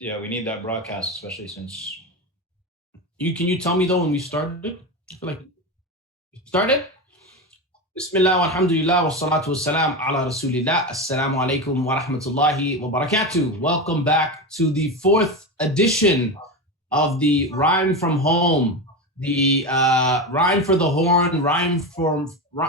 Yeah, we need that broadcast, especially since Can you tell me though when we started? I feel like started. Bismillah walhamdulillah wa salatu wassalam ala rasulillah. Assalamu alaikum wa rahmatullahi wa barakatuh. Welcome back to the fourth edition of the Rhyme from Home. The Rhyme for the Horn,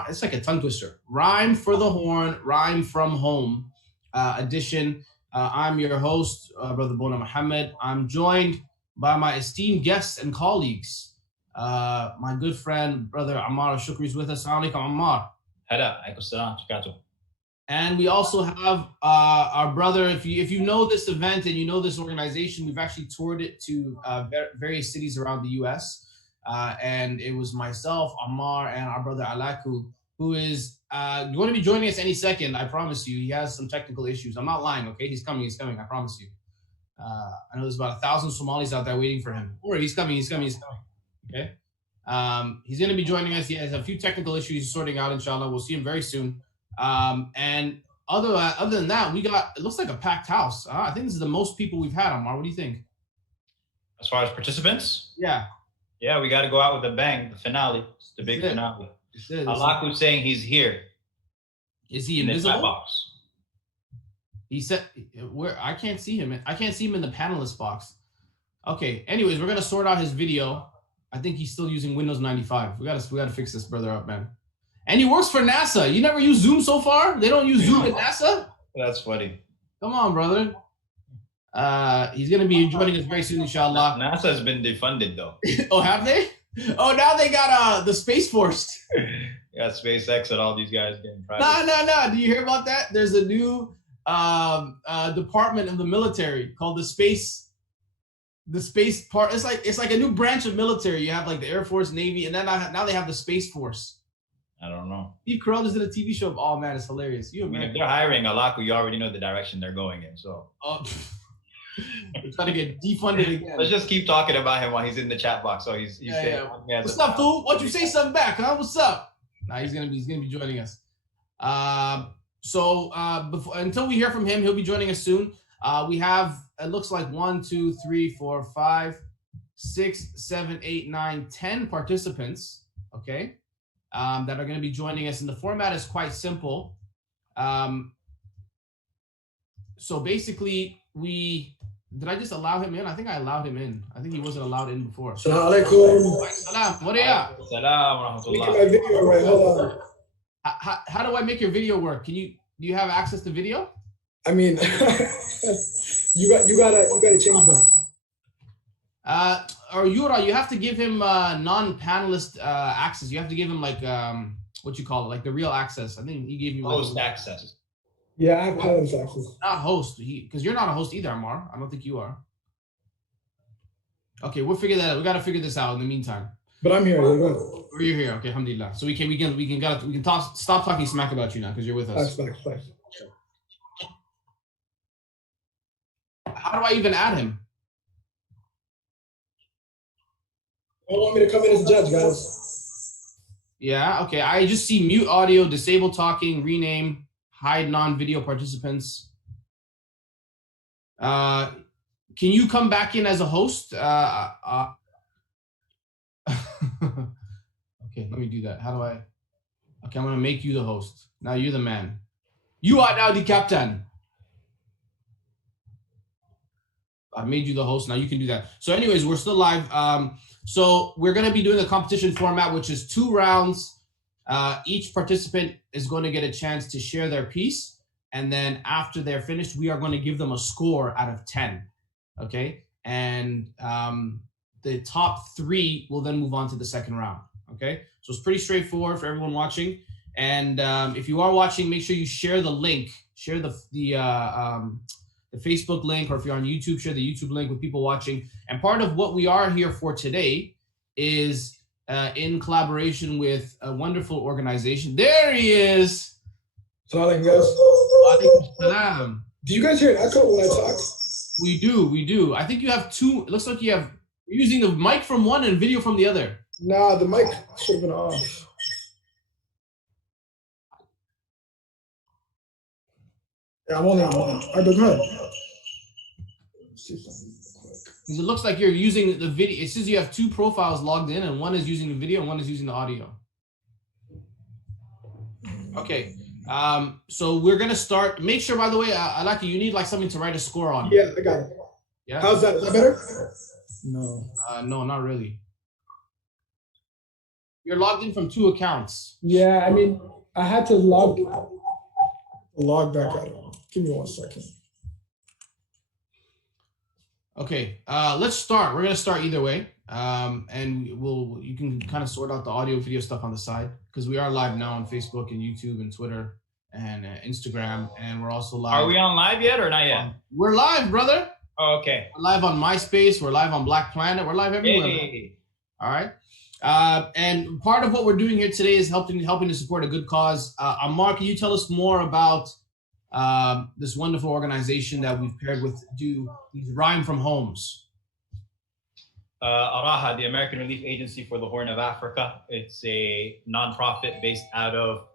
it's like a tongue twister. Rhyme for the Horn, Rhyme from Home edition. I'm your host, Brother Boonaa Mohammed. I'm joined by my esteemed guests and colleagues. My good friend, Brother Ammar AlShukry is with us. Assalamu alaikum, Ammar. And we also have our brother. If you know this event and you know this organization, we've actually toured it to various cities around the U.S. And it was myself, Ammar, and our brother AlShukry, who is going to be joining us any second. I promise you. He has some technical issues. I'm not lying. Okay, he's coming. I promise you. I know there's about 1,000 Somalis out there waiting for him. Or he's coming. Okay. He's going to be joining us. He has a few technical issues he's sorting out, inshallah. We'll see him very soon. And other than that, it looks like a packed house. I think this is the most people we've had, Ammar. What do you think? As far as participants? Yeah. Yeah, we got to go out with a bang. The finale. It's the big finale. AlShukry's saying he's here. Is he invisible? In the chat box. He said, "Where I can't see him. I can't see him in the panelist box." Okay. Anyways, we're gonna sort out his video. I think he's still using Windows 95. We gotta fix this brother up, man. And he works for NASA. You never use Zoom so far? They don't use Zoom at NASA? That's funny. Come on, brother. He's gonna be joining us very soon, inshallah. NASA has been defunded though. Oh, have they? Oh, now they got the Space Force. Yeah, SpaceX and all these guys getting private. No. Do you hear about that? There's a new department of the military called the space part. It's like a new branch of military. You have like the Air Force, Navy, and then now they have the Space Force. I don't know. Steve Carell just did a TV show. Oh man, it's hilarious. If they're hiring AlShukry, you already know the direction they're going in. So they're trying to get defunded again. Let's just keep talking about him while he's in the chat box. So he's saying, "What's up, fool? Why don't you say something back, huh? What's up?" Nah, he's gonna be joining us. Until we hear from him, he'll be joining us soon. We have, it looks like 1, 2, 3, 4, 5, 6, 7, 8, 9, 10 participants, okay, that are going to be joining us. And the format is quite simple. So basically, did I just allow him in? I think I allowed him in. I think he wasn't allowed in before. Assalamu alaikum. Salam. What are you? Salam. Making my video right. Hold on. How do I make your video work? Do you have access to video? I mean, you gotta change that. Or Yura, you have to give him non-panelist access. You have to give him like what you call it, like the real access. I think he gave you host access. Yeah, I have panelist access. Not host, because you're not a host either, Ammar. I don't think you are. Okay, we'll figure that out. We gotta figure this out in the meantime. But I'm here. You're here. Okay, alhamdulillah. So we can stop talking smack about you now because you're with us. Thanks. How do I even add him? I want me to come in as a judge, guys. Yeah, okay. I just see mute audio, disable talking, rename, hide non-video participants. Can you come back in as a host? Okay, let me do that. How do I? Okay, I'm going to make you the host. Now you're the man. You are now the captain. I made you the host. Now you can do that. So anyways, we're still live. So we're going to be doing a competition format, which is 2 rounds. Each participant is going to get a chance to share their piece. And then after they're finished, we are going to give them a score out of 10. Okay. And the top 3 will then move on to the second round. Okay. So it's pretty straightforward for everyone watching. And if you are watching, make sure you share the link, share the Facebook link, or if you're on YouTube, share the YouTube link with people watching. And part of what we are here for today is in collaboration with a wonderful organization. There he is. Salam, guys. Salam. Do you guys hear an echo when I talk? We do. I think you have 2. It looks like you're using the mic from one and video from the other. Nah, the mic should have been off. Yeah, I'm only on one. All right, but go ahead. see something real quick. Because it looks like you're using the video. It says you have 2 profiles logged in, and one is using the video and one is using the audio. Okay. So we're gonna start. Make sure, by the way, Alaki, you need like something to write a score on. Yeah, I got it. Yeah. How's that? Is that better? No. No, not really. You're logged in from 2 accounts. Yeah, I mean, I had to log back out. Give me 1 second. Okay, let's start. We're gonna start either way, and you can kind of sort out the audio, video stuff on the side because we are live now on Facebook and YouTube and Twitter and Instagram, and we're also live. Are we on live yet or not yet? We're live, brother. Oh, okay. We're live on MySpace. We're live on Black Planet. We're live everywhere. Hey. All right. And part of what we're doing here today is helping to support a good cause. Ammar, can you tell us more about this wonderful organization that we've paired with do these Rhyme from Homes? ARAHA, the American Relief Agency for the Horn of Africa. It's a nonprofit based out of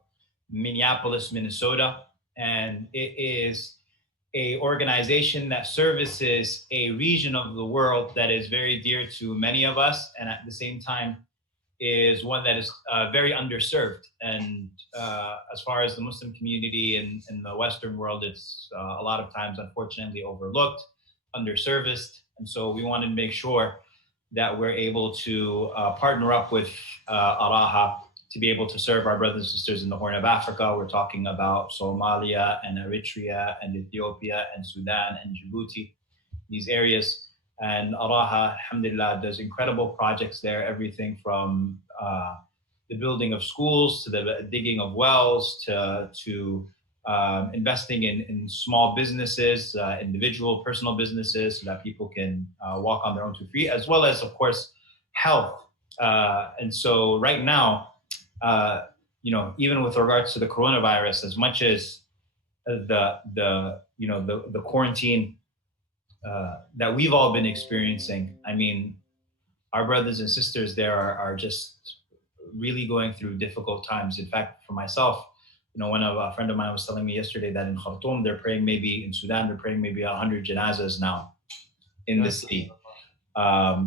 Minneapolis, Minnesota, and it is a organization that services a region of the world that is very dear to many of us, and at the same time is one that is very underserved. And as far as the Muslim community in the Western world, it's a lot of times, unfortunately, overlooked, underserviced. And so we wanted to make sure that we're able to partner up with ARAHA to be able to serve our brothers and sisters in the Horn of Africa. We're talking about Somalia and Eritrea and Ethiopia and Sudan and Djibouti, these areas. And ARAHA, alhamdulillah, does incredible projects there, everything from the building of schools to the digging of wells to investing in small businesses, individual, personal businesses, so that people can walk on their own 2 feet, as well as, of course, health. And so right now, even with regards to the coronavirus, as much as the quarantine that we've all been experiencing, I mean, our brothers and sisters there are just really going through difficult times. In fact, for myself, a friend of mine was telling me yesterday that in Khartoum, they're praying maybe, in Sudan, they're praying maybe 100 janazas now in the city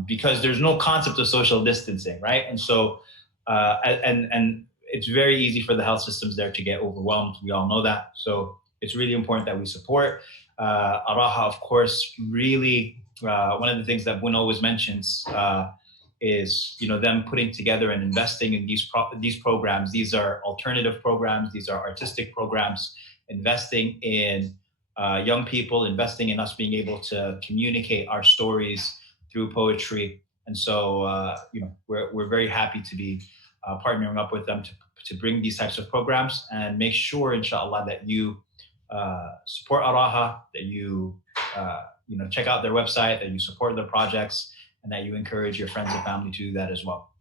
because there's no concept of social distancing, right? And so, and it's very easy for the health systems there to get overwhelmed. We all know that. So it's really important that we support. ARAHA, of course, really, one of the things that Boonaa always mentions is, them putting together and investing in these programs. These are alternative programs. These are artistic programs, investing in young people, investing in us being able to communicate our stories through poetry. And so, we're very happy to be partnering up with them to bring these types of programs and make sure, inshallah, that you support ARAHA, that you check out their website, that you support their projects, and that you encourage your friends and family to do that as well.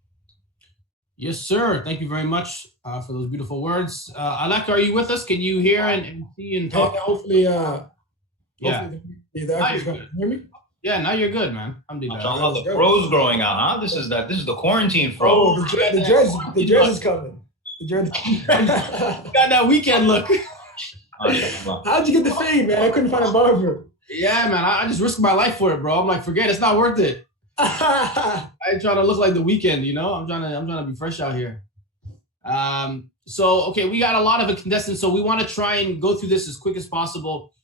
Yes, sir. Thank you very much for those beautiful words. Alak, are you with us? Can you hear and see and talk? Hopefully, yeah. Hear me? Yeah, now you're good, man. MashaAllah, the fro's growing out, huh? This is the quarantine fro. Oh, the dress is coming. The dress. Got that weekend look. How'd you get the fade, man? I couldn't find a barber. Yeah, man. I just risked my life for it, bro. I'm like, forget it. It's not worth it. I ain't trying to look like the weekend, I'm trying to be fresh out here. So okay, we got a lot of contestants, so we want to try and go through this as quick as possible.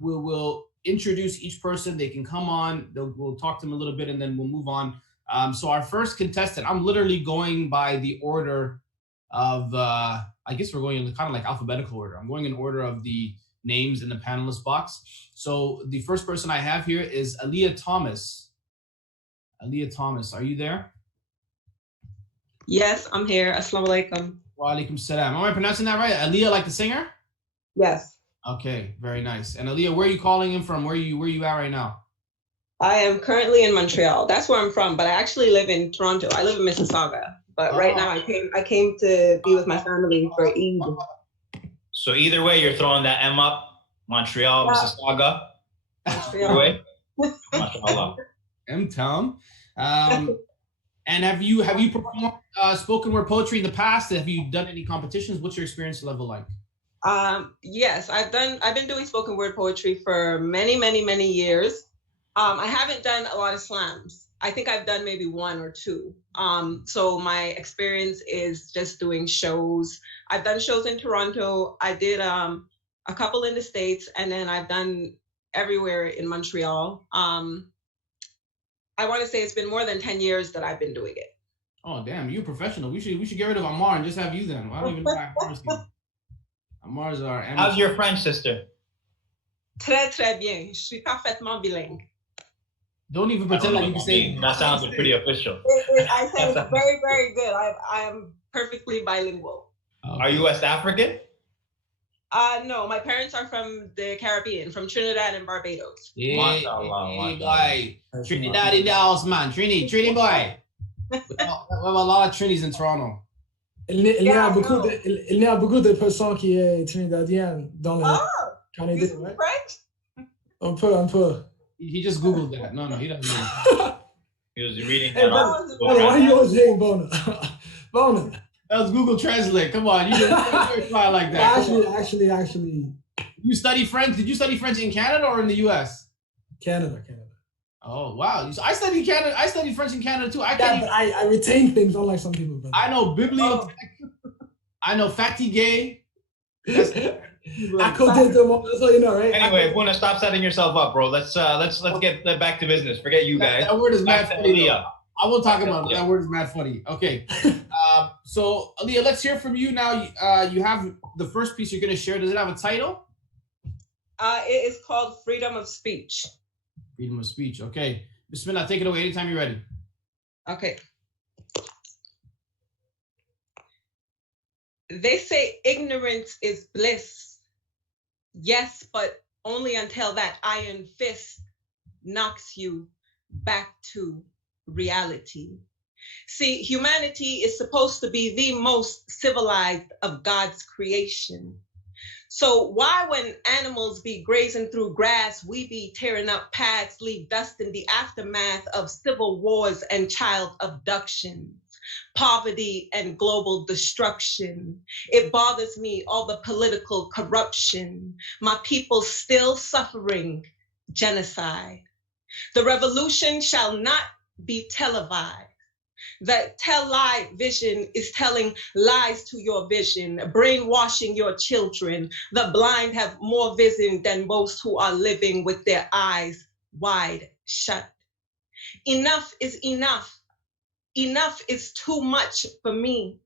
We'll introduce each person. They can come on. We'll talk to them a little bit, and then we'll move on. So our first contestant, I'm literally going by the order of, I guess we're going in kind of like alphabetical order. I'm going in order of the names in the panelist box. So the first person I have here is Aaliyah Thomas. Aaliyah Thomas, are you there? Yes, I'm here. Assalamu alaikum. Wa alaikum salam. Am I pronouncing that right? Aaliyah, like the singer? Yes. Okay, very nice. And Aaliyah, where are you calling in from? Where you at right now? I am currently in Montreal. That's where I'm from, but I actually live in Toronto. I live in Mississauga. But right now I came to be with my family for Eid. So either way, you're throwing that M up, Montreal, Mississauga. Either way. MashaAllah. M-Town. And have you performed spoken word poetry in the past? Have you done any competitions? What's your experience level like? Yes, I've been doing spoken word poetry for many years. I haven't done a lot of slams. I think I've done maybe one or two. So my experience is just doing shows. I've done shows in Toronto. I did a couple in the States, and then I've done everywhere in Montreal. I want to say it's been more than 10 years that I've been doing it. Oh damn, you professional. We should get rid of Ammar and just have you then. I don't even know why Ammar's here. Ammar's our amateur. How's your French, sister? Très, très bien. Je suis parfaitement bilingue. Don't even pretend like you can say. That sounds pretty official. I say it's very, very good. I am perfectly bilingual. Okay. Are you West African? No, my parents are from the Caribbean, from Trinidad and Barbados. Yeah, Mashallah, boy. Trinidad in the house, man. Trini boy. We have a lot of Trinis in Toronto. Il y a beaucoup de personnes qui est trinidadienne dans le Canada. You speak French? Un peu. He just Googled that. No, he doesn't know. He was reading Hey, that. why you always hating Boonaa? Boonaa. That was Google Translate. Come on, you didn't try like that. Actually. You study French? Did you study French in Canada or in the U.S.? Canada. Oh wow! I studied Canada. I studied French in Canada too. I retain things unlike some people. But I know bibliothèque. I know fatigué. I could do them. That's all you know, right? Anyway, Boonaa, stop setting yourself up, bro. Let's get back to business. Forget you guys. That word is mad funny. I will talk about it. Yeah. That word is mad funny. Okay. So Aaliyah, let's hear from you now. You have the first piece you're going to share. Does it have a title? It is called Freedom of Speech. Freedom of speech. Okay. Bismillah, take it away anytime you're ready. Okay. They say ignorance is bliss. Yes, but only until that iron fist knocks you back to reality. See, humanity is supposed to be the most civilized of God's creation. So why, when animals be grazing through grass, we be tearing up paths, leave dust in the aftermath of civil wars and child abductions, poverty and global destruction? It bothers me, all the political corruption, my people still suffering genocide. The revolution shall not be televised. That tell-lie vision is telling lies to your vision, brainwashing your children. The blind have more vision than most who are living with their eyes wide shut. Enough is enough. Enough is too much for me.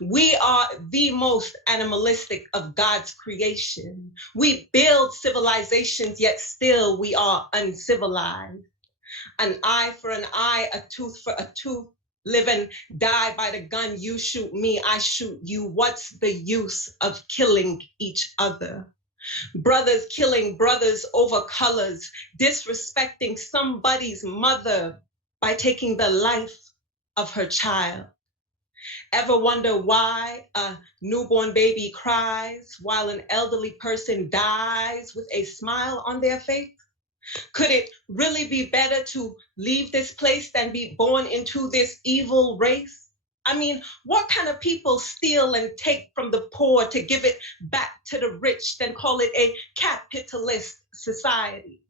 We are the most animalistic of God's creation. We build civilizations, yet still we are uncivilized. An eye for an eye, a tooth for a tooth. Live and die by the gun. You shoot me, I shoot you. What's the use of killing each other? Brothers killing brothers over colors, disrespecting somebody's mother by taking the life of her child. Ever wonder why a newborn baby cries while an elderly person dies with a smile on their face? Could it really be better to leave this place than be born into this evil race? I mean, what kind of people steal and take from the poor to give it back to the rich, then call it a capitalist society?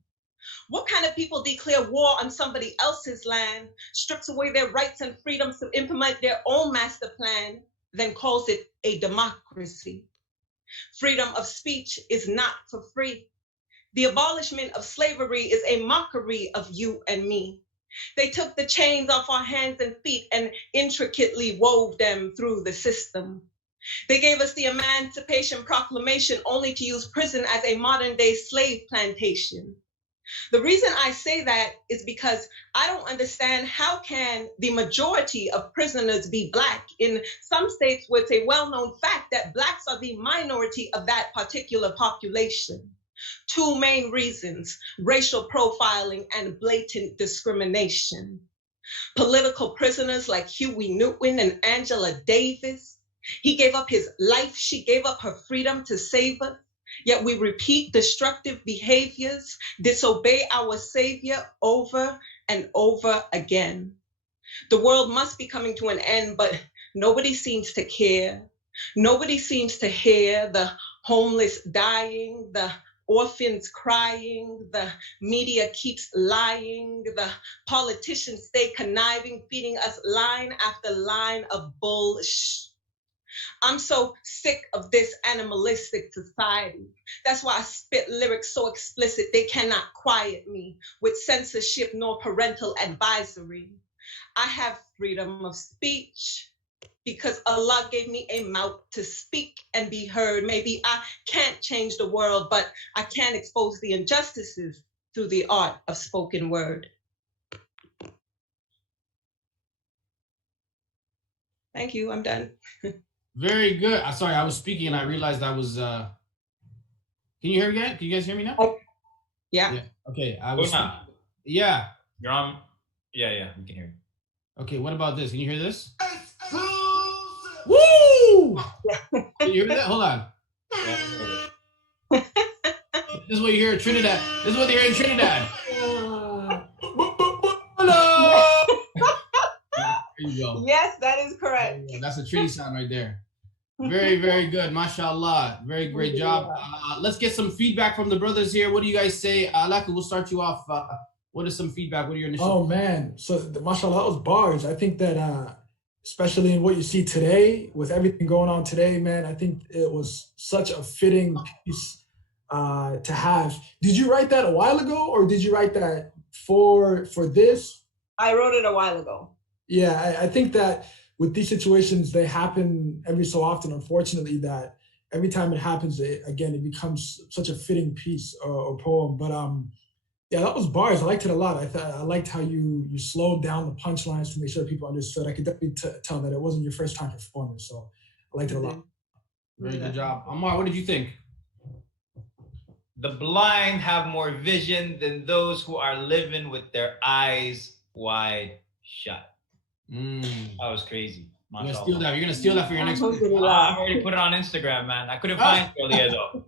What kind of people declare war on somebody else's land, strips away their rights and freedoms to implement their own master plan, then calls it a democracy? Freedom of speech is not for free. The abolishment of slavery is a mockery of you and me. They took the chains off our hands and feet and intricately wove them through the system. They gave us the Emancipation Proclamation only to use prison as a modern-day slave plantation. The reason I say that is because I don't understand how can the majority of prisoners be Black in some states where it's a well-known fact that Blacks are the minority of that particular population. Two main reasons: racial profiling and blatant discrimination. Political prisoners like Huey Newton and Angela Davis. He gave up his life, she gave up her freedom to save us. Yet we repeat destructive behaviors, disobey our Savior over and over again. The world must be coming to an end, but nobody seems to care. Nobody seems to hear the homeless dying, the orphans crying, the media keeps lying, the politicians stay conniving, feeding us line after line of bullshit. I'm so sick of this animalistic society. That's why I spit lyrics so explicit they cannot quiet me with censorship nor parental advisory. I have freedom of speech because Allah gave me a mouth to speak and be heard. Maybe I can't change the world, but I can expose the injustices through the art of spoken word. Thank you, I'm done. Very good. Sorry, I was speaking and I realized I was. Can you hear me again? Can you guys hear me now? Yeah. Okay. I was. Boonaa, Yeah. you're on. Yeah, we can hear you. Okay. What about this? Can you hear this? Woo! Can you hear that? Hold on. Yeah, This is what you hear in Trinidad. This is what they hear in Trinidad. There you go. Yes, that is correct. Yeah, that's a Trini sound right there. Very, very good. MashaAllah. Very great job. Let's get some feedback from the brothers here. What do you guys say? Alaka, we'll start you off. What is some feedback? What are your initial? Oh man, so mashallah, that was bars. I think that especially in what you see today, with everything going on today, man, I think it was such a fitting piece to have. Did you write that a while ago, or did you write that for this? I wrote it a while ago. Yeah, I think that with these situations, they happen every so often, unfortunately, that every time it happens, it becomes such a fitting piece or poem. But yeah, that was bars. I liked it a lot. I liked how you slowed down the punchlines to make sure people understood. I could definitely tell that it wasn't your first time performing, so I liked it a lot. Very good job. Ammar, what did you think? The blind have more vision than those who are living with their eyes wide shut. That was crazy. You're gonna steal that. You're gonna steal that for your next one. I've already put it on Instagram, man. I couldn't find it earlier though.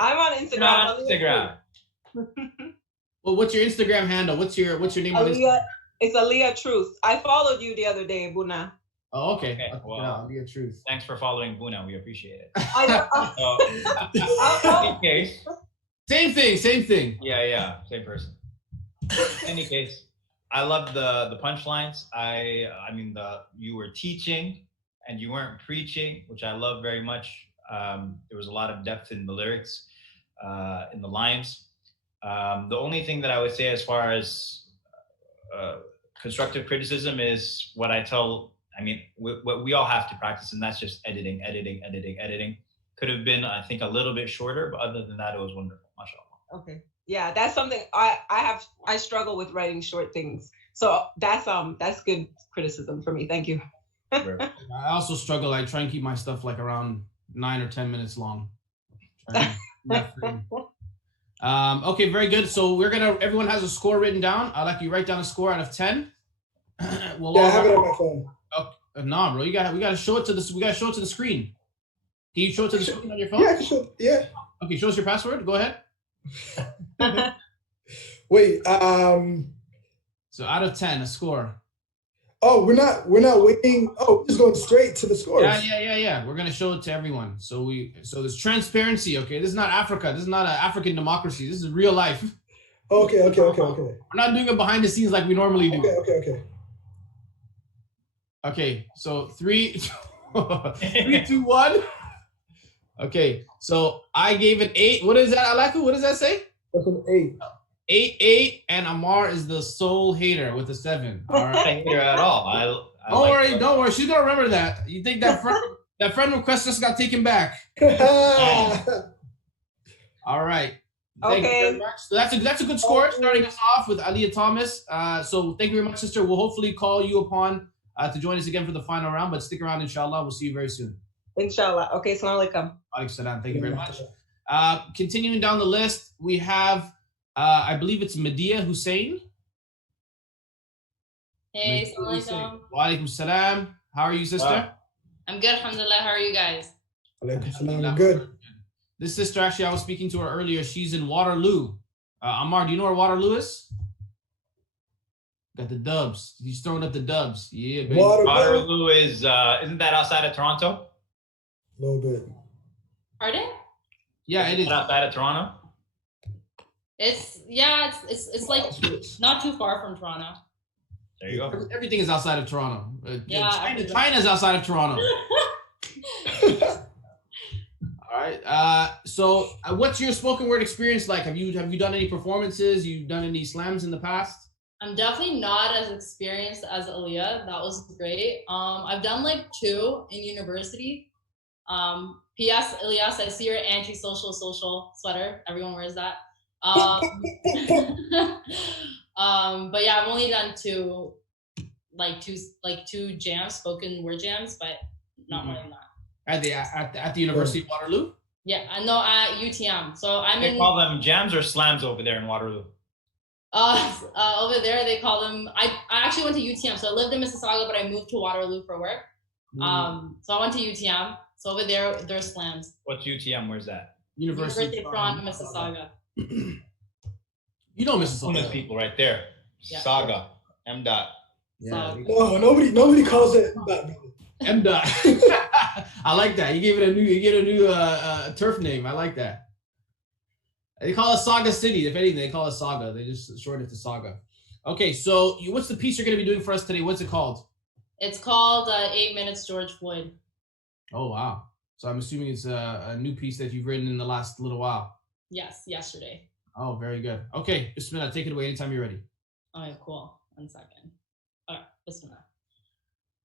I'm on Instagram. On Instagram. Well, what's your Instagram handle? What's your name on Instagram? It's Aliyah Truth. I followed you the other day, Boonaa. Oh, okay. Well, Aliyah Truth. Thanks for following Boonaa. We appreciate it. In case. Same thing. Yeah, same person. Any case, I love the punchlines. I mean you were teaching and you weren't preaching, which I love very much. There was a lot of depth in the lyrics, in the lines. The only thing that I would say as far as constructive criticism is what I tell. I mean, what we all have to practice, and that's just editing. Could have been, I think, a little bit shorter, but other than that, it was wonderful. MashaAllah. Okay. Yeah, that's something I struggle with writing short things. So that's good criticism for me. Thank you. I also struggle. I try and keep my stuff like around 9 or 10 minutes long. Okay, very good. So everyone has a score written down. I'd like you to write down a score out of 10. Yeah, I have it on my phone. Nah, bro, we gotta show it to the screen. Can you show it to the screen on your phone? Yeah, I can show. Yeah. Okay, show us your password. Go ahead. Wait. So out of 10, a score. Oh, we're not waiting. Oh, we're just going straight to the scores. Yeah. We're gonna show it to everyone. So there's transparency. Okay, this is not Africa. This is not an African democracy. This is real life. Okay. We're not doing it behind the scenes like we normally do. Okay. Okay, so 3, 2, 1. Okay, so I gave it 8. What is that, Alaku? What does that say? That's an 8. 8, and Ammar is the sole hater with a 7. All right. Not a hater at all. Don't worry. She's gonna remember that. You think that friend request just got taken back? All right. Thank you very much. So that's a good score. Starting us off with Aliyah Thomas. So thank you very much, sister. We'll hopefully call you upon to join us again for the final round. But stick around, inshallah. We'll see you very soon. Inshallah. Okay. Assalamu alaikum. Alaikum salam. Thank you very much. Continuing down the list, we have. I believe it's Medea Hussein. Hey, assalamualaikum. Wa alaikum salam. How are you, sister? I'm good, alhamdulillah. How are you guys? Alaikum salam. I'm good. This sister, actually, I was speaking to her earlier. She's in Waterloo. Ammar, do you know where Waterloo is? Got the dubs. He's throwing up the dubs. Yeah, baby. Waterloo is, isn't that outside of Toronto? A little bit. Pardon? Yeah, it is. Outside of Toronto? It's like not too far from Toronto. There you go. Everything is outside of Toronto. Yeah, China's outside of Toronto. All right. So, what's your spoken word experience like? Have you done any performances? You've done any slams in the past? I'm definitely not as experienced as Aaliyah. That was great. I've done like 2 in university. P.S. Ilyas, I see your anti-social sweater. Everyone wears that. But yeah, I've only done 2 jams, spoken word jams, but not more than that. At the University of Waterloo? Yeah, I know at UTM. So They call them jams or slams over there in Waterloo? Over there they call them. I actually went to UTM, so I lived in Mississauga, but I moved to Waterloo for work. So I went to UTM. So over there, there's slams. What's UTM? Where's that? University of Toronto, Mississauga. You know Mississauga. People right there. Yeah. Saga. M. Dot. Yeah. No, nobody calls it that. M. Dot. I like that. You gave it a new turf name. I like that. They call it Saga City. If anything, they call it Saga. They just shorten it to Saga. Okay, so what's the piece you're going to be doing for us today? What's it called? It's called 8 Minutes George Floyd. Oh, wow. So I'm assuming it's a new piece that you've written in the last little while. Yes, yesterday. Oh, very good. Okay, Bismillah, take it away anytime you're ready. Okay, cool. 1 second. All right, Bismillah.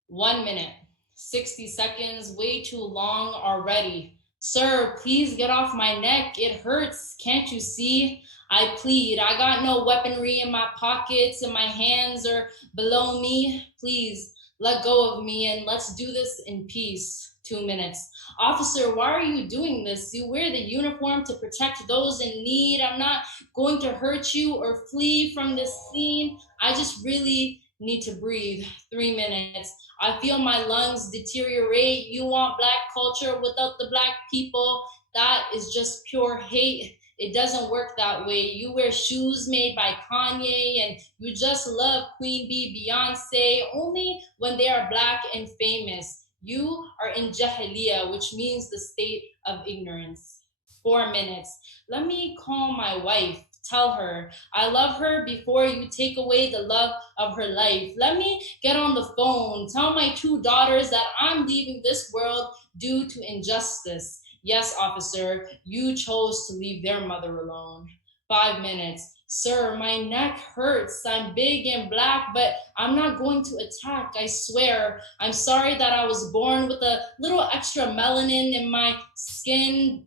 1 minute, 60 seconds, way too long already. Sir, please get off my neck. It hurts. Can't you see? I plead. I got no weaponry in my pockets and my hands are below me. Please let go of me and let's do this in peace. 2 minutes. Officer, why are you doing this? You wear the uniform to protect those in need. I'm not going to hurt you or flee from this scene. I just really need to breathe. 3 minutes. I feel my lungs deteriorate. You want black culture without the black people. That is just pure hate. It doesn't work that way. You wear shoes made by Kanye and you just love Queen Bee, Beyonce, only when they are black and famous. You are in Jahiliyyah, which means the state of ignorance. 4 minutes. Let me call my wife. Tell her I love her before you take away the love of her life. Let me get on the phone. Tell my 2 daughters that I'm leaving this world due to injustice. Yes, officer, you chose to leave their mother alone. 5 minutes. Sir, my neck hurts. I'm big and black, but I'm not going to attack, I swear. I'm sorry that I was born with a little extra melanin in my skin,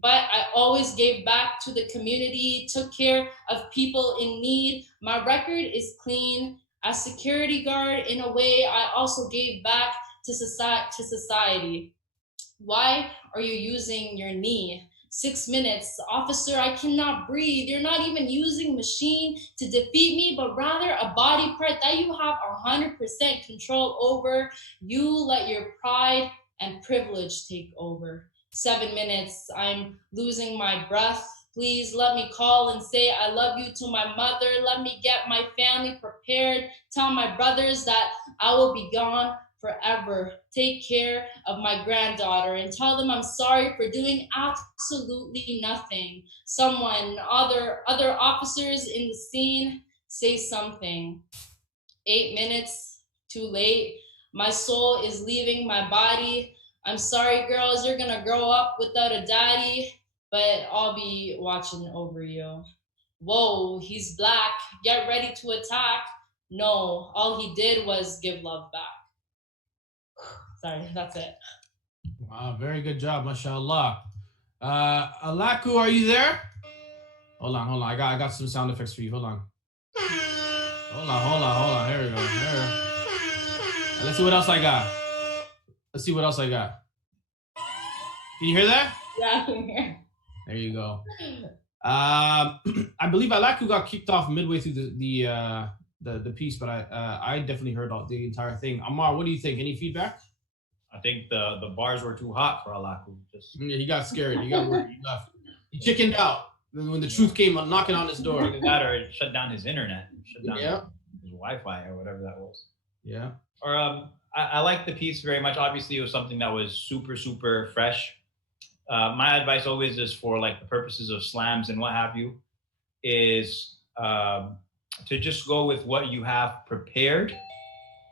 but I always gave back to the community, took care of people in need. My record is clean. As security guard, in a way, I also gave back to society. Why are you using your knee? 6 minutes. Officer, I cannot breathe. You're not even using machine to defeat me, but rather a body part that you have 100% control over. You let your pride and privilege take over. 7 minutes. I'm losing my breath. Please let me call and say I love you to my mother. Let me get my family prepared. Tell my brothers that I will be gone forever. Take care of my granddaughter and tell them I'm sorry for doing absolutely nothing. Someone, other officers in the scene, say something. 8 minutes, too late. My soul is leaving my body. I'm sorry, girls, you're gonna grow up without a daddy, but I'll be watching over you. Whoa, he's black. Get ready to attack. No, all he did was give love back. Sorry, that's it. Wow, very good job, mashallah. Alaku, are you there? Hold on. I got some sound effects for you. Hold on. Hold on. Here we go. Let's see what else I got. Can you hear that? Yeah, I'm here. There you go. I believe Alaku got kicked off midway through the piece, but I definitely heard the entire thing. Ammar, what do you think? Any feedback? I think the bars were too hot for Alaku. Yeah, he got scared. He got worried. He left. He chickened out when the truth came knocking on his door. Either that or it shut down his internet. Shut down his Wi-Fi or whatever that was. Yeah. Or I like the piece very much. Obviously, it was something that was super, super fresh. my advice always is for like the purposes of slams and what have you, is to just go with what you have prepared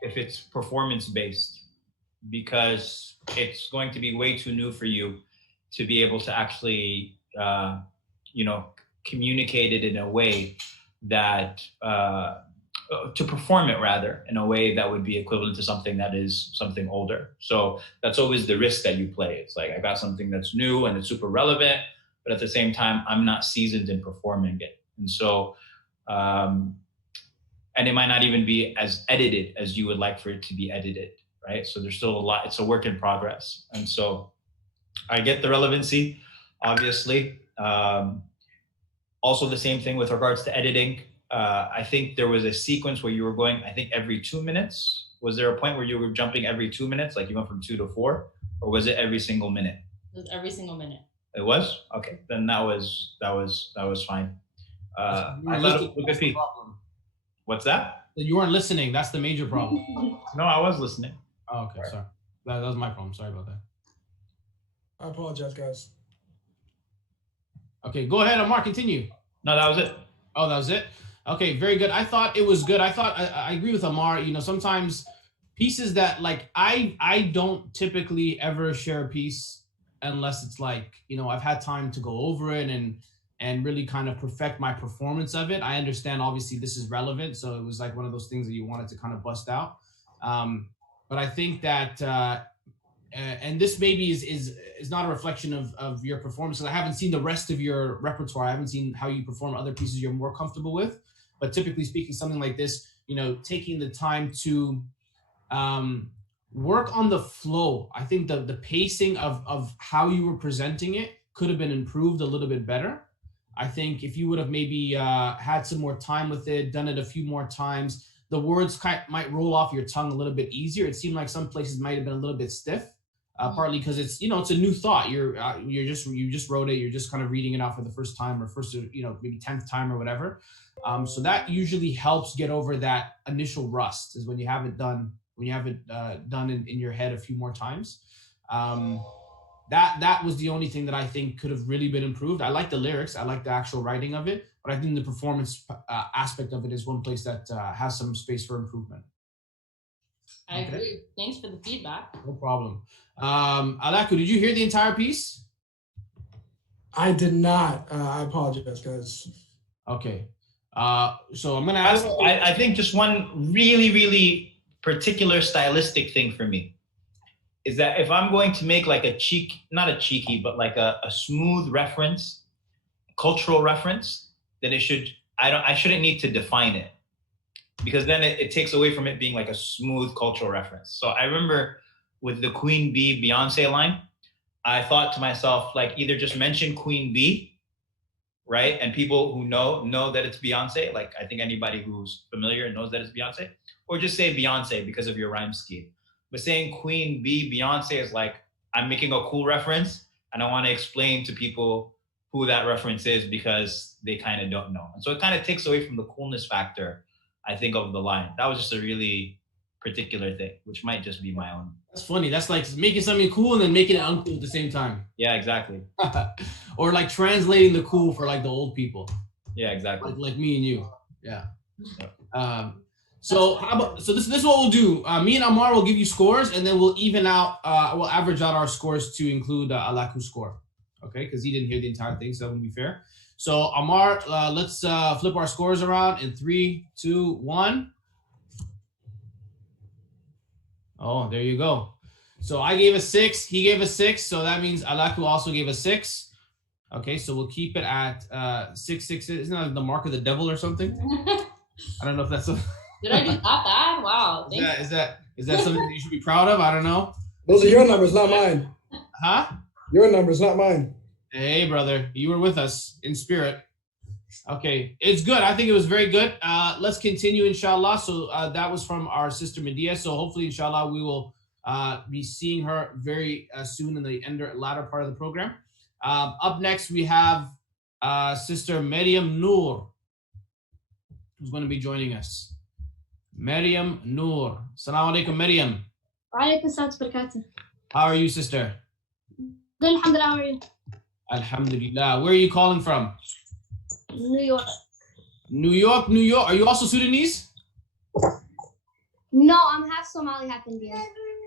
if it's performance based, because it's going to be way too new for you to be able to actually, communicate it in a way that, to perform it rather in a way that would be equivalent to something that is something older. So that's always the risk that you play. It's like, I got something that's new and it's super relevant, but at the same time, I'm not seasoned in performing it. And so, and it might not even be as edited as you would like for it to be edited, right? So there's still a lot, it's a work in progress. And so I get the relevancy, obviously. Also the same thing with regards to editing. I think there was a sequence where you were going, I think every 2 minutes. Was there a point where you were jumping every 2 minutes, like you went from 2 to 4, or was it every single minute? It was every single minute. It was? Okay, then that was fine. I thought it was a good piece. What's that? You weren't listening. That's the major problem. No, I was listening. Oh, okay, sorry. That was my problem. Sorry about that. I apologize, guys. Okay, go ahead, Ammar, continue. No, that was it. Oh, that was it? Okay, very good. I thought it was good. I agree with Ammar. You know, sometimes pieces that like I don't typically ever share a piece unless it's like, you know, I've had time to go over it and really kind of perfect my performance of it. I understand obviously this is relevant, so it was like one of those things that you wanted to kind of bust out. But I think that and this maybe is not a reflection of your performance. I haven't seen the rest of your repertoire. I haven't seen how you perform other pieces you're more comfortable with. But typically speaking, something like this, you know, taking the time to work on the flow. I think the pacing of how you were presenting it could have been improved a little bit better. I think if you would have maybe had some more time with it, done it a few more times, the words might roll off your tongue a little bit easier. It seemed like some places might have been a little bit stiff. Partly because it's, you know, it's a new thought. You just wrote it. You're just kind of reading it out for the first time or first, you know, maybe 10th time or whatever. So that usually helps get over that initial rust, is when you haven't done in your head a few more times. That was the only thing that I think could have really been improved. I like the lyrics. I like the actual writing of it, but I think the performance aspect of it is one place that has some space for improvement. I agree. Thanks for the feedback. No problem. Alaku, did you hear the entire piece? I did not. I apologize, guys. Okay. So I'm gonna ask. I think just one really, really particular stylistic thing for me is that if I'm going to make like not a cheeky, but like a smooth reference, cultural reference, then I shouldn't need to define it, because then it takes away from it being like a smooth cultural reference. So I remember with the Queen Bee Beyonce line, I thought to myself, like, either just mention Queen Bee, right? And people who know that it's Beyonce, like I think anybody who's familiar knows that it's Beyonce, or just say Beyonce because of your rhyme scheme. But saying Queen Bee Beyonce is like, I'm making a cool reference and I want to explain to people who that reference is because they kind of don't know. And so it kind of takes away from the coolness factor, I think, of the line. That was just a really particular thing, which might just be my own. That's funny. That's like making something cool and then making it uncool at the same time. Yeah, exactly. Or like translating the cool for like the old people. Yeah, exactly. Like me and you. Yeah. So this is what we'll do. Me and Ammar will give you scores, and then we'll even out. We'll average out our scores to include Alaku's score. Okay, because he didn't hear the entire thing, so that wouldn't be fair. So Ammar, let's flip our scores around in 3, 2, 1. Oh, there you go. So I gave a 6. He gave a 6. So that means Alaku also gave a 6. Okay, so we'll keep it at 6, 6. Isn't that the mark of the devil or something? I don't know if that's a. Did I do that bad? Wow. Is that something that you should be proud of? I don't know. Those are your numbers, not mine. Huh? Your numbers, not mine. Hey, brother, you were with us in spirit. Okay, it's good. I think it was very good. Let's continue, inshallah. So that was from our sister Medea. So hopefully, inshallah, we will be seeing her very soon in the latter part of the program. Up next, we have Sister Maryam Noor, who's going to be joining us. Maryam Noor. Assalamu alaikum, Maryam. Wa alaikum assalam wa barakatuh. How are you, sister? Good, alhamdulillah. How are you? Alhamdulillah. Where are you calling from? New York. New York, New York. Are you also Sudanese? No, I'm half Somali, half Indian.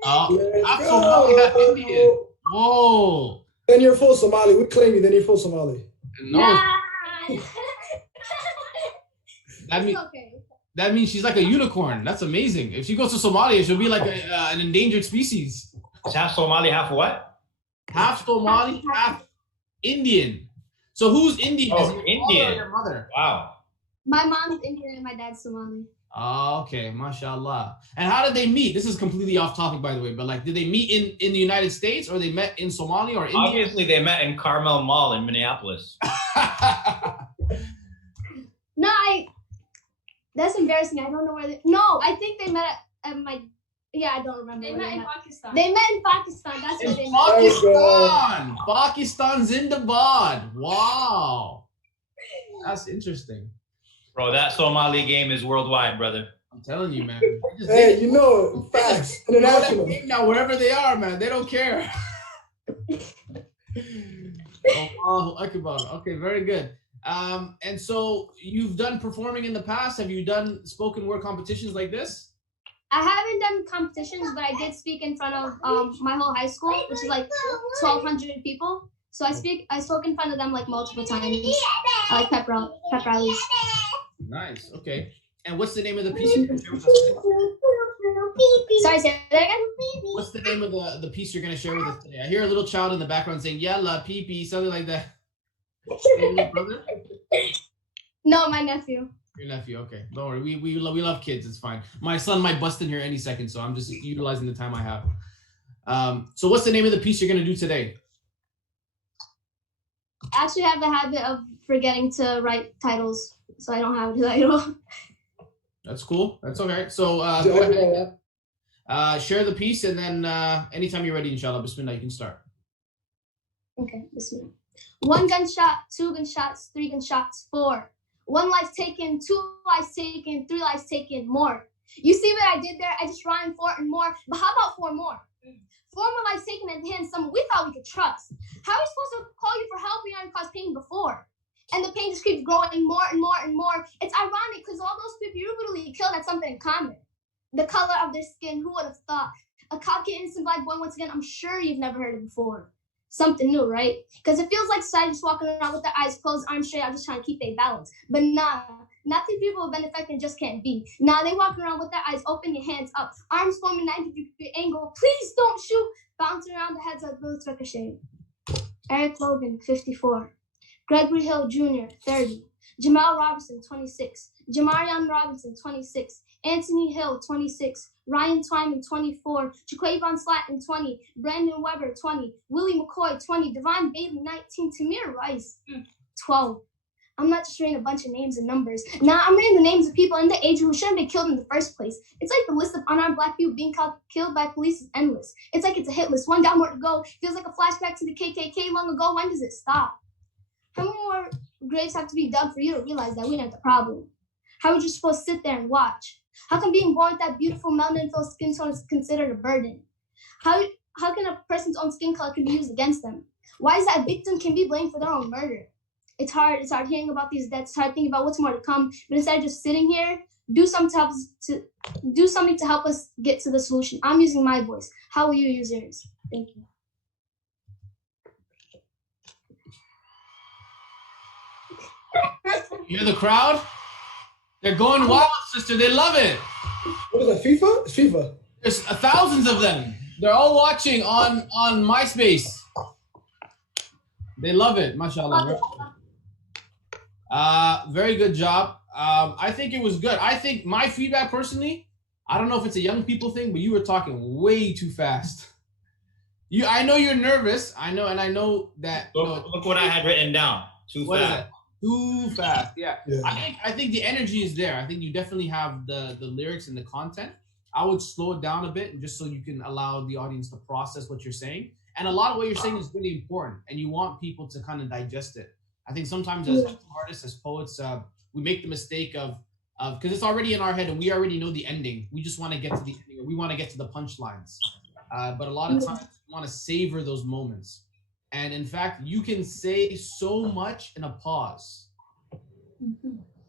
Half Somali, half Indian. Whoa. Then you're full Somali. We claim you. Then you're full Somali. No. Nah. That means she's like a unicorn. That's amazing. If she goes to Somalia, she'll be like an endangered species. It's half Somali, half what? Half Somali, half Indian. So who's Indian? Oh, Is it your Indian. father or your mother? Wow. My mom's Indian and my dad's Somali. Oh, okay, mashallah. And how did they meet? This is completely off topic, by the way, but like, did they meet in the United States, or they met in Somalia or India? Obviously, they met in Carmel Mall in Minneapolis. No, that's embarrassing. I don't know where no, I think they met at my, I don't remember. They met in Pakistan. They met in Pakistan. That's where they met. Pakistan! Pakistan Zindabad. Wow. That's interesting. Bro, that Somali game is worldwide, brother. I'm telling you, man. Hey, you know, facts. International. Now, wherever they are, man, they don't care. Allahu Akbar. Okay, very good. And so you've done performing in the past. Have you done spoken word competitions like this? I haven't done competitions, but I did speak in front of my whole high school, which is like 1,200 people. So I spoke in front of them like multiple times. I like pep rallies. Nice. Okay. And what's the name of the piece you're going to share with us today? Sorry, say that again? What's the name of the piece you're going to share with us today? I hear a little child in the background saying, "Yalla, pee-pee," something like that. Your brother? No, my nephew. Your nephew. Okay. Don't worry. We love kids. It's fine. My son might bust in here any second, so I'm just utilizing the time I have. So what's the name of the piece you're going to do today? I actually have the habit of forgetting to write titles, so I don't have a title. That's cool. That's okay. So go ahead. Share the piece, and then anytime you're ready, inshallah, bismillah, you can start. Okay, bismillah. 1 gunshot, 2 gunshots, 3 gunshots, 4. 1 life taken, 2 lives taken, 3 lives taken, more. You see what I did there? I just rhymed 4 and more, but how about 4 more? 4 more lives taken at the hands of someone we thought we could trust. How are we supposed to call you for help when you haven't caused pain before? And the pain just keeps growing more and more and more. It's ironic because all those people you brutally killed had something in common. The color of their skin, who would have thought? A cocky, innocent black boy, once again, I'm sure you've never heard it before. Something new, right? Because it feels like society just walking around with their eyes closed, arms straight out, just trying to keep their balance. But nah, not these people have been affected and just can't be. Nah, they walking around with their eyes open, your hands up, arms forming 90-degree angle. Please don't shoot. Bouncing around the heads like bullets ricocheting. Eric Logan, 54. Gregory Hill Jr., 30. Jamal Robinson, 26. Jamarion Robinson, 26. Anthony Hill, 26. Ryan Twyman, 24. Jaquavon Slatton, 20. Brandon Weber, 20. Willie McCoy, 20. Devon Bailey, 19. Tamir Rice, 12. I'm not just reading a bunch of names and numbers. Nah, I'm reading the names of people in the age who shouldn't be killed in the first place. It's like the list of unarmed black people being killed by police is endless. It's like it's a hit list. 1 down, more to go. Feels like a flashback to the KKK long ago. When does it stop? How many more graves have to be dug for you to realize that we aren't the problem? How are we just supposed to sit there and watch? How come being born with that beautiful melanin-filled skin tone is considered a burden? How can a person's own skin color can be used against them? Why is that a victim can be blamed for their own murder? It's hard hearing about these deaths. It's hard thinking about what's more to come. But instead of just sitting here, do something to help us get to the solution. I'm using my voice. How will you use yours? Thank you. You hear the crowd? They're going wild, sister. They love it. What is that, FIFA? It's FIFA. There's thousands of them. They're all watching on MySpace. They love it, mashallah. Very good job. I think it was good. I think my feedback personally, I don't know if it's a young people thing, but you were talking way too fast. I know you're nervous. I know that. Look what I had written down. Too fast. Too fast. Yeah. I think the energy is there. I think you definitely have the lyrics and the content. I would slow it down a bit just so you can allow the audience to process what you're saying. And a lot of what you're saying is really important, and you want people to kind of digest it. I think sometimes as artists, as poets, we make the mistake of because it's already in our head and we already know the ending. We just want to get to the ending, or we want to get to the punchlines. But a lot of times we want to savor those moments. And in fact, you can say so much in a pause.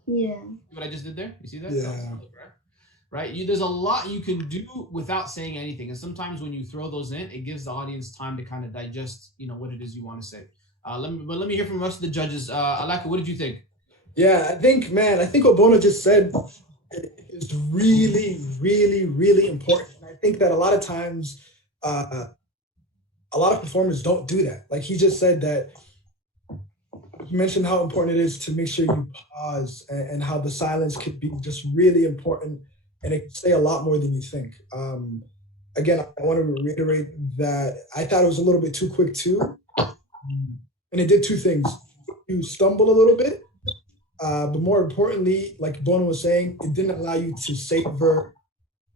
Yeah. See what I just did there? You see that? Yeah. Right? There's a lot you can do without saying anything. And sometimes when you throw those in, it gives the audience time to kind of digest, what it is you want to say. Let me hear from the rest of the judges. Alaka, what did you think? Yeah, I think what Boonaa just said is really, really, really important. And I think that a lot of times, a lot of performers don't do that. Like he just said that, he mentioned how important it is to make sure you pause and how the silence could be just really important, and it can say a lot more than you think. Again, I want to reiterate that I thought it was a little bit too quick too. And it did two things. You stumble a little bit, but more importantly, like Boonaa was saying, it didn't allow you to savor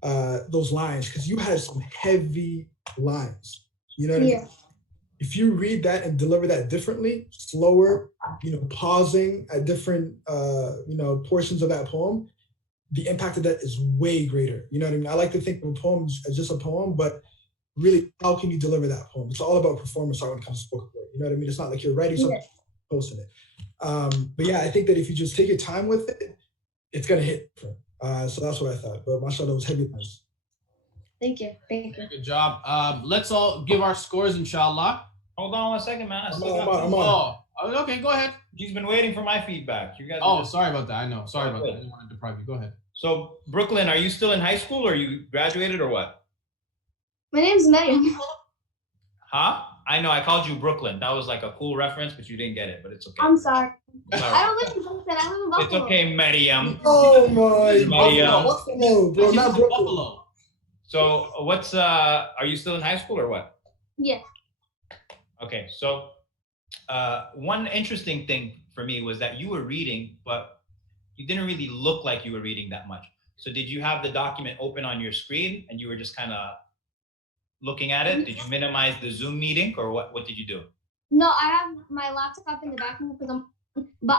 those lines, because you had some heavy lines. You know what I mean? If you read that and deliver that differently, slower, pausing at different, portions of that poem, the impact of that is way greater. You know what I mean? I like to think of a poem as just a poem, but really, how can you deliver that poem? It's all about performance art when it comes to spoken word. You know what I mean? It's not like you're writing something, posting it. But yeah, I think that if you just take your time with it, it's gonna hit different. So that's what I thought. But mashallah, it was heavy lines. Thank you. Good job. Let's all give our scores, inshallah. Hold on 1 second, man. I'm on. Oh, okay, go ahead. He's been waiting for my feedback. You guys. Sorry about that. I know. Sorry about that. I didn't want to deprive you. Go ahead. So, Brooklyn, are you still in high school, or you graduated, or what? My name's Mariam. Huh? I know. I called you Brooklyn. That was like a cool reference, but you didn't get it. But it's okay. I'm sorry. Sorry. I don't live in Brooklyn. I live in Buffalo. It's okay, Mariam. Oh my Mariam. No, bro, not Brooklyn. Buffalo. So, what's are you still in high school or what? Yeah. Okay, so one interesting thing for me was that you were reading, but you didn't really look like you were reading that much. So did you have the document open on your screen and you were just kind of looking at it? Did you minimize the Zoom meeting, or what did you do? No, I have my laptop in the back room but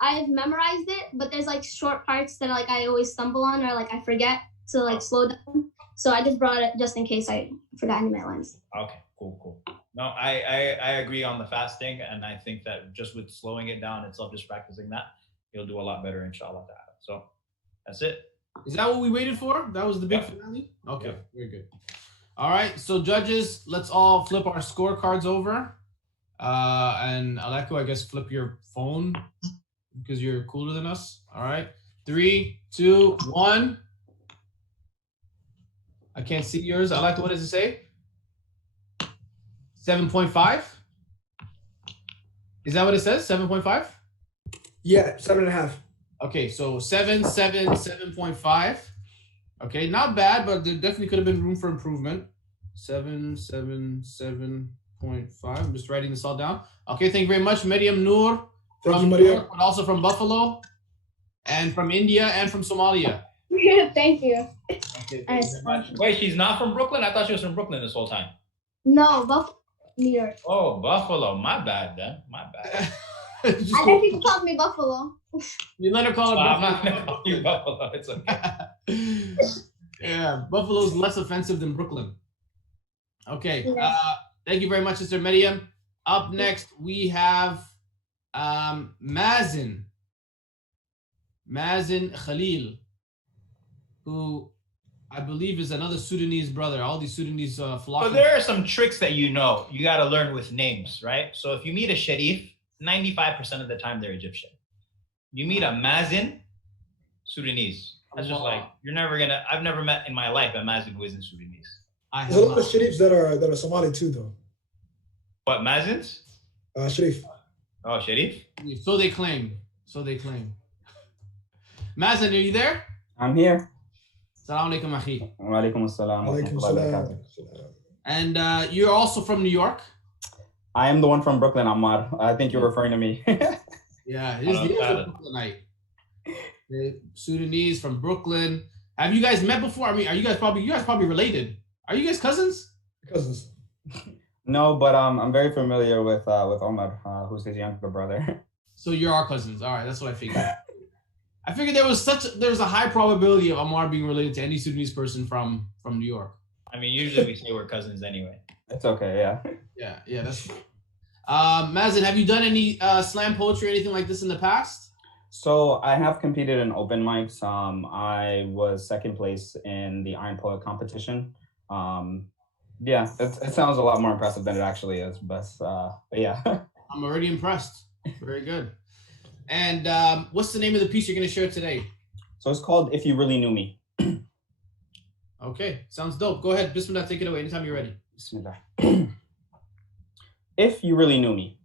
I've memorized it, but there's like short parts that like I always stumble on, or like I forget to like slow down. So I just brought it just in case I forgot any of my lines. Okay, cool. No, I agree on the fasting, and I think that just with slowing it down itself, just practicing that, you'll do a lot better, inshallah. So that's it. Is that what we waited for? That was the big finale? Okay, very good. All right, so judges, let's all flip our scorecards over. And Aleko, I guess flip your phone because you're cooler than us. All right, 3, 2, 1. I can't see yours. Aleko, what does it say? 7.5? Is that what it says? 7.5? Yeah, 7.5. Okay, so 7.5. Okay, not bad, but there definitely could have been room for improvement. 7.5. I'm just writing this all down. Okay, thank you very much, Mariam Noor. From New York, but also from Buffalo, and from India, and from Somalia. Thank you. Okay, thank you very much. Wait, she's not from Brooklyn? I thought she was from Brooklyn this whole time. No, Buffalo, New York. Oh, Buffalo. My bad, then. My bad. I think people call me Buffalo. You let her call it Buffalo. I'm not going to call you Buffalo. It's okay. Yeah, Buffalo's less offensive than Brooklyn. Okay. Yes. Thank you very much, Sister Mariam. Up next, we have Mazen Khalil, who I believe is another Sudanese brother. All these Sudanese So there are some tricks that you got to learn with names, right? So if you meet a Sharif, 95% of the time they're Egyptian. You meet a Mazen, Sudanese. That's just like, I've never met in my life a Mazen who isn't Sudanese. There's a lot of Sharifs that are Somali too, though. What, Mazens? Sharif. Oh, Sharif? So they claim. Mazen, are you there? I'm here. Assalamu alaikum, akhi. Wa alaikum assalam. Alaikum salam. And you're also from New York? I am the one from Brooklyn, Ammar. I think you're referring to me. Yeah, he's the Brooklynite. The Sudanese from Brooklyn. Have you guys met before? I mean, you guys probably related. Are you guys cousins? Cousins. No, but I'm very familiar with Omar, who's his younger brother. So you're our cousins. All right, that's what I figured. I figured there was a high probability of Ammar being related to any Sudanese person from New York. I mean, usually we say we're cousins anyway. It's okay, yeah. Yeah, that's Mazen, have you done any slam poetry or anything like this in the past? So I have competed in open mics. I was second place in the Iron Poet competition. Yeah, it sounds a lot more impressive than it actually is, but yeah. I'm already impressed. Very good. And what's the name of the piece you're going to share today? So it's called If You Really Knew Me. Okay, sounds dope. Go ahead, Bismillah, take it away anytime you're ready. Bismillah. If you really knew me.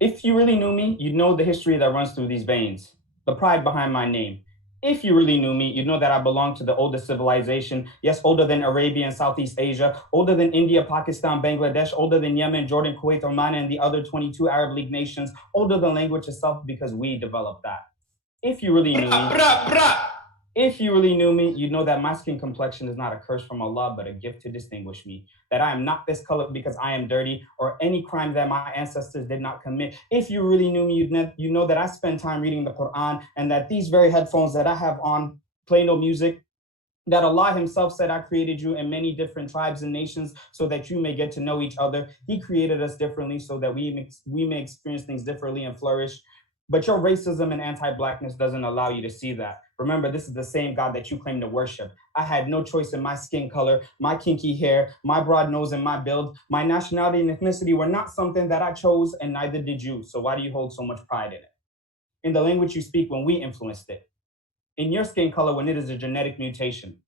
If you really knew me, you'd know the history that runs through these veins, the pride behind my name. If you really knew me, you'd know that I belong to the oldest civilization. Yes, older than Arabia and Southeast Asia, older than India, Pakistan, Bangladesh, older than Yemen, Jordan, Kuwait, Oman, and the other 22 Arab League nations, older than language itself because we developed that. If you really knew me, if you really knew me, you'd know that my skin complexion is not a curse from Allah, but a gift to distinguish me. That I am not this color because I am dirty or any crime that my ancestors did not commit. If you really knew me, you'd know that I spend time reading the Quran and that these very headphones that I have on play no music. That Allah himself said, I created you in many different tribes and nations so that you may get to know each other. He created us differently so that we may experience things differently and flourish. But your racism and anti-Blackness doesn't allow you to see that. Remember, this is the same God that you claim to worship. I had no choice in my skin color, my kinky hair, my broad nose, and my build. My nationality and ethnicity were not something that I chose, and neither did you. So why do you hold so much pride in it? In the language you speak when we influenced it. In your skin color when it is a genetic mutation.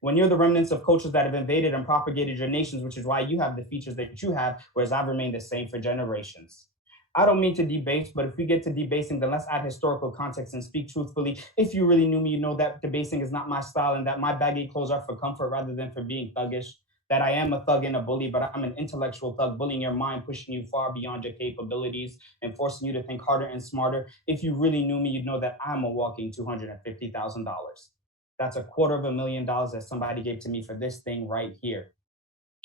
When you're the remnants of cultures that have invaded and propagated your nations, which is why you have the features that you have, whereas I've remained the same for generations. I don't mean to debase, but if we get to debasing, then let's add historical context and speak truthfully. If you really knew me, you know that debasing is not my style and that my baggy clothes are for comfort rather than for being thuggish. That I am a thug and a bully, but I'm an intellectual thug, bullying your mind, pushing you far beyond your capabilities and forcing you to think harder and smarter. If you really knew me, you'd know that I'm a walking $250,000. That's $250,000 that somebody gave to me for this thing right here.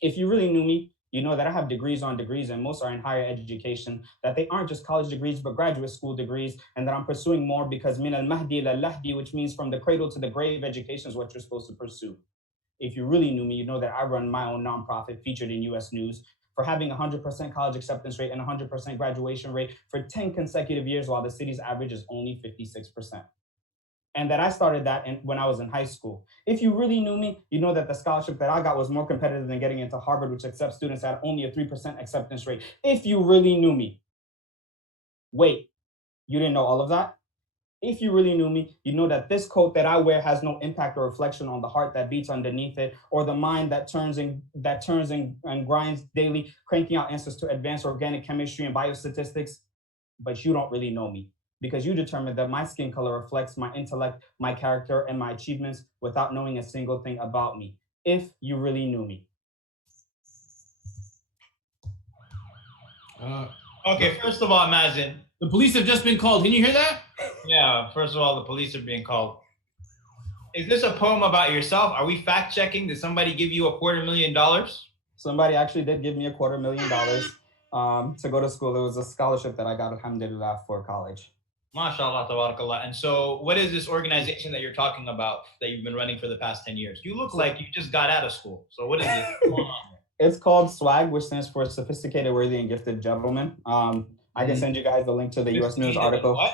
If you really knew me, you know that I have degrees on degrees and most are in higher education, that they aren't just college degrees, but graduate school degrees, and that I'm pursuing more because min al-mahdi ila-lahdi, which means from the cradle to the grave, education is what you're supposed to pursue. If you really knew me, you know that I run my own nonprofit featured in US News for having 100% college acceptance rate and 100% graduation rate for 10 consecutive years, while the city's average is only 56%. And that I started that when I was in high school. If you really knew me, you know that the scholarship that I got was more competitive than getting into Harvard, which accepts students at only a 3% acceptance rate. If you really knew me. Wait, you didn't know all of that? If you really knew me, you know that this coat that I wear has no impact or reflection on the heart that beats underneath it, or the mind that turns and grinds daily, cranking out answers to advanced organic chemistry and biostatistics. But you don't really know me, because you determined that my skin color reflects my intellect, my character, and my achievements without knowing a single thing about me. If you really knew me. Okay, first of all, imagine. The police have just been called. Can you hear that? Yeah, first of all, the police are being called. Is this a poem about yourself? Are we fact checking? Did somebody give you $250,000? Somebody actually did give me $250,000 to go to school. It was a scholarship that I got, alhamdulillah, for college. MashaAllah, tabarakallah. And so what is this organization that you're talking about that you've been running for the past 10 years? You look like you just got out of school. So what is this going on here? It's called SWAG, which stands for Sophisticated, Worthy, and Gifted Gentlemen. I can send you guys the link to the US News article. What?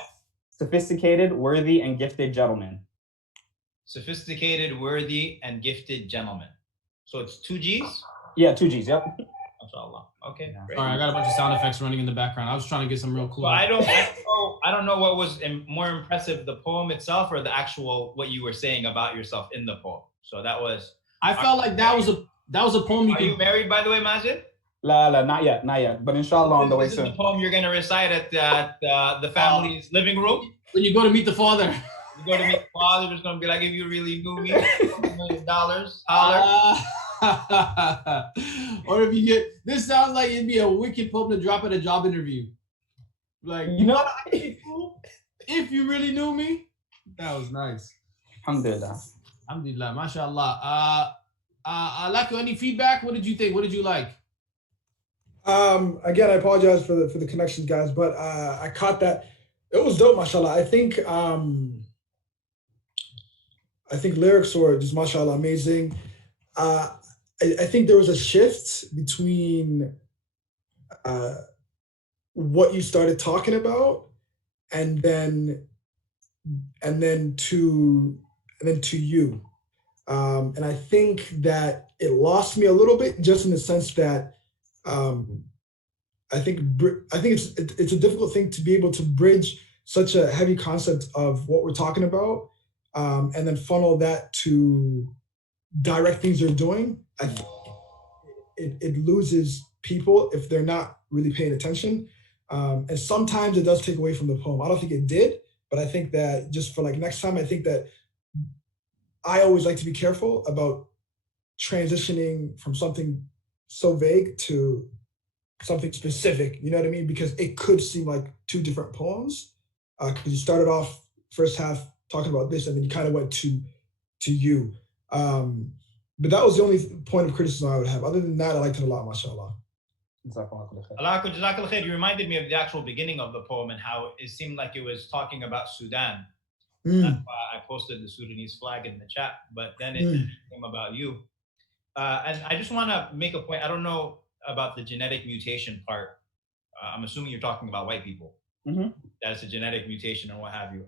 Sophisticated, Worthy, and Gifted Gentlemen. Sophisticated, worthy, and gifted gentlemen. So it's 2 G's? Yeah, 2 G's, yep. MashaAllah. Okay. Yeah. Great. Sorry, I got a bunch of sound effects running in the background. I was trying to get some real cool. Well, I don't know what was more impressive, the poem itself or the actual what you were saying about yourself in the poem. So that was. I felt like that was a poem you Are could. you married, by the way, Majid? La, not yet. But inshallah on the way This is soon. the poem you're going to recite at the family's living room. When you go to meet the father. You go to meet the father, there's going to be like, if you really knew me, $1 million, holler. Or if you get, this sounds like it'd be a wicked poem to drop at a job interview. Like, You know, if you really knew me, that was nice. alhamdulillah. Alhamdulillah, mashallah. Lako, any feedback? What did you think? What did you like? Again, I apologize for the connection, guys, but I caught that. It was dope, mashallah. I think lyrics were just mashallah amazing. I think there was a shift between what you started talking about and then to you. And I think that it lost me a little bit, just in the sense that I think it's a difficult thing to be able to bridge such a heavy concept of what we're talking about, and then funnel that to direct things you're doing. I think it loses people if they're not really paying attention, and sometimes it does take away from the poem. I don't think it did, but I think that just for like next time, I think that I always like to be careful about transitioning from something so vague to something specific, you know what I mean? Because it could seem like two different poems, because you started off first half talking about this, and then you kind of went to you. But that was the only point of criticism I would have. Other than that, I liked it a lot, mashallah. You reminded me of the actual beginning of the poem and how it seemed like it was talking about Sudan. Mm. That's why I posted the Sudanese flag in the chat, but then it came about you. And I just want to make a point. I don't know about the genetic mutation part. I'm assuming you're talking about white people. Mm-hmm. That's a genetic mutation or what have you.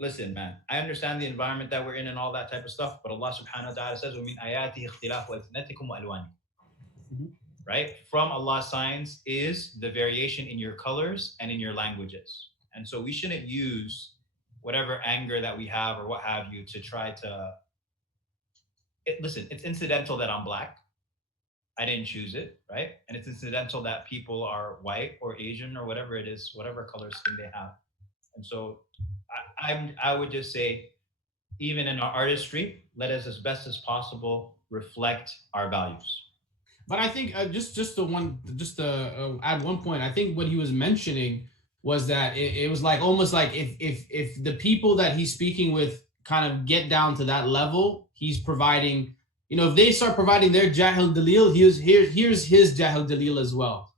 Listen, man, I understand the environment that we're in and all that type of stuff, but Allah subhanahu wa ta'ala says, وَمِنْ آيَاتِهِ اخْتِلَافُ أَلْسِنَتِكُمْ وَأَلْوَانِكُمْ. Right? From Allah's signs is the variation in your colors and in your languages. And so we shouldn't use whatever anger that we have or what have you to try to... Listen, it's incidental that I'm black. I didn't choose it, right? And it's incidental that people are white or Asian or whatever it is, whatever color skin they have. And so I would just say, even in our artistry, let us as best as possible reflect our values. But I think just to add one point, I think what he was mentioning was that it was like almost like if the people that he's speaking with kind of get down to that level, he's providing, if they start providing their Jahil Dalil, here's his Jahil Dalil as well.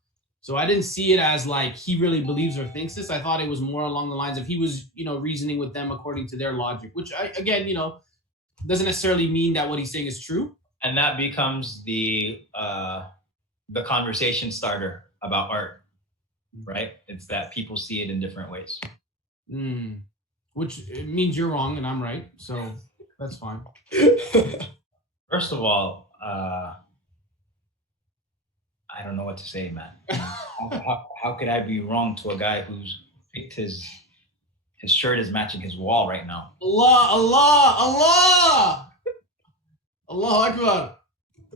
So I didn't see it as like he really believes or thinks this. I thought it was more along the lines of he was, reasoning with them according to their logic, which again, doesn't necessarily mean that what he's saying is true. And that becomes the conversation starter about art, right? It's that people see it in different ways. Which means you're wrong and I'm right, so that's fine. First of all, I don't know what to say, man. How could I be wrong to a guy who's picked his shirt is matching his wall right now? Allah Akbar.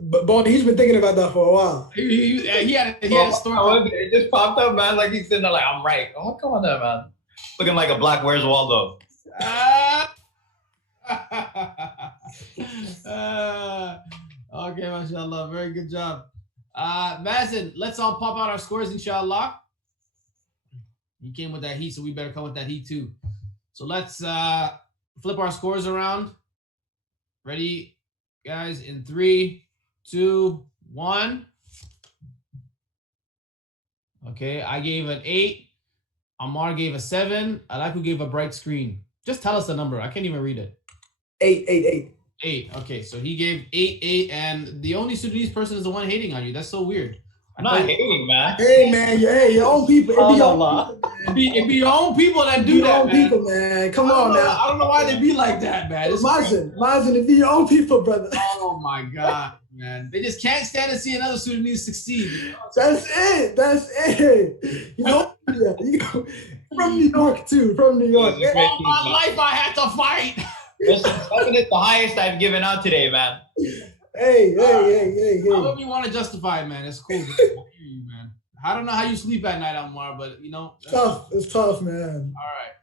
But Bonnie, he's been thinking about that for a while. He had a story. It just popped up, man. Like he's sitting there like, I'm right. Oh, come on there, man. Looking like a black Where's Waldo. Okay, mashallah. Very good job. Mazen, let's all pop out our scores, inshallah. He came with that heat, so we better come with that heat too. So let's flip our scores around. Ready, guys? In 3, 2, 1. Okay, I gave an 8. Ammar gave a 7. Alaku gave a bright screen. Just tell us the number. I can't even read it. 8. 8. Okay, so he gave 8, and the only Sudanese person is the one hating on you. That's so weird. I'm not hating, man. Hey, man. Hey, your own people. It be your own people that do that, man. People, man. Come on now. I don't know why they be like that, man. Mazen, it be your own people, brother. Oh my God, man. They just can't stand to see another Sudanese succeed. That's it. From New York, too. From New York. All my life I had to fight. Listen, 7 is the highest I've given out today, man. Hey. However you want to justify it, man. It's cool. I hear you, man. I don't know how you sleep at night, Ammar, but It's tough, man. All right.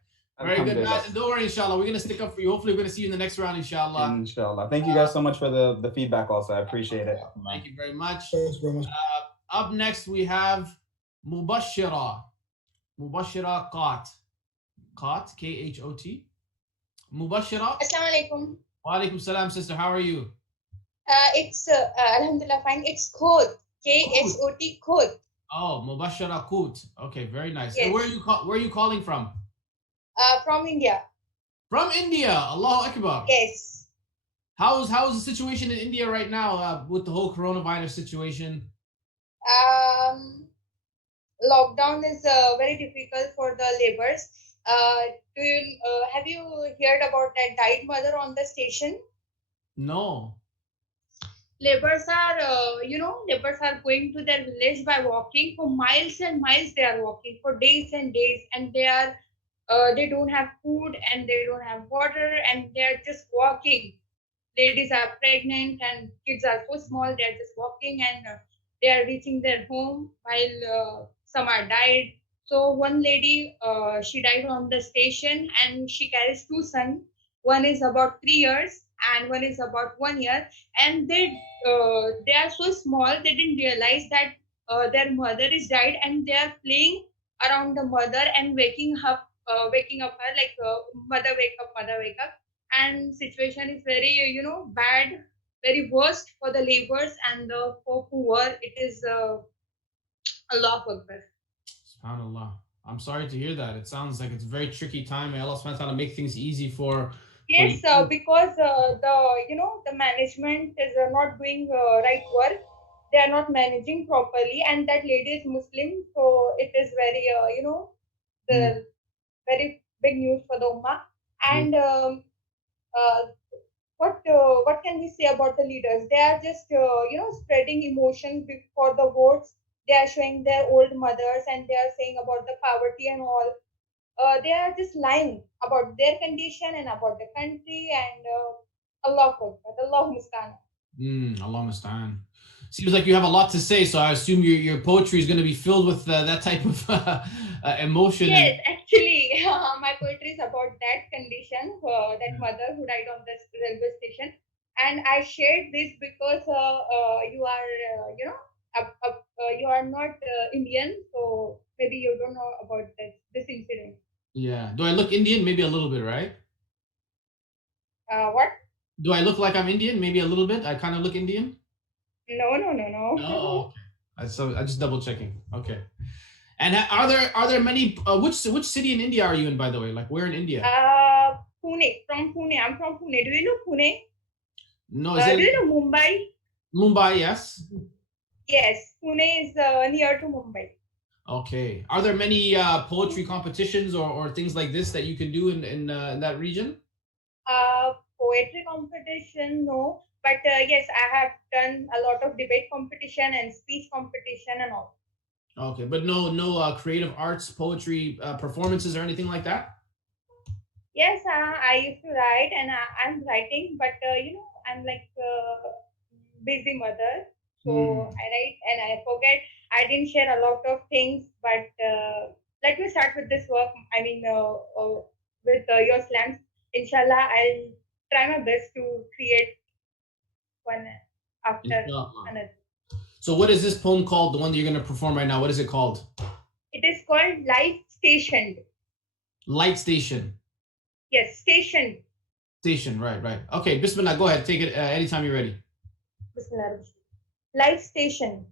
Very good, Matt. Don't worry, inshallah. We're gonna stick up for you. Hopefully we're gonna see you in the next round, inshallah. Inshallah. Thank you guys so much for the feedback also. I appreciate it. Thank you very much. Thanks very much. Up next we have Mubashira Qat. Qat, Khot. Mubashira. Assalamu alaikum. Wa alaikum salam, sister. How are you? It's Alhamdulillah fine. It's Khot. Khot. Khot. Oh, Mubashira Qut. Okay, very nice. Yes. And where are you calling from? From India. From India. Allahu Akbar. Yes. How's the situation in India right now with the whole coronavirus situation? Um, Lockdown is very difficult for the laborers. Have you heard about that died mother on the station? No. Laborers are going to their village by walking for miles and miles. They are walking for days and days, and they don't have food and they don't have water, and they are just walking. Ladies are pregnant and kids are so small. They are just walking, and they are reaching their home while some are died. So one lady, she died on the station, and she carries two sons. One is about 3 years and one is about 1 year, and they are so small they didn't realize that their mother is died, and they are playing around the mother and waking up her like mother wake up. And situation is very bad, very worst for the laborers and the poor. It is a law Akbar. SubhanAllah. I'm sorry to hear that. It sounds like it's a very tricky time. May Allah subhanahu wa ta'ala make things easy for Yes, you. because the management is not doing right work. They are not managing properly, and that lady is Muslim, so it is very the very big news for the ummah. Yeah. And uh, what can we say about the leaders? They are just spreading emotions before the votes. They are showing their old mothers, and they are saying about the poverty and all. They are just lying about their condition and about the country, and Allah Akbar, Allah Mustan. Allah musta'an. Seems like you have a lot to say, so I assume your poetry is going to be filled with that type of emotion. Yes, actually, my poetry is about that condition, that mother who died on the railway station, and I shared this because you are, you are not Indian, so maybe you don't know about this incident. Yeah. Do I look Indian? Maybe a little bit, right? What? Do I look like I'm Indian? Maybe a little bit. I kind of look Indian. No. No. Okay. So I just double checking. Okay. And are there many? Which city in India are you in, by the way? Like where in India? Pune. From Pune. I'm from Pune. Do you know Pune? No. Do you know Mumbai? Mumbai? Yes. Yes, Pune is near to Mumbai. Okay. Are there many poetry competitions or things like this that you can do in that region? Poetry competition, no. But yes, I have done a lot of debate competition and speech competition and all. Okay, but no creative arts, poetry performances or anything like that? Yes, I used to write, and I'm writing, but I'm like busy mother, so I write and I forget. I didn't share a lot of things, but let me start with this work. I mean, with your slams. Inshallah, I'll try my best to create one after another. So what is this poem called, the one that you're going to perform right now? What is it called? It is called Light Stationed. Light Station. Yes, Stationed. Station, right. Okay, Bismillah, go ahead. Take it anytime you're ready. Bismillah. Light Station.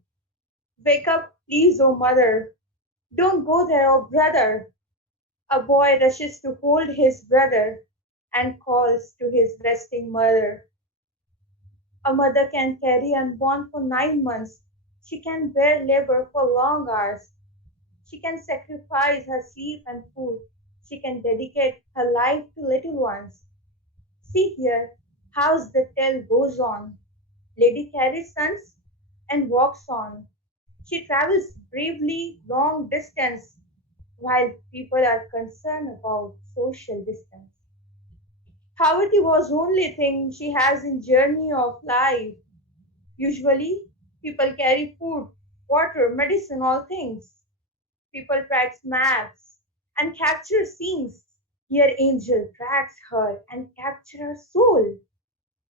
Wake up, please, oh mother. Don't go there, oh brother. A boy rushes to hold his brother and calls to his resting mother. A mother can carry unborn for 9 months. She can bear labor for long hours. She can sacrifice her sleep and food. She can dedicate her life to little ones. See here, how's the tale goes on. Lady carries sons and walks on. She travels bravely long distance while people are concerned about social distance. Poverty was only thing she has in journey of life. Usually, people carry food, water, medicine, all things. People tracks maps and capture scenes. Here angel tracks her and capture her soul.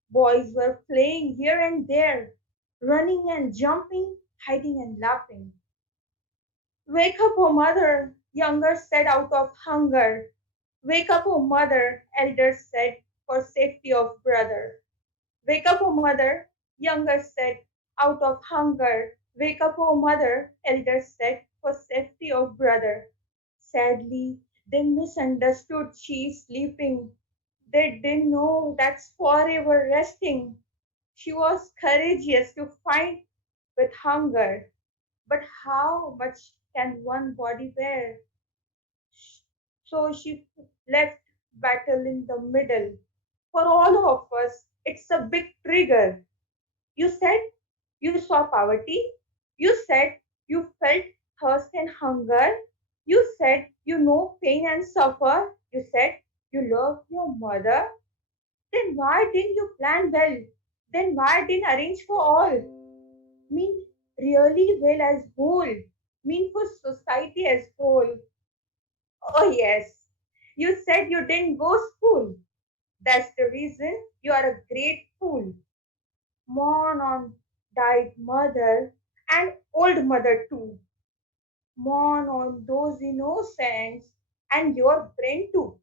Boys were playing here and there, running and jumping, hiding and laughing. Wake up, O mother, younger said out of hunger. Wake up, O mother, elders said, for safety of brother. Wake up, O mother, younger said, out of hunger. Wake up, O mother, elders said, for safety of brother. Sadly, they misunderstood she is sleeping. They didn't know that's forever resting. She was courageous to fight with hunger. But how much can one body bear? So she left battle in the middle. For all of us, it's a big trigger. You said you saw poverty. You said you felt thirst and hunger. You said you know pain and suffer. You said you love your mother. Then why didn't you plan well? Then why didn't arrange for all? Mean really well as whole. Mean for society as whole. Oh yes. You said you didn't go school. That's the reason you are a great fool. Mourn on died mother and old mother too. Mourn on those innocents and your brain too.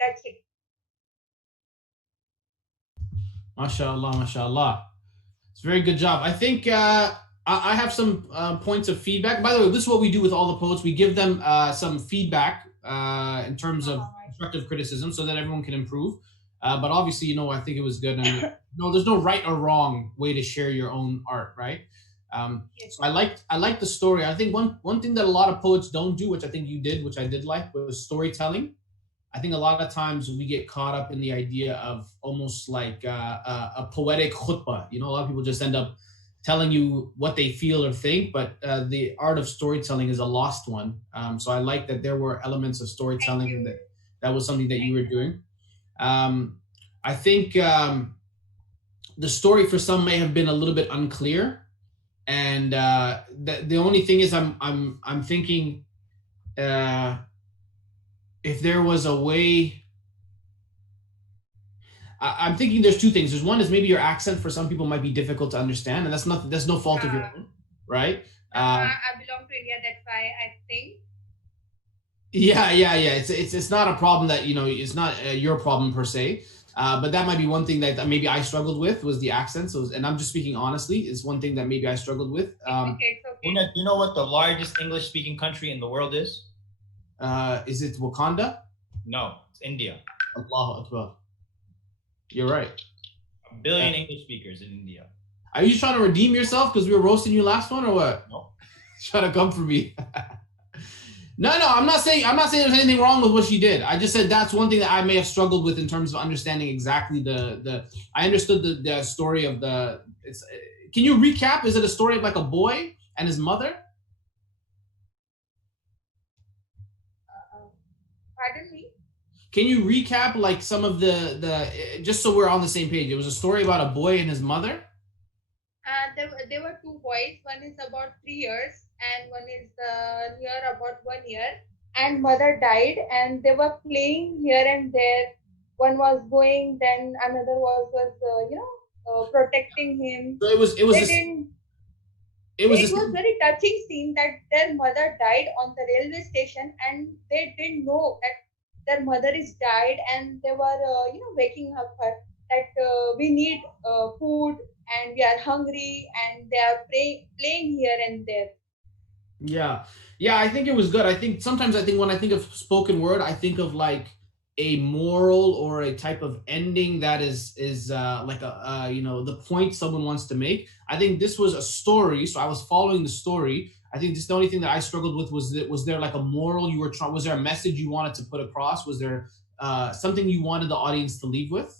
That's it. MashaAllah, MashaAllah. It's a very good job. I think I have some points of feedback. By the way, this is what we do with all the poets. We give them some feedback in terms of constructive criticism so that everyone can improve. But obviously, I think it was good. And there's no right or wrong way to share your own art, right? So I liked the story. I think one thing that a lot of poets don't do, which I think you did, which I did like, was storytelling. I think a lot of times we get caught up in the idea of almost like a poetic khutbah. A lot of people just end up telling you what they feel or think, but the art of storytelling is a lost one. So I like that there were elements of storytelling and that was something that you were doing. I think the story for some may have been a little bit unclear, and the only thing is I'm thinking if there was a way. I'm thinking there's two things. There's one is maybe your accent for some people might be difficult to understand, and that's no fault of your own, right? I belong to India, that's why I think. Yeah. It's not a problem that it's not your problem per se, but that might be one thing that maybe I struggled with was the accent. So, and I'm just speaking honestly, is one thing that maybe I struggled with. Okay. Boonaa, do you know what the largest English-speaking country in the world is? Is it Wakanda? No, it's India. Allahu Akbar. You're right. 1 billion English speakers in India. Are you trying to redeem yourself because we were roasting you last one or what? No. Trying to come for me. No, I'm not saying there's anything wrong with what she did. I just said that's one thing that I may have struggled with in terms of understanding exactly the I understood the story of can you recap? Is it a story of like a boy and his mother? Pardon me? Can you recap like some of the just so we're on the same page? It was a story about a boy and his mother? There were two boys. One is about 3 years and one is near about 1 year. And mother died and they were playing here and there. One was going, then another was protecting him. So it was very touching scene that their mother died on the railway station and they didn't know that their mother is died and they were waking up her that we need food and we are hungry and they are playing here and there. Yeah, I think it was good. I think sometimes when I think of spoken word, I think of like a moral or a type of ending that is like the point someone wants to make. I think this was a story, so I was following the story. I think just the only thing that I struggled with was there like a moral you were trying? Was there a message you wanted to put across? Was there something you wanted the audience to leave with?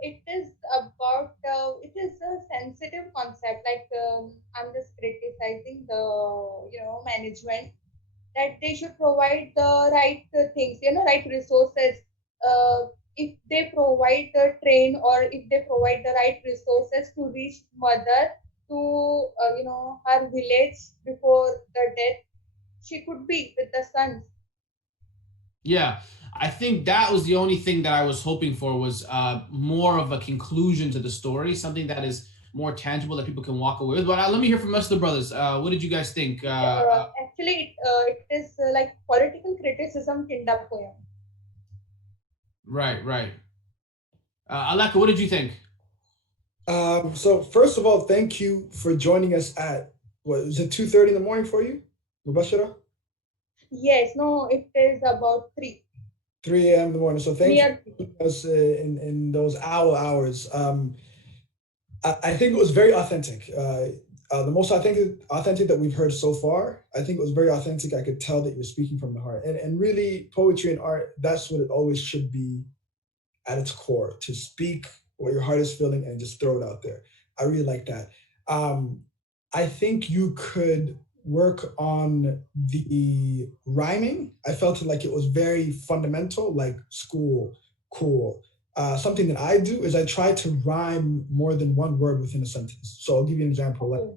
It is about it is a sensitive concept. Like I'm just criticizing the management that they should provide the right things, right resources. If they provide the train or if they provide the right resources to reach mother to her village before the death, she could be with the sons. Yeah, I think that was the only thing that I was hoping for was more of a conclusion to the story, something that is more tangible that people can walk away with. But let me hear from us, the brothers. What did you guys think? Actually, it is like political criticism kinda poem. Right. Alaka, what did you think? So first of all, thank you for joining us at, what, is it 2:30 in the morning for you, Mubashara? Yes, no, it is about 3. 3 a.m. in the morning. So thank you Near for joining us in those hours. I think it was very authentic. The most authentic that we've heard so far. I think it was very authentic. I could tell that you're speaking from the heart. And really, poetry and art, that's what it always should be at its core, to speak what your heart is feeling and just throw it out there. I really like that. I think you could work on the rhyming. I felt like it was very fundamental, like school, cool. Something that I do is I try to rhyme more than one word within a sentence. So I'll give you an example. Like,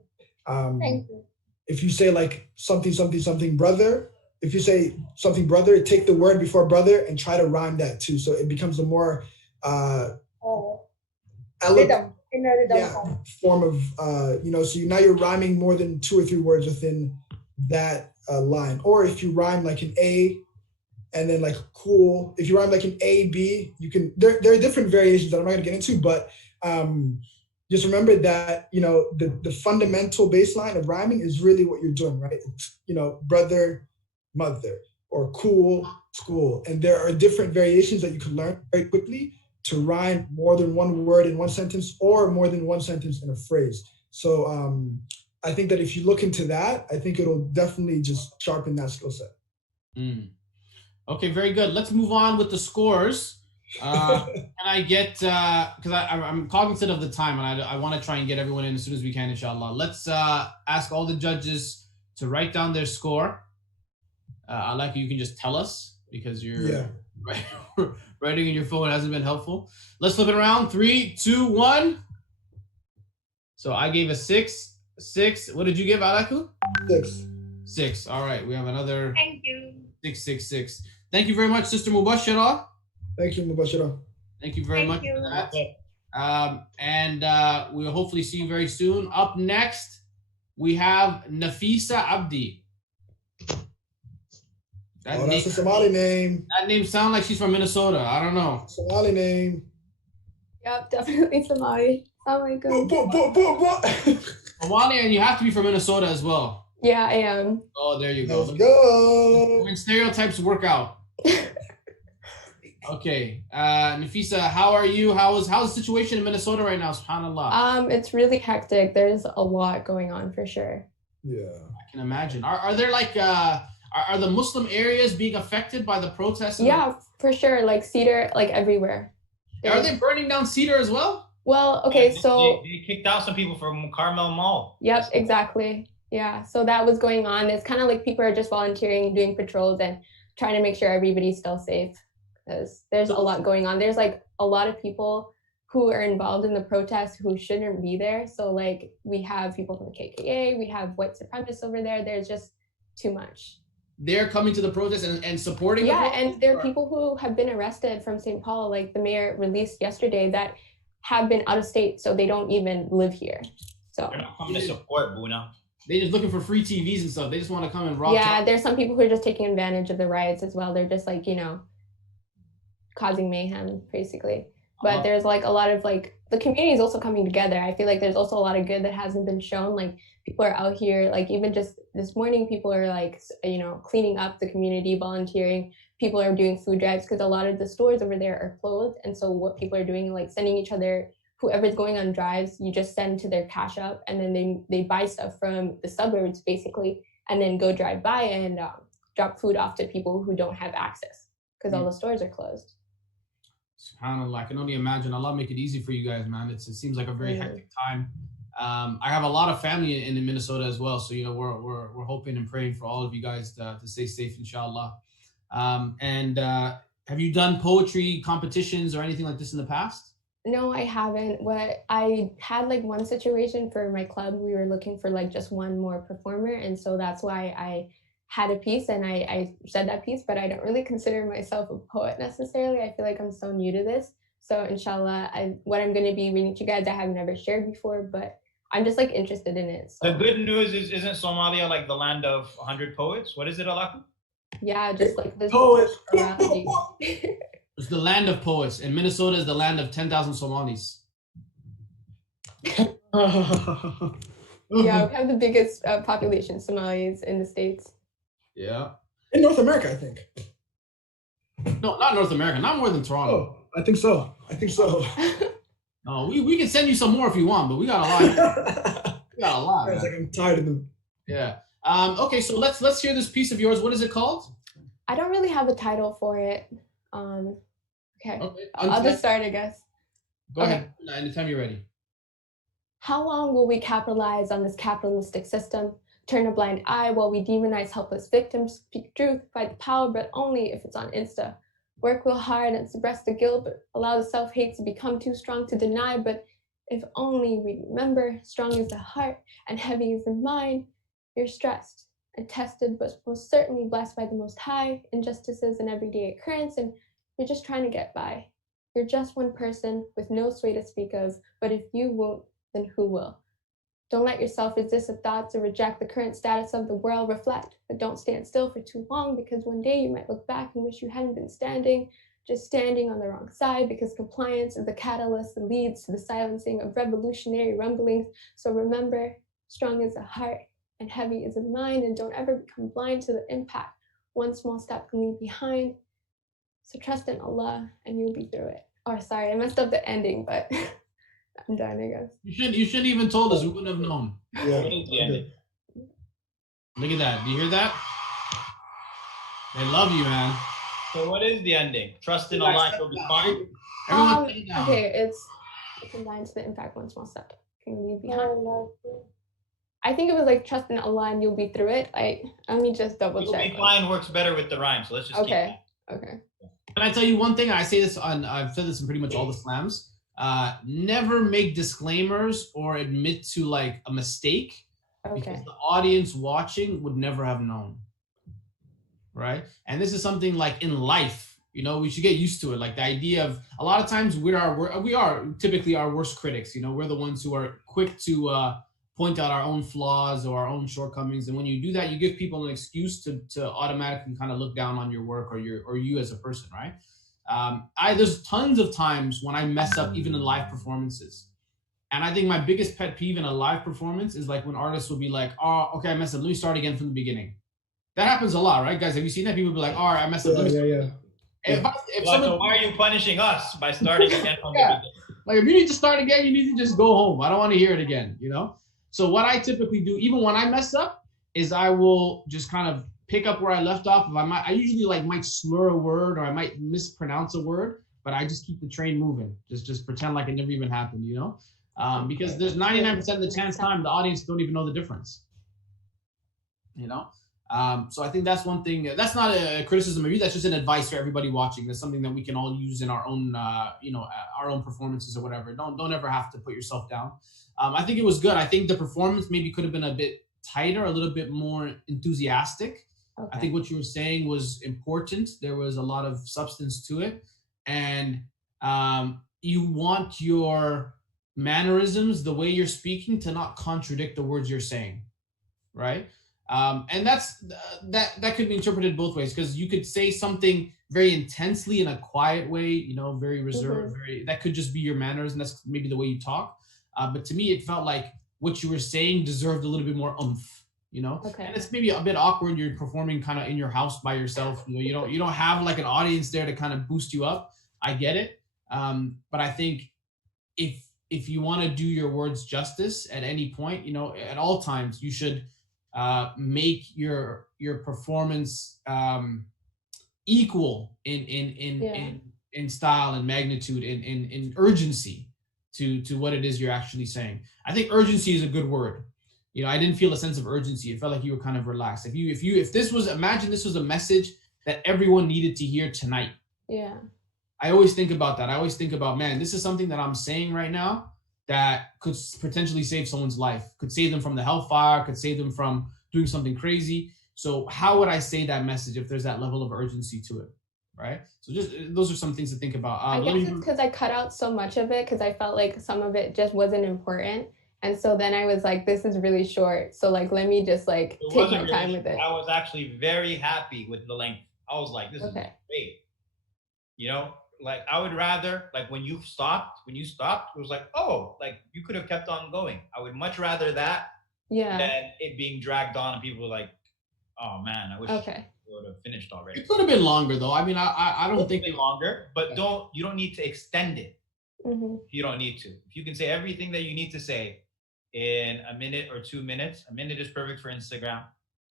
Thank you. if you say like something brother, if you say something brother, take the word before brother and try to rhyme that too. So it becomes a more Rhythm, in a rhythm form. form of so now you're rhyming more than 2 or 3 words within that line. Or if you rhyme like an A and then like cool, if you rhyme like an A B, you can. There are different variations that I'm not gonna get into, but just remember that the fundamental baseline of rhyming is really what you're doing, right? Brother, mother, or cool, school, and there are different variations that you can learn very quickly to rhyme more than one word in one sentence or more than one sentence in a phrase. So I think that if you look into that, I think it'll definitely just sharpen that skill set. Okay, very good. Let's move on with the scores. Can I get, because I'm cognizant of the time and I want to try and get everyone in as soon as we can, inshallah. Let's ask all the judges to write down their score. Alaka, you can just tell us because you're writing in your phone hasn't been helpful. Let's flip it around. 3, 2, 1. So I gave a 6. What did you give, Alaku? 6. All right, we have another. Thank you. 6. Thank you very much, Sister Mubashira. Thank you, Mubashira. Thank you very much for that. And we'll hopefully see you very soon. Up next, we have Nafisa Abdi. That's a Somali name. That name sounds like she's from Minnesota. I don't know. Somali name. Yep, definitely Somali. Assalamualaikum. Somali, and you have to be from Minnesota as well. Yeah, I am. Oh, there you go. Let's go. When stereotypes work out. Okay, Nafisa, how are you? How's the situation in Minnesota right now? SubhanAllah. It's really hectic. There's a lot going on for sure. Yeah, I can imagine. Are there like are the Muslim areas being affected by the protests? Yeah, for sure. Like Cedar, like everywhere. Are they burning down Cedar as well? Well, okay, so they kicked out some people from Carmel Mall. Yep, exactly. Yeah, so that was going on. It's kind of like people are just volunteering, doing patrols, and trying to make sure everybody's still safe. Because there's a lot going on. There's like a lot of people who are involved in the protests who shouldn't be there. So like we have people from the KKA, we have white supremacists over there. There's just too much. They're coming to the protest and supporting. Yeah, and there are people who have been arrested from St. Paul, like the mayor released yesterday, that have been out of state, so they don't even live here. So they're not coming to support Boonaa. They're just looking for free TVs and stuff. They just want to come and rock. Yeah, there's some people who are just taking advantage of the riots as well. They're just like, causing mayhem basically. But there's like a lot of like the community is also coming together. I feel like there's also a lot of good that hasn't been shown. Like people are out here, like even just this morning, people are like, cleaning up the community, volunteering. People are doing food drives because a lot of the stores over there are closed. And so what people are doing, like sending each other, whoever's going on drives, you just send to their Cash App, and then they buy stuff from the suburbs basically, and then go drive by and drop food off to people who don't have access because all the stores are closed. SubhanAllah, I can only imagine. Allah make it easy for you guys, man. It seems like a very hectic time. I have a lot of family in Minnesota as well, so we're hoping and praying for all of you guys to stay safe, inshallah. And have you done poetry competitions or anything like this in the past? No, I haven't. What I had like one situation for my club, we were looking for like just one more performer, and so that's why I had a piece and I said that piece, but I don't really consider myself a poet necessarily. I feel like I'm so new to this. So inshallah, what I'm going to be reading to you guys, I have never shared before, but I'm just like interested in it. So. The good news is, isn't Somalia like the land of 100 poets? What is it, Alaku? Yeah, just like this. Poets. It's the land of poets, and Minnesota is the land of 10,000 Somalis. Yeah, we have the biggest population Somalis in the States. Yeah. In North America, I think. No, not North America. Not more than Toronto. Oh, I think so. No, we can send you some more if you want, but we got a lot. We got a lot. It's like I'm tired of them. Yeah. Okay, so let's hear this piece of yours. What is it called? I don't really have a title for it. Okay. I'll just start, I guess. Go ahead. Anytime you're ready. How long will we capitalize on this capitalistic system? Turn a blind eye while we demonize helpless victims, speak truth, fight the power, but only if it's on Insta. Work real hard and suppress the guilt, but allow the self-hate to become too strong to deny. But if only we remember, strong is the heart and heavy is the mind. You're stressed and tested, but most certainly blessed by the Most High. Injustices an everyday occurrence, and you're just trying to get by. You're just one person with no sway to speak of, but if you won't, then who will? Don't let yourself resist the thoughts or reject the current status of the world. Reflect, but don't stand still for too long, because one day you might look back and wish you hadn't been standing, just standing on the wrong side, because compliance is the catalyst that leads to the silencing of revolutionary rumblings. So remember, strong is the heart and heavy is the mind, and don't ever become blind to the impact one small step can leave behind. So trust in Allah and you'll be through it. Oh, sorry, I messed up the ending, but I'm done, I guess. You shouldn't even told us. We wouldn't have known. Yeah. Look at that. Do you hear that? They love you, man. So what is the ending? Trust in Allah, you'll be fine. Everyone take it down. Okay, it's combined to the impact one small step can leave behind. I think it was like trust in Allah and you'll be through it. Let me just double check. You'll be fine works better with the rhyme, so let's just keep that. Okay. Can I tell you one thing? I say this I've said this in pretty much all the slams. Never make disclaimers or admit to like a mistake, because the audience watching would never have known. Right? And this is something like in life, we should get used to it. Like the idea of a lot of times we are typically our worst critics. We're the ones who are quick to point out our own flaws or our own shortcomings. And when you do that, you give people an excuse to automatically kind of look down on your work or you as a person, right? There's tons of times when I mess up even in live performances. And I think my biggest pet peeve in a live performance is like when artists will be like, oh, okay, I messed up. Let me start again from the beginning. That happens a lot, right, guys? Have you seen that? People be like, all right, I messed up. Yeah. So why are you punishing us by starting again from the beginning? Like if you need to start again, you need to just go home. I don't want to hear it again, So what I typically do, even when I mess up, is I will just kind of pick up where I left off. I usually might slur a word or I might mispronounce a word, but I just keep the train moving. Just pretend like it never even happened, because there's 99% of the chance time the audience don't even know the difference. So I think that's one thing. That's not a criticism of you. That's just an advice for everybody watching. That's something that we can all use in our own, our own performances or whatever. Don't ever have to put yourself down. I think it was good. I think the performance maybe could have been a bit tighter, a little bit more enthusiastic. Okay. I think what you were saying was important. There was a lot of substance to it. And you want your mannerisms, the way you're speaking, to not contradict the words you're saying, right? And that could be interpreted both ways, because you could say something very intensely in a quiet way, very reserved, that could just be your manners, and that's maybe the way you talk. But to me, it felt like what you were saying deserved a little bit more oomph, Okay. And it's maybe a bit awkward. You're performing kind of in your house by yourself. You don't have like an audience there to kind of boost you up. I get it. But I think if you want to do your words justice at any point, at all times, you should make your performance equal in style and magnitude, in urgency to what it is you're actually saying. I think urgency is a good word. I didn't feel a sense of urgency. It felt like you were kind of relaxed. If this was a message that everyone needed to hear tonight. Yeah. I always think about that. I always think about, man, this is something that I'm saying right now that could potentially save someone's life, could save them from the hellfire, could save them from doing something crazy. So how would I say that message if there's that level of urgency to it, right? So just those are some things to think about. I guess it's because I cut out so much of it because I felt like some of it just wasn't important. And so then I was like, this is really short. So let me just take my time with it. I was actually very happy with the length. I was like, this is great. I would rather, when you stopped, it was like, oh, you could have kept on going. I would much rather that than it being dragged on and people were like, oh man, I wish. Okay. would have finished already. It could have been longer though. I mean, I don't think it longer, but you don't need to extend it. You don't need to. If you can say everything that you need to say in a minute or 2 minutes, a minute is perfect for Instagram.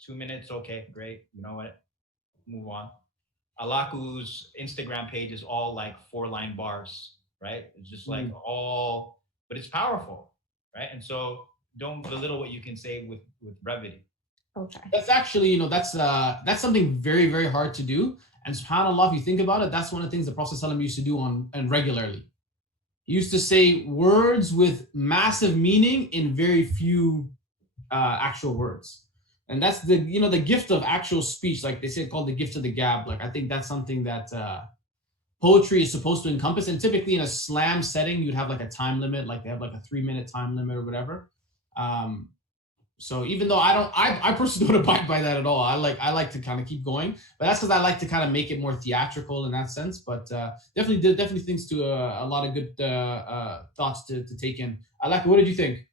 2 minutes, okay, great. You know what? Move on. Alaku's Instagram page is all like 4-line bars, right? It's just like all, but it's powerful, right? And so don't belittle what you can say with brevity. Okay. That's actually, that's something very, very hard to do. And subhanAllah, if you think about it, that's one of the things the Prophet ﷺ used to do and regularly. He used to say words with massive meaning in very few actual words. And that's the gift of actual speech, like they say, called the gift of the gab. Like I think that's something that poetry is supposed to encompass. And typically in a slam setting, you'd have like a time limit, like they have like a 3-minute time limit or whatever. So even though I personally don't abide by that at all. I like to kind of keep going, but that's because I like to kind of make it more theatrical in that sense. But definitely things to a lot of good thoughts to take in. Alak, what did you think?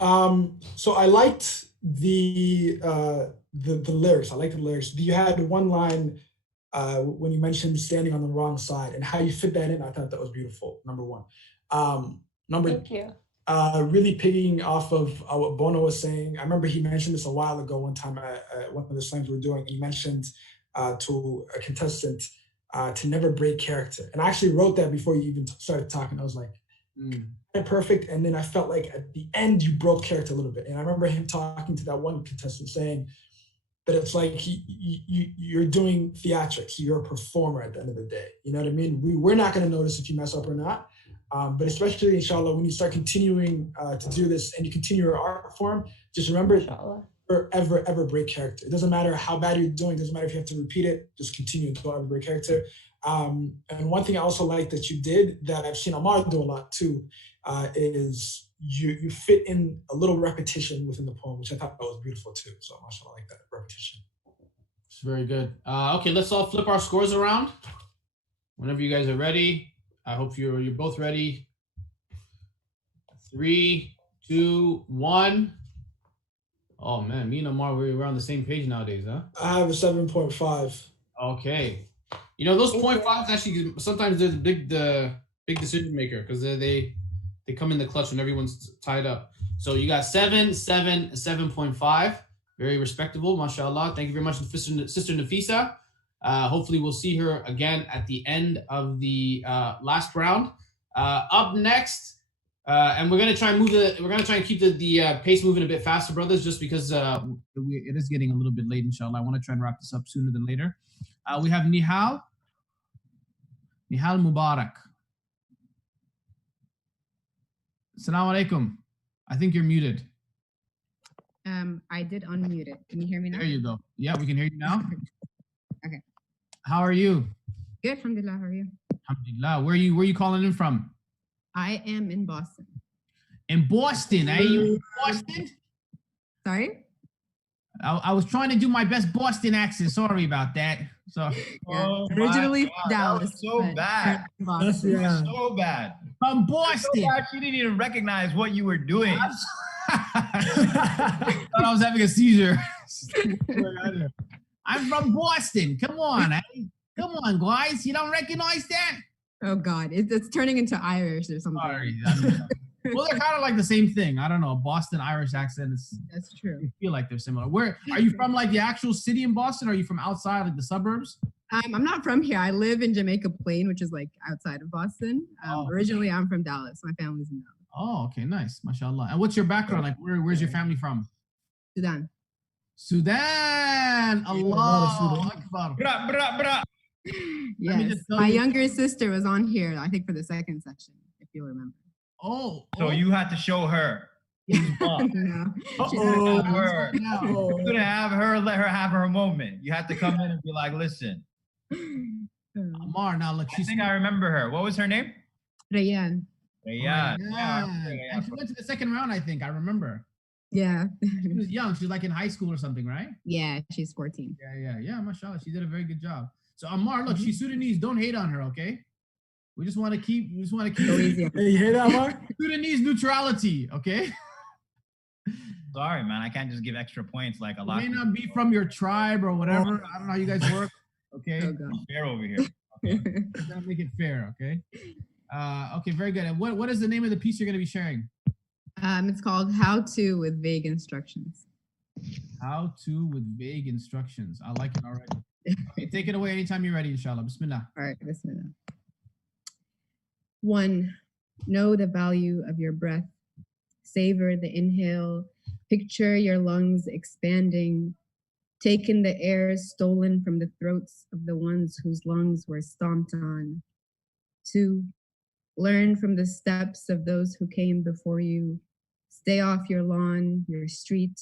So I liked the lyrics. I liked the lyrics. You had one line when you mentioned standing on the wrong side and how you fit that in. I thought that was beautiful. Number one. Thank you. Really picking off of what Boonaa was saying. I remember he mentioned this a while ago one time at one of the slams we were doing. He mentioned to a contestant to never break character. And I actually wrote that before you even started talking. I was like, perfect. And then I felt like at the end, you broke character a little bit. And I remember him talking to that one contestant saying that it's like you're doing theatrics. You're a performer at the end of the day. You know what I mean? We're not going to notice if you mess up or not. But especially, inshallah, when you start continuing to do this and you continue your art form, just remember, ever break character. It doesn't matter how bad you're doing. It doesn't matter if you have to repeat it. Just continue to don't ever break character. And one thing I also like that you did that I've seen Ammar do a lot too, is you fit in a little repetition within the poem, which I thought that was beautiful too. So mashallah, I like that repetition. It's very good. Okay, let's all flip our scores around. Whenever you guys are ready. I hope you're both ready. 3, 2, 1. Oh man, me and Ammar, we're on the same page nowadays, huh? I have a 7.5. Okay. Those 0.5s actually sometimes they're the big decision maker because they come in the clutch when everyone's tied up. So you got 7, 7, 7.5. Very respectable, mashallah. Thank you very much, Sister Nafisa. Hopefully we'll see her again at the end of the last round. Up next, and we're gonna try and keep the pace moving a bit faster, brothers, just because it is getting a little bit late, inshallah. I want to try and wrap this up sooner than later. We have Nihal Mubarak. Assalamu alaikum. I think you're muted. I did unmute it. Can you hear me now? There you go. Yeah, we can hear you now. Okay. How are you? Good, alhamdulillah. How are you? Alhamdulillah. Where are you calling in from? I am in Boston. In Boston? Are you in Boston? Sorry? I was trying to do my best Boston accent. Sorry about that. So originally Dallas. So bad. So bad. From Boston. So bad you didn't even recognize what you were doing. I thought I was having a seizure. I'm from Boston. Come on. Come on, guys. You don't recognize that? Oh, God. It's turning into Irish or something. Sorry. Well, they're kind of like the same thing. I don't know. Boston Irish accent. That's true. I feel like they're similar. Where are you from? Like the actual city in Boston? Or are you from outside, like the suburbs? I'm not from here. I live in Jamaica Plain, which is like outside of Boston. Originally, I'm from Dallas. My family's in Dallas. Oh, okay. Nice. MashaAllah. And what's your background? Like, where's your family from? Sudan. Allah Akbar. Bra, bra, bra. Yes. My younger sister was on here, I think, for the second session, if you'll remember. So you had to show her. No. You're gonna have her, let her have her moment. You had to come in and be like, listen. Ammar, now look, I think I remember her. What was her name? Rayan. Yeah. And she went to the second round, I think. I remember. Yeah. She was young. She was like in high school or something, right? Yeah, she's 14. Yeah, mashallah. She did a very good job. So Ammar, look, she's Sudanese. Don't hate on her, okay? We just want to keep. Hey, you hear that, Ammar? Sudanese neutrality, okay? Sorry, man. I can't just give extra points like a It lot. may not be from your tribe or whatever. I don't know how you guys work. Okay. Oh, God. Fair over here. Okay. We're gonna make it fair, okay? Okay, very good. And what is the name of the piece you're gonna be sharing? It's called How To with Vague Instructions. How to with vague instructions. I like it already. Okay, take it away anytime you're ready, inshallah. Bismillah. All right, bismillah. 1. Know the value of your breath. Savor the inhale. Picture your lungs expanding. Take in the air stolen from the throats of the ones whose lungs were stomped on. 2. Learn from the steps of those who came before you. Stay off your lawn, your street.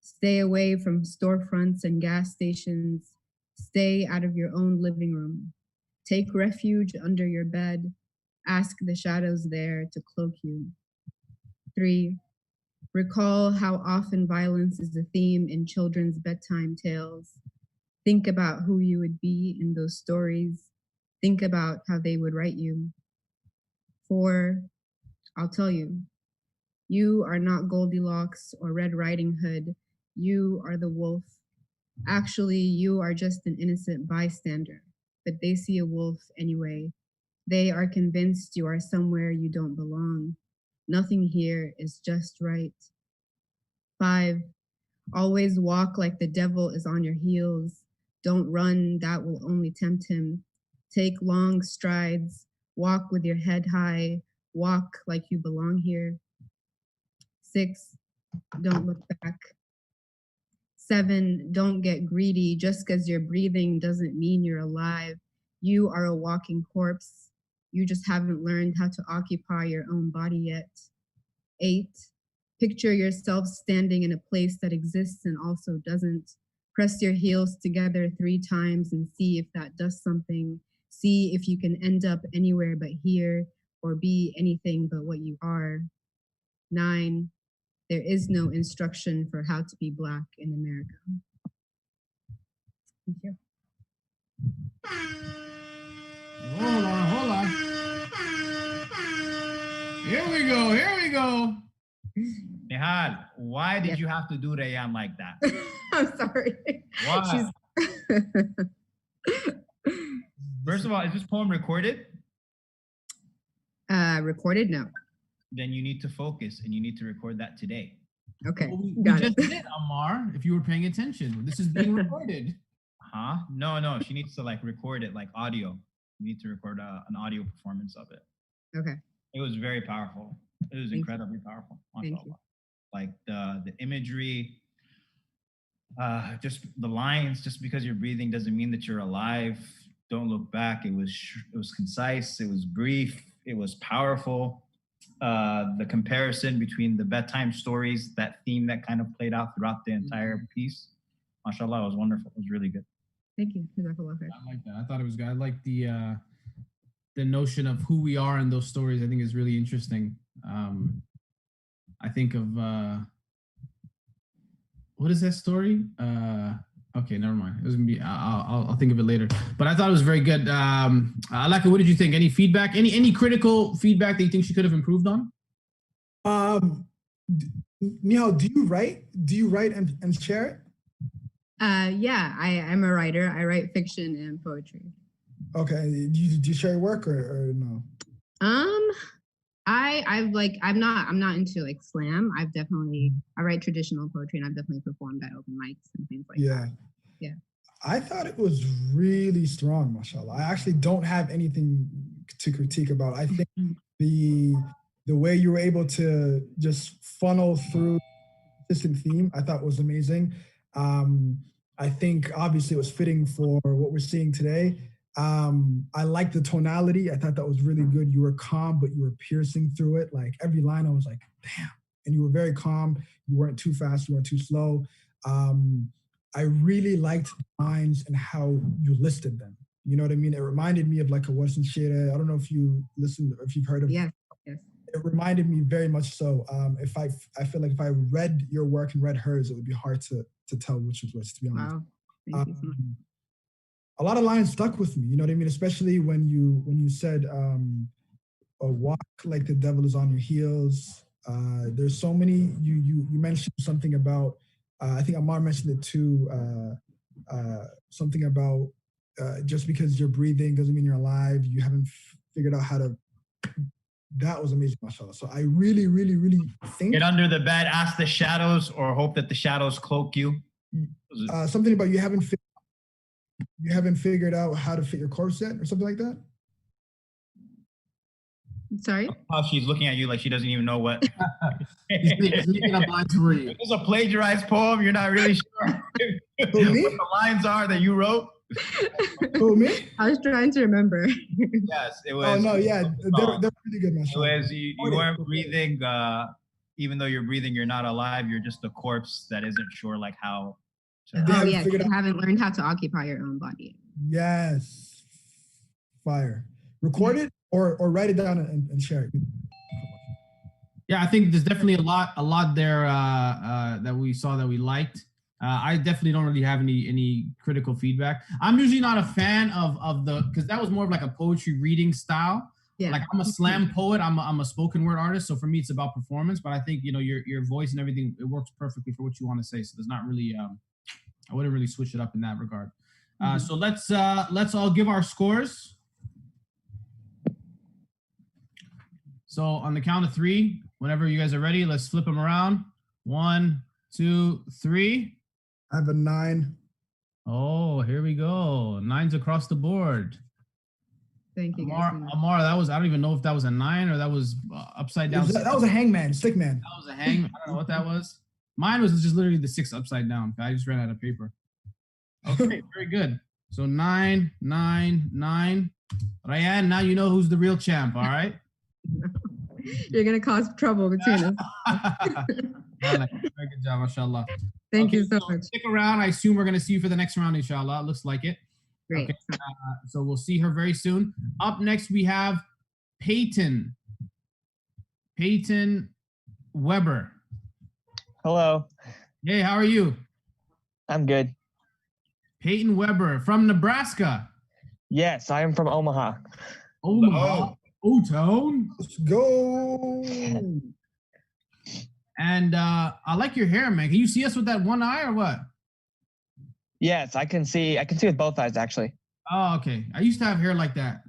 Stay away from storefronts and gas stations. Stay out of your own living room. Take refuge under your bed. Ask the shadows there to cloak you. 3. Recall how often violence is a theme in children's bedtime tales. Think about who you would be in those stories. Think about how they would write you. 4. I'll tell you. You are not Goldilocks or Red Riding Hood. You are the wolf. Actually, you are just an innocent bystander, but they see a wolf anyway. They are convinced you are somewhere you don't belong. Nothing here is just right. 5. Always walk like the devil is on your heels. Don't run, that will only tempt him. Take long strides. Walk with your head high. Walk like you belong here. 6. Don't look back. 7. Don't get greedy. Just because you're breathing doesn't mean you're alive. You are a walking corpse. You just haven't learned how to occupy your own body yet. 8. Picture yourself standing in a place that exists and also doesn't. Press your heels together 3 times and see if that does something. See if you can end up anywhere but here or be anything but what you are. 9. There is no instruction for how to be Black in America. Thank you. Hold on. Here we go. Nihal, why did you have to do Rayan like that? I'm sorry. Why? First of all, is this poem recorded? Recorded? No. Then you need to focus and you need to record that today. Okay. Well, we got just it. did, Ammar, if you were paying attention. This is being recorded. Huh? No. She needs to like record it like audio. You need to record an audio performance of it. Okay. It was very powerful. It was incredibly powerful. Thank you. Like the imagery, just the lines. Just because you're breathing doesn't mean that you're alive. Don't look back. It was concise. It was brief. It was powerful. The comparison between the bedtime stories, that theme that kind of played out throughout the entire piece. MashaAllah, it was wonderful. It was really good. Thank you. I like that. I thought it was good. I like the notion of who we are in those stories. I think is really interesting. I think of what is that story? Okay, never mind. It was gonna be. I'll think of it later. But I thought it was very good. Alaka, what did you think? Any feedback? Any critical feedback that you think she could have improved on? Nihal, do you write? Do you write and share it? Yeah, I'm a writer. I write fiction and poetry. Okay. Do you share your work or no? I'm not into like slam. I write traditional poetry and I've definitely performed at open mics and things like that. Yeah. I thought it was really strong, mashallah. I actually don't have anything to critique about. I think the way you were able to just funnel through consistent theme, I thought was amazing. I think obviously it was fitting for what we're seeing today. I liked the tonality. I thought that was really good. You were calm, but you were piercing through it. Like every line I was like, damn. And you were very calm. You weren't too fast. You weren't too slow. I really liked the lines and how you listed them. You know what I mean? It reminded me of like a Western Shira. I don't know if you listened, or if you've heard of it. Yes. It reminded me very much so. I feel like if I read your work and read hers, it would be hard to tell which was which, to be honest. Wow. Thank you so much. A lot of lines stuck with me, you know what I mean? Especially when you said, walk like the devil is on your heels. There's so many. You mentioned something about. I think Ammar mentioned it too. Something about just because you're breathing doesn't mean you're alive. You haven't figured out how to. That was amazing, mashallah. So I really, really, really think. Get under the bed, ask the shadows, or hope that the shadows cloak you. Something about you haven't figured out how to fit your corset or something like that. Sorry? How she's looking at you like she doesn't even know what. He's making up lines for you. It's a plagiarized poem. You're not really sure what the lines are that you wrote. Oh, me? I was trying to remember. Yes, it was. Oh no, yeah, they're pretty good, It mashallah. was you weren't breathing. Even though you're breathing, you're not alive. You're just a corpse that isn't sure like how. Oh yes, you haven't learned how to occupy your own body. Yes, fire. Record it or write it down and share it. Yeah, I think there's definitely a lot there that we saw that we liked. I definitely don't really have any critical feedback. I'm usually not a fan of the, because that was more of like a poetry reading style. Yeah. Like I'm a slam poet. I'm a spoken word artist. So for me, it's about performance. But I think your voice and everything, it works perfectly for what you want to say. So there's not really I wouldn't really switch it up in that regard. So let's all give our scores. So on the count of 3, whenever you guys are ready, let's flip them around. 1, 2, 3. I have a 9. Oh, here we go. 9s across the board. Thank you, Ammar, that was, I don't even know if that was a 9 or that was upside down. That was a hangman, stick man. That was a hangman. I don't know what that was. Mine was just literally the 6 upside down. I just ran out of paper. Okay, very good. So 9, 9, 9. Ryan, now you know who's the real champ, all right? You're going to cause trouble between us. Very good job, mashallah. Thank you so much. Stick around. I assume we're going to see you for the next round, inshallah. It looks like it. Great. Okay. So we'll see her very soon. Up next, we have Peyton. Peyton Weber. Hello. Hey, how are you? I'm good. Peyton Weber from Nebraska. Yes, I am from Omaha. Omaha. O-Town. Let's go. And I like your hair, man. Can you see us with that one eye or what? Yes, I can see with both eyes actually. Oh, okay. I used to have hair like that.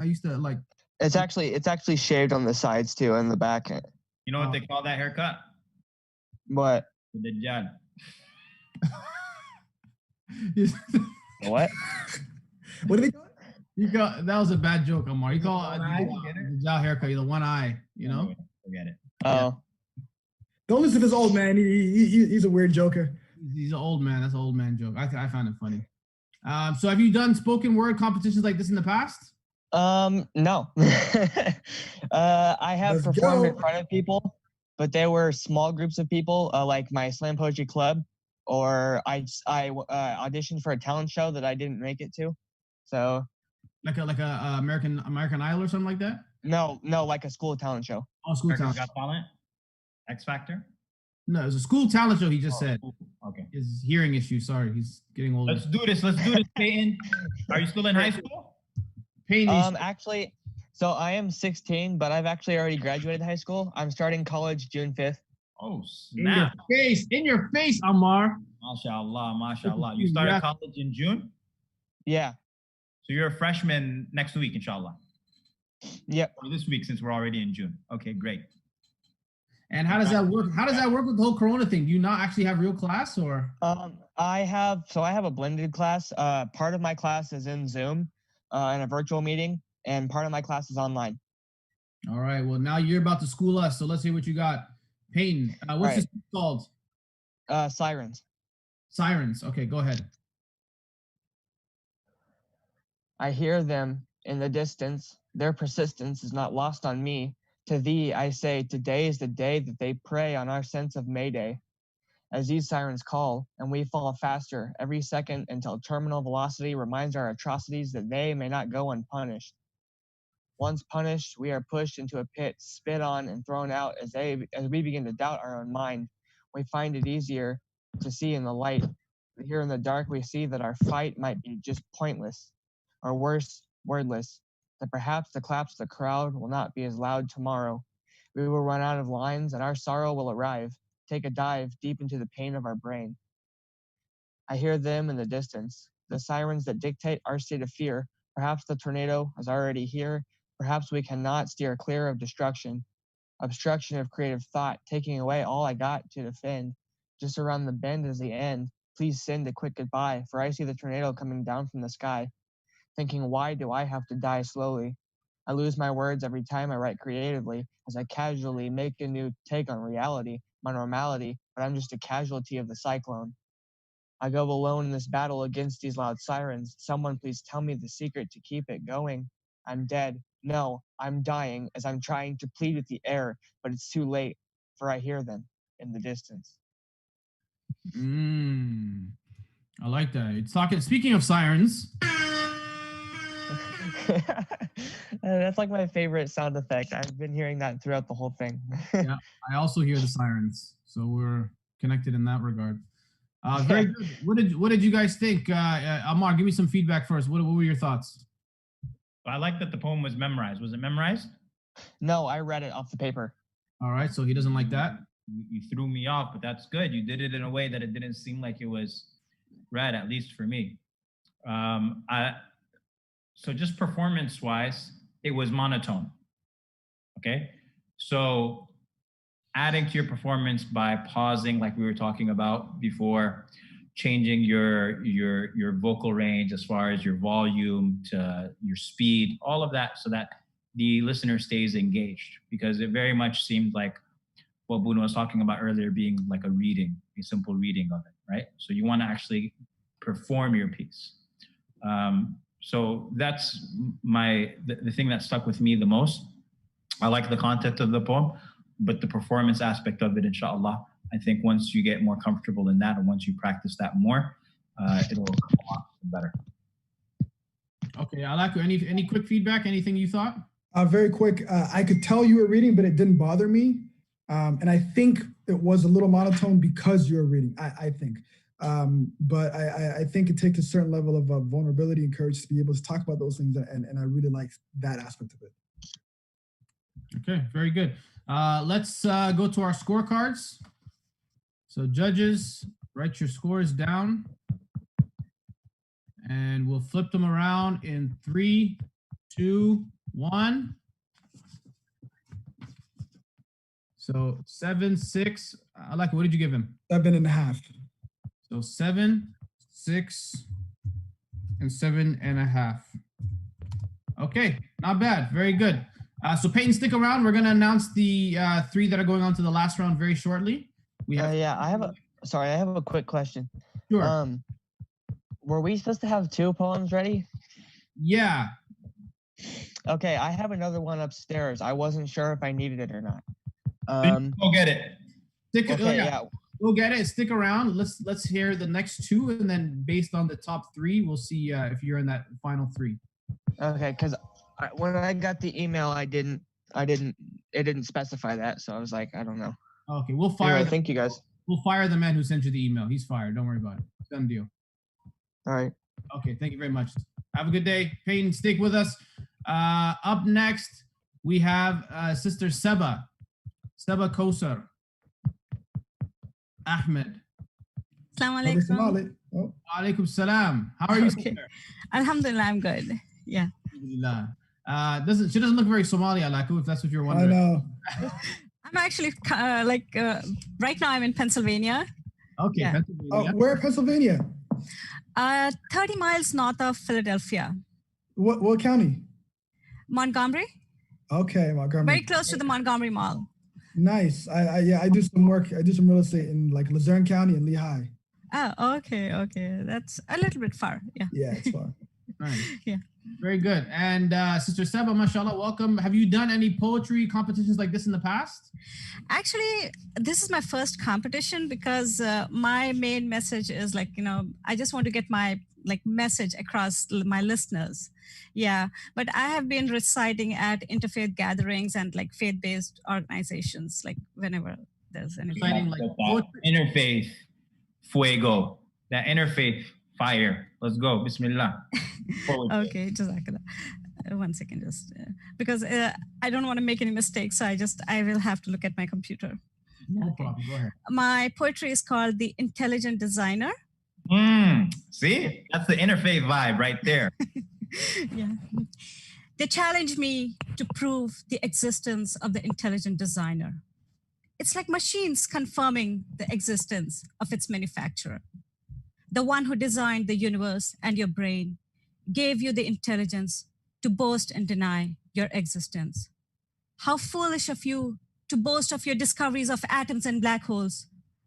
I used to like. It's actually shaved on the sides too and the back. You know what they call that haircut? What? The Dajjal. What? What do they call it? That was a bad joke, Ammar. You call it the Dajjal haircut, the one eye, you know? Forget it. Oh. Don't listen to this old man. He's a weird joker. He's an old man. That's an old man joke. I found it funny. So have you done spoken word competitions like this in the past? No. I have performed in front of people, but there were small groups of people, like my slam poetry club, or I auditioned for a talent show that I didn't make it to. So like a American Idol or something like that? No, like a school talent show. Oh, school America's talent. Got Talent? X Factor? No, it was a school talent show. He just said. Okay. His hearing issue. Sorry, he's getting older. Let's do this, Peyton. Are you still in high school? Peyton. Actually, so I am 16, but I've actually already graduated high school. I'm starting college June 5th. Oh, snap. In your face, Ammar. Mashallah. You started college in June? Yeah. So you're a freshman next week, inshallah. Yep. Or this week, since we're already in June. Okay, great. And how does that work? How does that work with the whole Corona thing? Do you not actually have real class, or? I have a blended class. Part of my class is in Zoom, in a virtual meeting, and part of my class is online. All right. Well, now you're about to school us, so let's see what you got. Peyton, what's this called? Sirens. Sirens. Okay, go ahead. I hear them in the distance. Their persistence is not lost on me. To thee, I say, today is the day that they prey on our sense of Mayday. As these sirens call, and we fall faster every second until terminal velocity reminds our atrocities that they may not go unpunished. Once punished, we are pushed into a pit, spit on, and thrown out as we begin to doubt our own mind. We find it easier to see in the light. But here in the dark, we see that our fight might be just pointless, or worse, wordless. That perhaps the claps of the crowd will not be as loud tomorrow. We will run out of lines and our sorrow will arrive, take a dive deep into the pain of our brain. I hear them in the distance, the sirens that dictate our state of fear. Perhaps the tornado is already here. Perhaps we cannot steer clear of destruction, obstruction of creative thought, taking away all I got to defend. Just around the bend is the end. Please send a quick goodbye, for I see the tornado coming down from the sky, thinking, why do I have to die slowly? I lose my words every time I write creatively, as I casually make a new take on reality, my normality, but I'm just a casualty of the cyclone. I go alone in this battle against these loud sirens. Someone please tell me the secret to keep it going. I'm dead. No, I'm dying as I'm trying to plead with the air, but it's too late, for I hear them in the distance. I like that. It's talking. Speaking of sirens, That's like my favorite sound effect. I've been hearing that throughout the whole thing. yeah, I also hear the sirens, so we're connected in that regard. Very good. What did you guys think? Ammar, give me some feedback first. What were your thoughts? I like that the poem was memorized. Was it memorized? No, I read it off the paper. All right, so he doesn't like that. You threw me off, but that's good. You did it in a way that it didn't seem like it was read, at least for me. So just performance-wise, it was monotone. Okay, so adding to your performance by pausing, like we were talking about before, changing your vocal range as far as your volume to your speed, all of that, so that the listener stays engaged, because it very much seemed like what Boonaa was talking about earlier, being like a simple reading of it, right? So you want to actually perform your piece. So that's the thing that stuck with me the most. I like the content of the poem, but the performance aspect of it, inshallah, I think once you get more comfortable in that and once you practice that more, it'll come a lot better. Okay, I like any quick feedback, anything you thought? Very quick. I could tell you were reading, but it didn't bother me. And I think it was a little monotone because you're reading, I think. But I think it takes a certain level of vulnerability and courage to be able to talk about those things. And I really like that aspect of it. Okay, very good. Let's go to our scorecards. So judges, write your scores down. And we'll flip them around in 3, 2, 1. So 7, 6. I like it. What did you give him? 7.5. So 7, 6, and 7.5. Okay, not bad. Very good. So Peyton, stick around. We're gonna announce the 3 that are going on to the last round very shortly. We have. I have a quick question. Sure. Were we supposed to have 2 poems ready? Yeah. Okay, I have another one upstairs. I wasn't sure if I needed it or not. Go get it. We'll get it. Stick around. Let's hear the next 2, and then based on the top 3, we'll see if you're in that final 3. Okay, because when I got the email, it didn't specify that, so I was like, I don't know. Okay, we'll fire. Anyway, thank you guys. We'll fire the man who sent you the email. He's fired. Don't worry about it. Done deal. All right. Okay, thank you very much. Have a good day. Peyton, stick with us. Up next, we have Sister Seba Kosar. Ahmed. Assalamu alaikum. Oh. Alaikum salam. How are you? Okay. Alhamdulillah, I'm good. Yeah. Alhamdulillah. She doesn't look very Somali, Alaku, if that's what you're wondering. I know. I'm actually right now I'm in Pennsylvania. Okay, Yeah. Pennsylvania. Where in Pennsylvania? 30 miles north of Philadelphia. What county? Montgomery. Okay, Montgomery. Very close to the Montgomery Mall. Nice. I do some work. I do some real estate in like Luzerne County and Lehigh. Oh, okay. That's a little bit far. Yeah. Yeah, it's far. Nice. Yeah. Very good. And Sister Seba, mashallah, welcome. Have you done any poetry competitions like this in the past? Actually, this is my first competition because my main message is I just want to get my message across my listeners. Yeah, but I have been reciting at interfaith gatherings and faith-based organizations, whenever there's anything. Reciting that interfaith fuego, that interfaith fire. Let's go. Bismillah. Okay, Jazakallah. 1 second, just because I don't want to make any mistakes, so I will have to look at my computer. No problem. Go ahead. My poetry is called The Intelligent Designer. See, that's the interfaith vibe right there. Yeah. They challenge me to prove the existence of the intelligent designer. It's like machines confirming the existence of its manufacturer. The one who designed the universe and your brain gave you the intelligence to boast and deny your existence. How foolish of you to boast of your discoveries of atoms and black holes,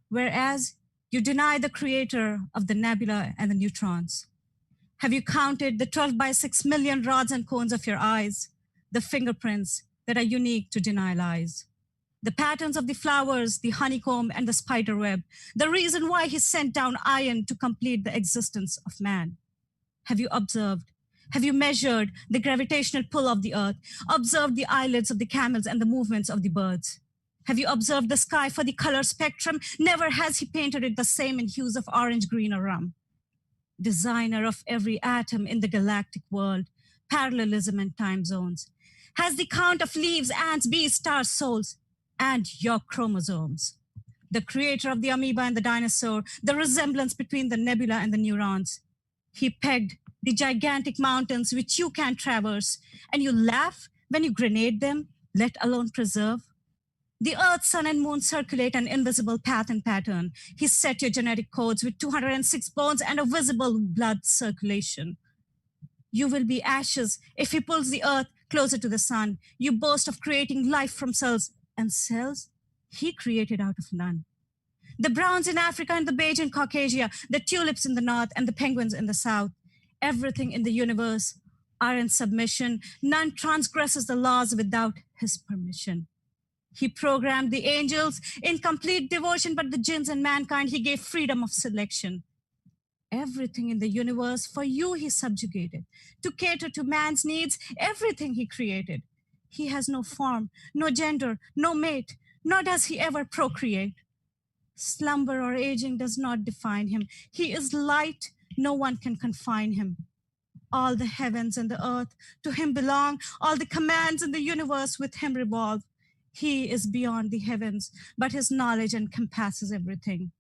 whereas you deny the creator of the nebula and the neutrons. Have you counted the 12 by 6 million rods and cones of your eyes, the fingerprints that are unique to deny lies? The patterns of the flowers, the honeycomb, and the spider web, the reason why he sent down iron to complete the existence of man. Have you observed? Have you measured the gravitational pull of the earth, observed the eyelids of the camels and the movements of the birds? Have you observed the sky for the color spectrum? Never has he painted it the same in hues of orange, green, or rum. Designer of every atom in the galactic world, parallelism and time zones, has the count of leaves, ants, bees, stars, souls, and your chromosomes. The creator of the amoeba and the dinosaur, the resemblance between the nebula and the neurons. He pegged the gigantic mountains which you can't traverse, and you laugh when you grenade them, let alone preserve. The earth, sun, and moon circulate an invisible path and pattern. He set your genetic codes with 206 bones and a visible blood circulation. You will be ashes if he pulls the earth closer to the sun. You boast of creating life from cells, and cells he created out of none. The browns in Africa and the beige in Caucasia, the tulips in the north and the penguins in the south. Everything in the universe are in submission. None transgresses the laws without his permission. He programmed the angels in complete devotion, but the jinns and mankind he gave freedom of selection. Everything in the universe for you he subjugated. To cater to man's needs, everything he created. He has no form, no gender, no mate, nor does he ever procreate. Slumber or aging does not define him. He is light, no one can confine him. All the heavens and the earth to him belong. All the commands in the universe with him revolve. He is beyond the heavens, but his knowledge encompasses everything.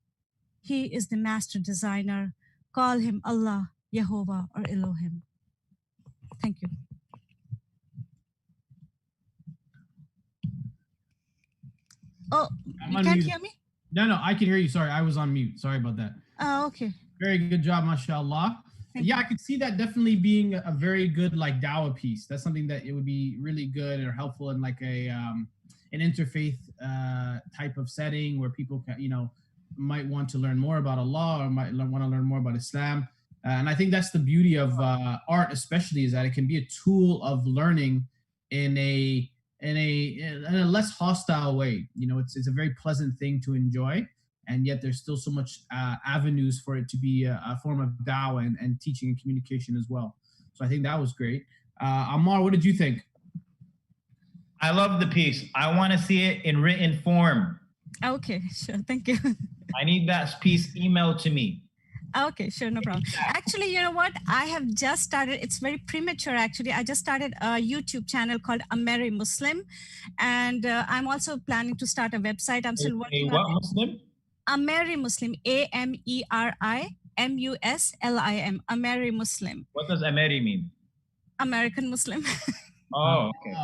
He is the master designer. Call him Allah, Yehovah, or Elohim. Thank you. Oh, you can't hear me? No, I can hear you. Sorry, I was on mute. Sorry about that. Oh, okay. Very good job, mashallah. Yeah, I could see that definitely being a very good like dawah piece. That's something that it would be really good or helpful in like a an interfaith type of setting where people can, might want to learn more about Allah or might want to learn more about Islam. And I think that's the beauty of art, especially, is that it can be a tool of learning in a less hostile way. It's a very pleasant thing to enjoy, and yet there's still so much avenues for it to be a form of dawah and teaching and communication as well. So I think that was great. Ammar, what did you think? I love the piece. I want to see it in written form. Okay, sure. Thank you. I need that piece emailed to me. Okay, sure, no problem. Actually, you know what? I have just started, it's very premature actually. I just started a YouTube channel called Ammar Muslim. And I'm also planning to start a website. I'm still working on what Muslim? Ammar Muslim, AMERI-MUSLIM, Ammar Muslim. What does Ammari mean? American Muslim. Oh, okay.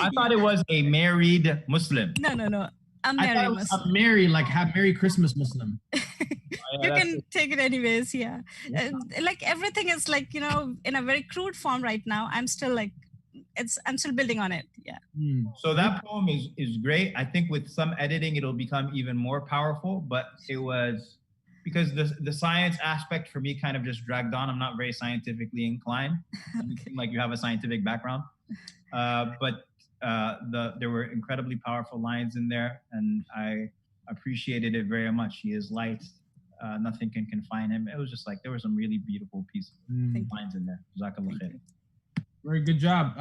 I thought it was a married Muslim. No. I Ammar thought it was Muslim. a Merry, like have Merry Christmas Muslim. You can take it anyways, yeah. Like everything is like, in a very crude form right now. I'm still building on it, yeah. So that poem is great. I think with some editing, it'll become even more powerful, but it was, because the science aspect for me kind of just dragged on. I'm not very scientifically inclined. You seem like you have a scientific background. But there were incredibly powerful lines in there, and I appreciated it very much. He is light. Nothing can confine him. It was just like, there were some really beautiful pieces, lines in there. Jazakallah khair. Very good job.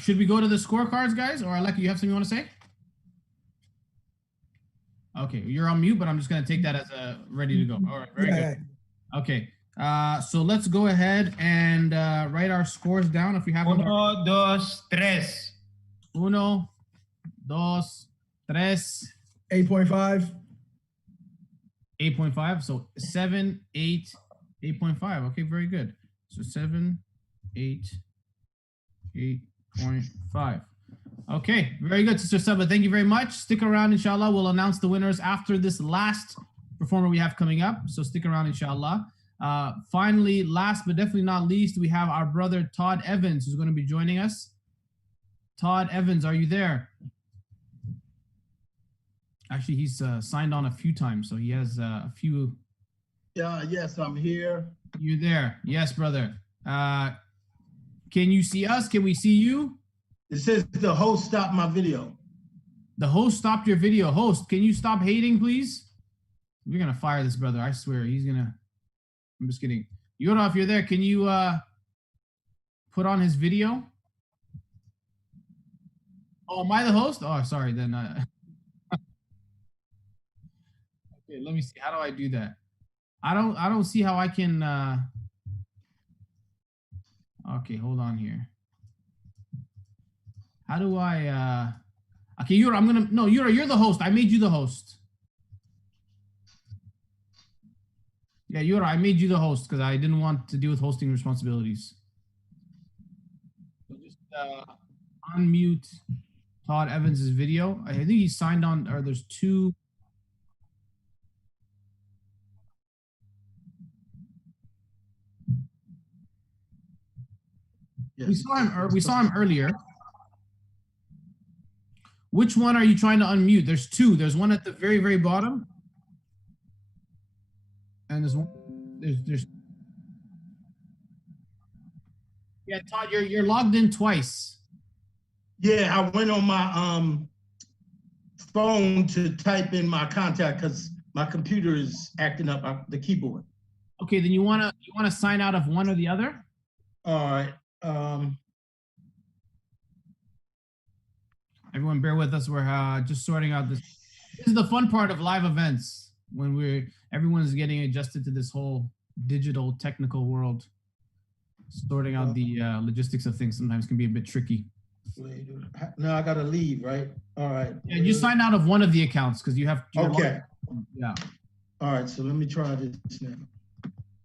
Should we go to the scorecards, guys? Or Aleka, you have something you want to say? Okay, you're on mute, but I'm just going to take that as a ready to go. All right, very good. Okay, so let's go ahead and write our scores down if we have them. 1, 2, 3. Uno, dos, tres. 8.5. 8.5. So 7, 8, 8.5. Okay, very good. So 7, 8, 8.5. Okay, very good, Sister Saba. Thank you very much. Stick around, inshallah. We'll announce the winners after this last performer we have coming up. So stick around, inshallah. Finally, last but definitely not least, we have our brother Todd Evans, who's going to be joining us. Todd Evans, are you there? Actually, he's signed on a few times, so he has a few. Yes, I'm here. You're there. Yes, brother. Can you see us? Can we see you? It says the host stopped my video. The host stopped your video. Host, can you stop hating, please? We're going to fire this brother. I swear. He's going to. I'm just kidding. Yura, if you're there, can you put on his video? Oh, am I the host? Oh, sorry. Then. Okay, let me see. How do I do that? I don't see how I can. Okay, hold on here. How do I? Okay, Yura, Yura, you're the host. I made you the host. Yeah, Yura, I made you the host because I didn't want to deal with hosting responsibilities. So just unmute Todd Evans' video. I think he signed on, or there's two. Yes. We saw him earlier. Which one are you trying to unmute? There's two. There's one at the very, very bottom. And there's one. There's. Yeah, Todd, you're logged in twice. Yeah, I went on my phone to type in my contact because my computer is acting up the keyboard. Okay, then you wanna sign out of one or the other? All right. Everyone bear with us. We're just sorting out this. This is the fun part of live events when everyone's getting adjusted to this whole digital technical world. Sorting out the logistics of things sometimes can be a bit tricky. Now I gotta leave, right? All right. Yeah, you sign out of one of the accounts because you have. Okay. Yeah. All right, so let me try this now.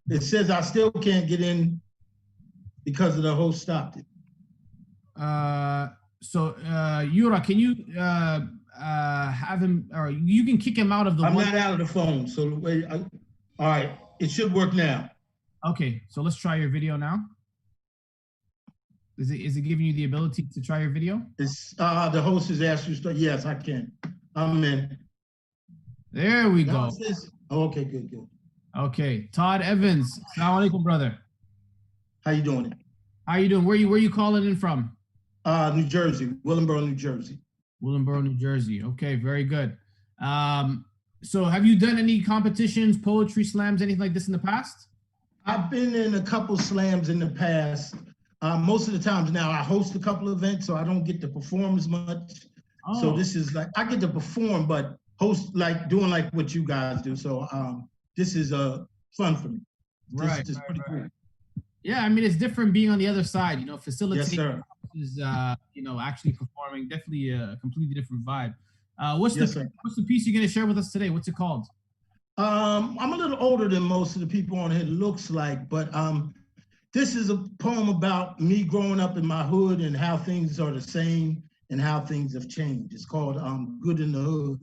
It says I still can't get because of the host stopped it. So Yura, can you have him, or you can kick him out of the I'm not out of the phone, so wait. All right, it should work now. Okay, so let's try your video now. Is it giving you the ability to try your video? It's the host has asked you to start. Yes, I can. I'm in. There we go. Okay, good. Okay, Todd Evans. Assalamu alaikum, brother. How you doing? How you doing? Where you calling in from? New Jersey, Willingboro, New Jersey. Willingboro, New Jersey. Okay, very good. So have you done any competitions, poetry slams, anything like this in the past? I've been in a couple slams in the past. Most of the times now I host a couple of events, so I don't get to perform as much. Oh. So this is like, I get to perform, but host doing what you guys do. So this is fun for me. Right. This is pretty cool. Yeah, I mean, it's different being on the other side, facilitating. Yes, sir. Is actually performing, definitely a completely different vibe. What's the piece you're going to share with us today? What's it called? I'm a little older than most of the people on here looks like, but this is a poem about me growing up in my hood and how things are the same and how things have changed. It's called Good in the Hood.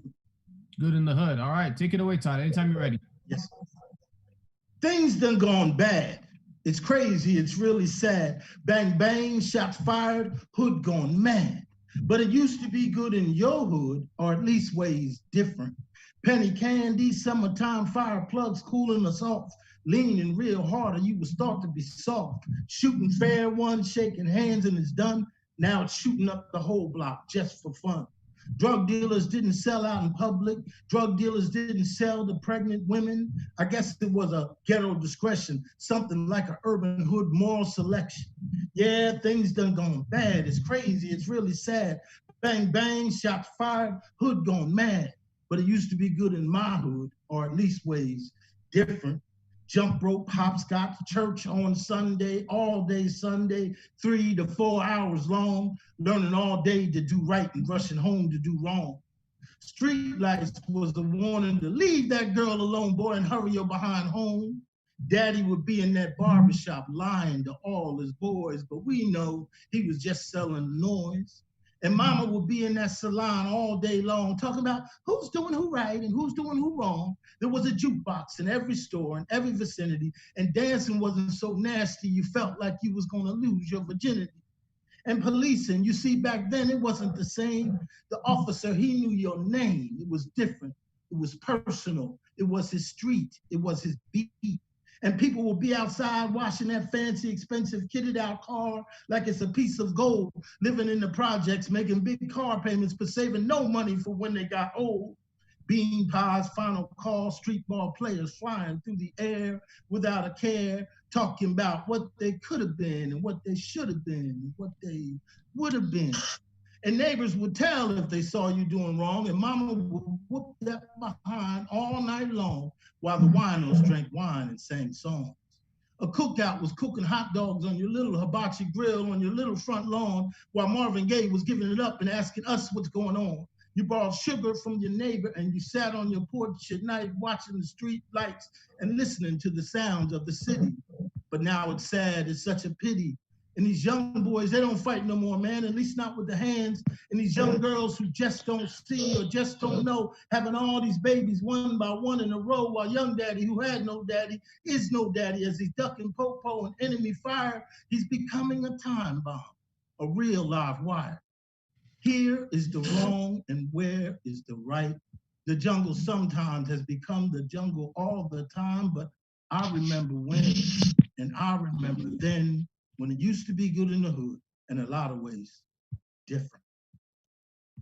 Good in the Hood. All right, take it away, Todd. Anytime you're ready. Yes. Things done gone bad. It's crazy, it's really sad. Bang, bang, shots fired, hood gone mad. But it used to be good in your hood, or at least ways different. Penny candy, summertime fire plugs cooling us off. Leaning real hard, and you would start to be soft. Shooting fair ones, shaking hands, and it's done. Now it's shooting up the whole block just for fun. Drug dealers didn't sell out in public. Drug dealers didn't sell to pregnant women. I guess it was a ghetto discretion, something like an urban hood moral selection. Yeah, things done gone bad. It's crazy. It's really sad. Bang, bang, shots fired, hood gone mad. But it used to be good in my hood, or at least ways different. Jump rope hopscotch, church on Sunday, all day Sunday, 3 to 4 hours long, learning all day to do right and rushing home to do wrong. Street lights was the warning to leave that girl alone, boy, and hurry your behind home. Daddy would be in that barbershop lying to all his boys, but we know he was just selling noise. And mama would be in that salon all day long talking about who's doing who right and who's doing who wrong. There was a jukebox in every store, in every vicinity, and dancing wasn't so nasty you felt like you was gonna lose your virginity. And policing, you see, back then it wasn't the same. The officer, he knew your name. It was different. It was personal. It was his street. It was his beat. And people will be outside washing that fancy, expensive, kitted out car like it's a piece of gold, living in the projects, making big car payments, but saving no money for when they got old. Bean pies, final call, street ball players flying through the air without a care, talking about what they could have been and what they should have been and what they would have been. And neighbors would tell if they saw you doing wrong, and mama would whoop that behind all night long while the winos drank wine and sang songs. A cookout was cooking hot dogs on your little hibachi grill on your little front lawn while Marvin Gaye was giving it up and asking us what's going on. You borrowed sugar from your neighbor and you sat on your porch at night watching the street lights and listening to the sounds of the city. But now it's sad, it's such a pity. And these young boys, they don't fight no more, man, at least not with the hands. And these young girls who just don't see or just don't know, having all these babies one by one in a row, while young daddy, who had no daddy, is no daddy. As he's ducking popo and enemy fire, he's becoming a time bomb, a real live wire. Here is the wrong and where is the right? The jungle sometimes has become the jungle all the time, but I remember when, and I remember then, when it used to be good in the hood, in a lot of ways, different.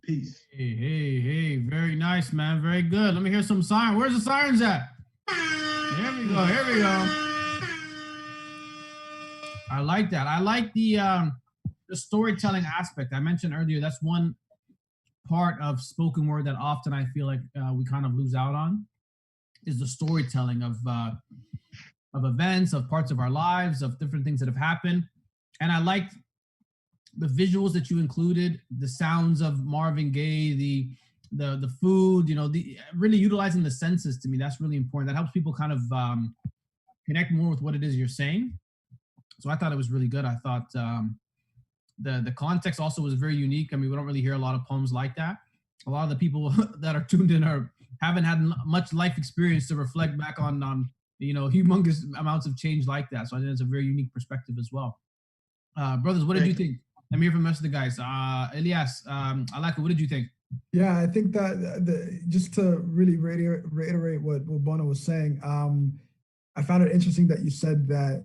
Peace. Hey, very nice, man. Very good. Let me hear some sirens. Where's the sirens at? Here we go. I like that. I like the storytelling aspect. I mentioned earlier, that's one part of spoken word that often I feel like we kind of lose out on, is the storytelling of events, of parts of our lives, of different things that have happened. And I liked the visuals that you included, the sounds of Marvin Gaye, the food, really utilizing the senses. To me, that's really important. That helps people kind of connect more with what it is you're saying. So I thought it was really good. I thought the context also was very unique. I mean, we don't really hear a lot of poems like that. A lot of the people that are tuned in haven't had much life experience to reflect back on humongous amounts of change like that. So I think it's a very unique perspective as well. Brothers, what did you think? Let me hear from the rest of the guys. Elias, Alaka, what did you think? Yeah, I think that just to really reiterate what Boonaa was saying, I found it interesting that you said that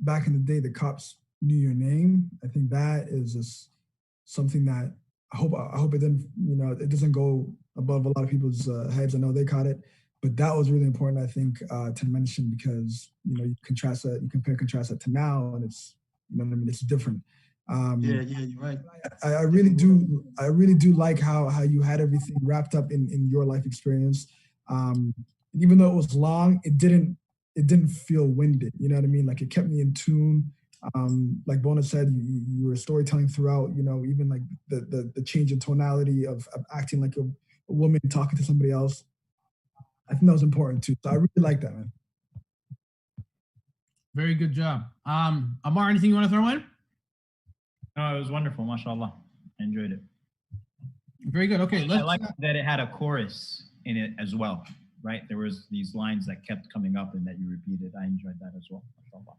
back in the day, the cops knew your name. I think that is just something that I hope it didn't, it doesn't go above a lot of people's heads. I know they caught it, but that was really important, I think, to mention, because, you contrast that, you compare and contrast that to now, and it's, it's different. Yeah, you're right. I really do like how you had everything wrapped up in your life experience. Even though it was long, it didn't feel winded. You know what I mean? Like, it kept me in tune. Like Boonaa said, you were storytelling throughout, even like the change in tonality of acting like a woman talking to somebody else. I think that was important too. So I really like that, man. Very good job. Ammar, anything you want to throw in? No, it was wonderful, mashallah. I enjoyed it. Very good. Okay, I like that it had a chorus in it as well, right? There was these lines that kept coming up and that you repeated. I enjoyed that as well, mashallah.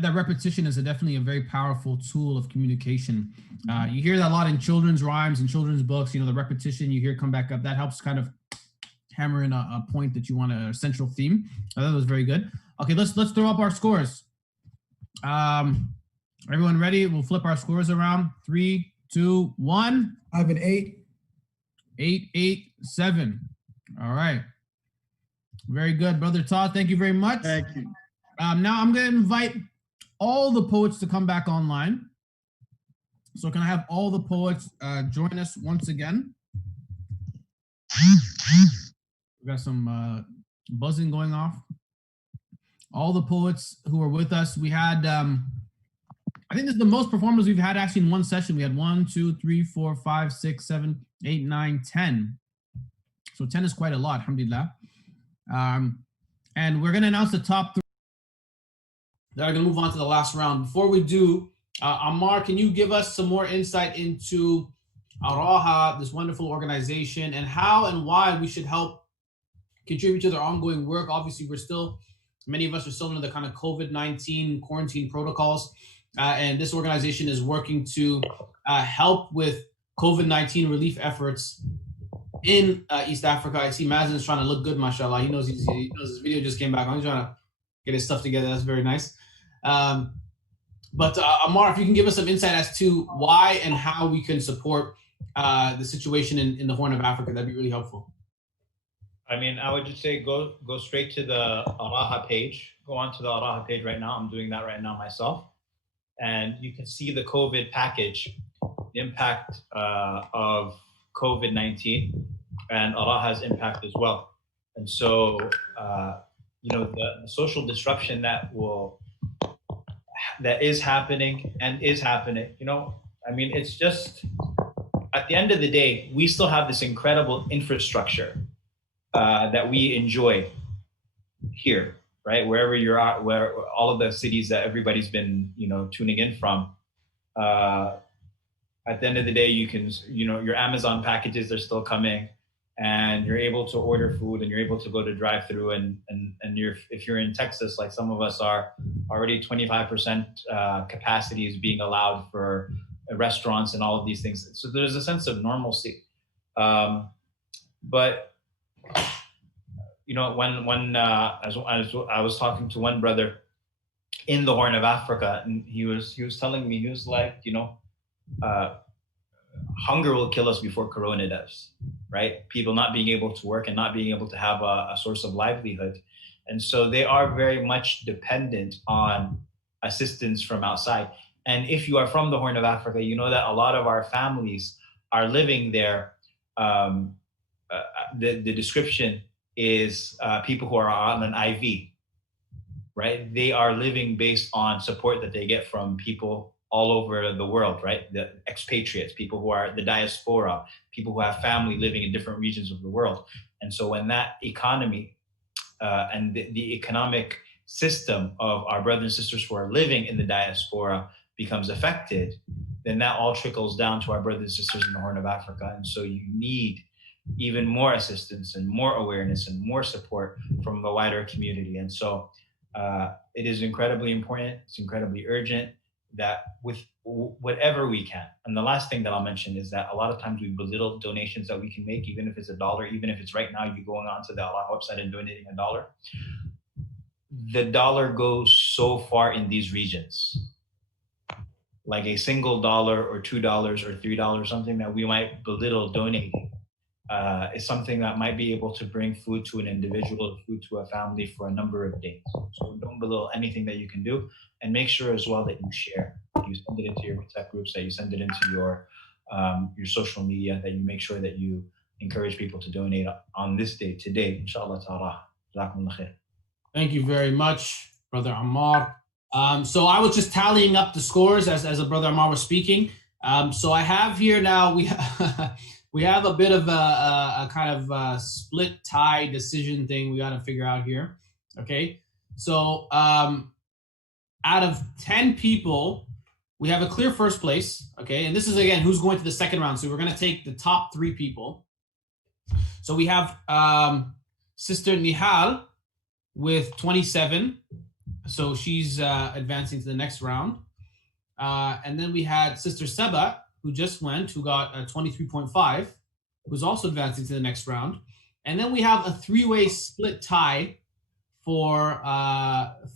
That repetition is definitely a very powerful tool of communication. You hear that a lot in children's rhymes and children's books. The repetition you hear come back up, that helps kind of hammer in a point that you want, a central theme. I thought it was very good. Okay, let's throw up our scores. Everyone ready? We'll flip our scores around. 3, 2, 1. I have an 8. 8, 8, 7. All right. Very good, Brother Todd. Thank you very much. Thank you. Now I'm going to invite all the poets to come back online. So can I have all the poets join us once again? We got some buzzing going off. all the poets who are with us. We had, I think this is the most performers we've had actually in one session. We had 1, 2, 3, 4, 5, 6, 7, 8, 9, 10. So 10 is quite a lot, alhamdulillah. And we're going to announce the top 3 that are going to move on to the last round. Before we do, Ammar, can you give us some more insight into Araha, this wonderful organization, and how and why we should help contribute to their ongoing work? Obviously, many of us are still under the kind of COVID-19 quarantine protocols, and this organization is working to help with COVID-19 relief efforts in East Africa. I see Mazen is trying to look good, mashallah. He knows his video just came back on. He's trying to get his stuff together. That's very nice. But Ammar, if you can give us some insight as to why and how we can support the situation in the Horn of Africa, that'd be really helpful. I mean, I would just say go straight to the Araha page. Go onto the Araha page right now. I'm doing that right now myself. And you can see the COVID package, the impact of COVID-19 and Araha's impact as well. And so, the social disruption that is happening, it's just, at the end of the day, we still have this incredible infrastructure that we enjoy here, right? Wherever you're at, where all of the cities that everybody's been, tuning in from. At the end of the day, you can, your Amazon packages are still coming, and you're able to order food, and you're able to go to drive-through, and if you're in Texas, like some of us are, already 25% capacity is being allowed for restaurants and all of these things. So there's a sense of normalcy. But when as I was talking to one brother in the Horn of Africa, and he was telling me, he was like, hunger will kill us before Corona does, right? People not being able to work and not being able to have a source of livelihood. And so they are very much dependent on assistance from outside. And if you are from the Horn of Africa, you know that a lot of our families are living there. The description is people who are on an IV, right? They are living based on support that they get from people all over the world, right? The expatriates, people who are the diaspora, people who have family living in different regions of the world. And so when that economy and the economic system of our brothers and sisters who are living in the diaspora becomes affected, then that all trickles down to our brothers and sisters in the Horn of Africa. And so you need even more assistance and more awareness and more support from the wider community. And so it is incredibly important, it's incredibly urgent that with whatever we can. And the last thing that I'll mention is that a lot of times we belittle donations that we can make, even if it's $1, even if it's right now you going onto the Allah website and donating $1. The dollar goes so far in these regions. Like a single $1 or $2 or $3, something that we might belittle donating, is something that might be able to bring food to an individual, food to a family for a number of days. So don't belittle anything that you can do, and make sure as well that you share. You send it into your WhatsApp groups, that you send it into your social media, that you make sure that you encourage people to donate on this day, today, inshallah ta'ala. Thank you very much, Brother Ammar. So I was just tallying up the scores as a Brother Ammar was speaking. So I have here now, we have a bit of a kind of split tie decision thing we got to figure out here. Okay. So out of 10 people, we have a clear first place. Okay. And this is, again, who's going to the second round. So we're going to take the top 3 people. So we have Sister Nihal with 27. So she's advancing to the next round. And then we had Sister Seba, who just went, who got 23.5, who's also advancing to the next round. And then we have a 3-way split tie for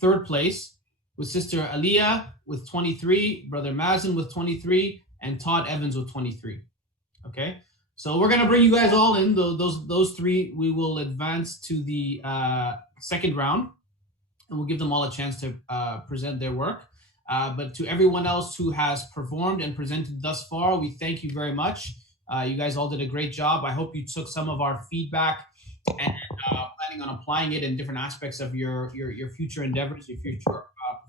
third place with Sister Aliyah with 23, Brother Mazen with 23, and Todd Evans with 23. Okay, so we're gonna bring you guys all in. Those 3, we will advance to the second round, and we'll give them all a chance to present their work. But to everyone else who has performed and presented thus far, we thank you very much. You guys all did a great job. I hope you took some of our feedback and planning planning on applying it in different aspects of your future endeavors, your future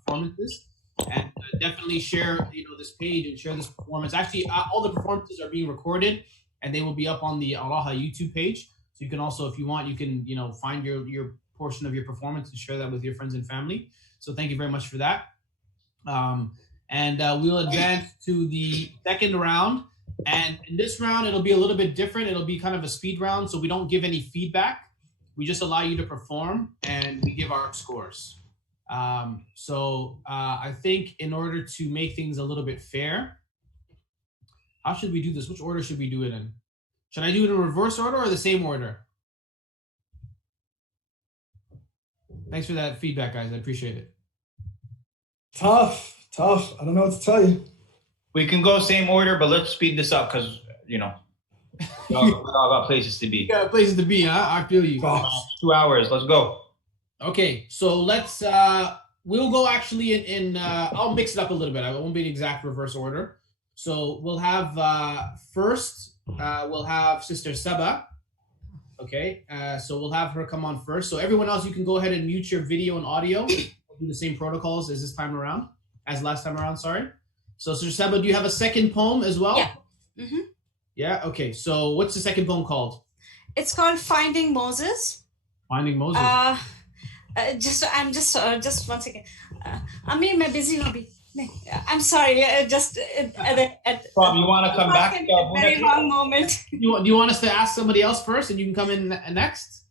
performances. And definitely share this page and share this performance. Actually, all the performances are being recorded, and they will be up on the Araha YouTube page. So you can also, if you want, you can find your portion of your performance and share that with your friends and family. So thank you very much for that. And we'll advance to the second round. And in this round, it'll be a little bit different. It'll be kind of a speed round, so we don't give any feedback. We just allow you to perform, and we give our scores. So I think in order to make things a little bit fair, how should we do this? Which order should we do it in? Should I do it in reverse order or the same order? Thanks for that feedback, guys. I appreciate it. Tough. I don't know what to tell you. We can go same order, but let's speed this up because, we all got places to be. You got places to be, huh? I feel you. 2 hours. Let's go. Okay, so let's, we'll go actually in I'll mix it up a little bit. I won't be in exact reverse order. So we'll have, first, we'll have Sister Saba. Okay, so we'll have her come on first. So everyone else, you can go ahead and mute your video and audio. We'll do the same protocols as last time around, sorry. So Sister Saba, do you have a second poem as well? Yeah. Mm-hmm. Yeah, okay. So what's the second poem called? It's called Finding Moses. Finding Moses. Just one second. Ammar, मैं busy हूँ. I'm sorry. Bob, you want to come back? Very long moment. Do you want us to ask somebody else first, and you can come in next?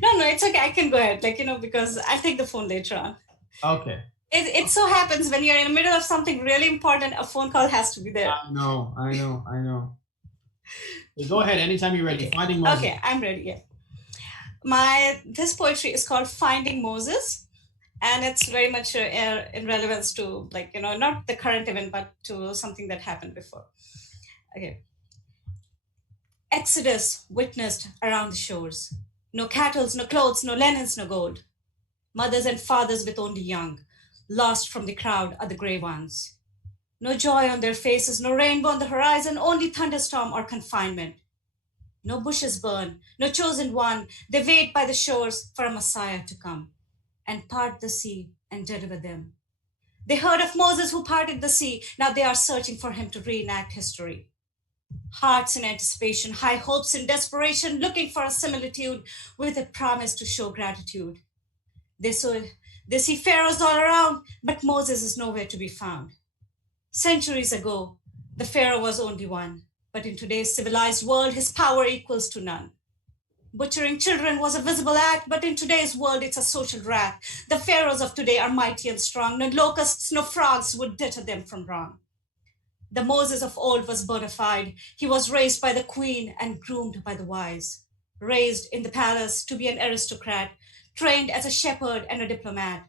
No, it's okay. I can go ahead. Because I'll take the phone later on. Okay. It so happens when you're in the middle of something really important, a phone call has to be there. I know. Go ahead anytime you're ready. Finding Moses. Okay, I'm ready. Yeah. This poetry is called Finding Moses, and it's very much in relevance to not the current event, but to something that happened before. Okay. Exodus witnessed around the shores. No cattle, no clothes, no linens, no gold. Mothers and fathers with only young. Lost from the crowd are the gray ones. No joy on their faces, no rainbow on the horizon, only thunderstorm or confinement. No bushes burn, no chosen one. They wait by the shores for a Messiah to come and part the sea and deliver them. They heard of Moses who parted the sea. Now they are searching for him to reenact history. Hearts in anticipation, high hopes in desperation, looking for a similitude with a promise to show gratitude. They see pharaohs all around, but Moses is nowhere to be found. Centuries ago, the pharaoh was only one, but in today's civilized world, his power equals to none. Butchering children was a visible act, but in today's world, it's a social wrath. The pharaohs of today are mighty and strong. No locusts, no frogs would deter them from wrong. The Moses of old was bona fide. He was raised by the queen and groomed by the wise. Raised in the palace to be an aristocrat, trained as a shepherd and a diplomat.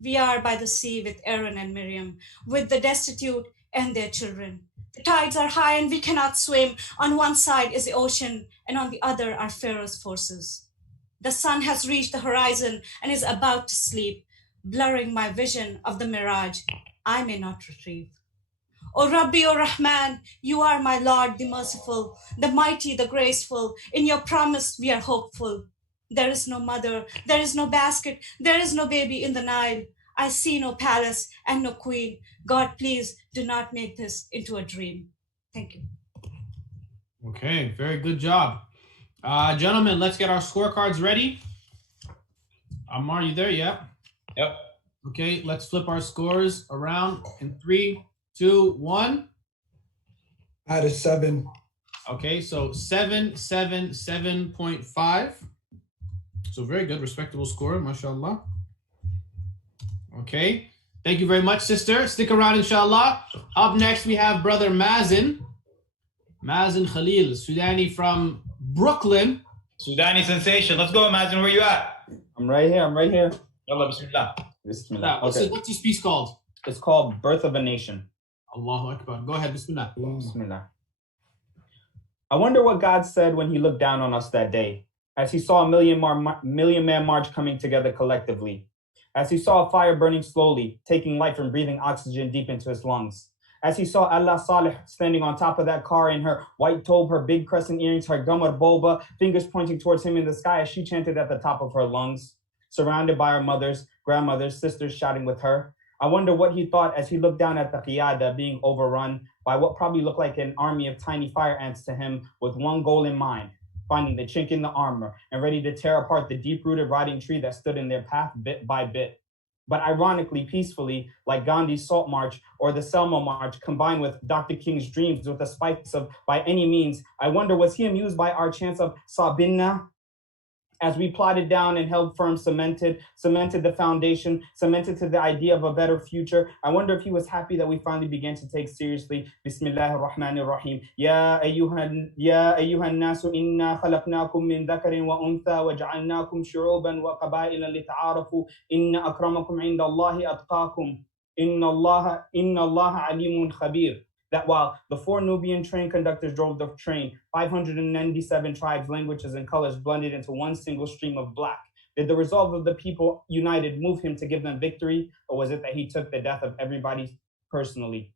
We are by the sea with Aaron and Miriam, with the destitute and their children. The tides are high and we cannot swim. On one side is the ocean, and on the other are Pharaoh's forces. The sun has reached the horizon and is about to sleep, blurring my vision of the mirage I may not retrieve. O Rabbi, O Rahman, you are my Lord, the merciful, the mighty, the graceful. In your promise we are hopeful. There is no mother, there is no basket, there is no baby in the Nile. I see no palace and no queen. God, please do not make this into a dream. Thank you. Okay, very good job. Gentlemen, let's get our scorecards ready. Ammar, you there? Yeah? Yep. Okay, let's flip our scores around in 3, 2, 1. I had a 7. Okay, so 7.5. So very good, respectable score, mashallah. Okay, thank you very much, sister. Stick around, inshallah. Up next, we have brother Mazen Khalil, Sudani from Brooklyn. Sudani sensation. Let's go, Mazen. Where you at? I'm right here. Yallah, bismillah. Bismillah. What's your piece called? It's called Birth of a Nation. Allahu Akbar. Go ahead, bismillah. Bismillah. I wonder what God said when he looked down on us that day, as he saw a million-man march coming together collectively, as he saw a fire burning slowly, taking life and breathing oxygen deep into his lungs, As he saw Allah Salih standing on top of that car in her white tobe, her big crescent earrings, her gamar boba, fingers pointing towards him in the sky as she chanted at the top of her lungs, surrounded by her mothers, grandmothers, sisters shouting with her. I wonder what he thought as he looked down at the qiyada being overrun by what probably looked like an army of tiny fire ants to him, with one goal in mind: finding the chink in the armor and ready to tear apart the deep-rooted rotting tree that stood in their path bit by bit. But ironically, peacefully, like Gandhi's Salt March or the Selma March, combined with Dr. King's dreams with a spice of by any means, I wonder, was he amused by our chants of Sabinna? As we plodded down and held firm, cemented the foundation, cemented to the idea of a better future. I wonder if he was happy that we finally began to take seriously Bismillahir Rahmanir Rahim. Ya ayyuhan nasu inna khalaqnakum min dhakarin wa untha wa ja'alnakum shu'uban wa qabaila lita'arafu inna akramakum 'inda Allahi atqakum inna Allah alimun khabir. That while the 4 Nubian train conductors drove the train, 597 tribes, languages, and colors blended into one single stream of black. Did the resolve of the people united move him to give them victory, or was it that he took the death of everybody personally?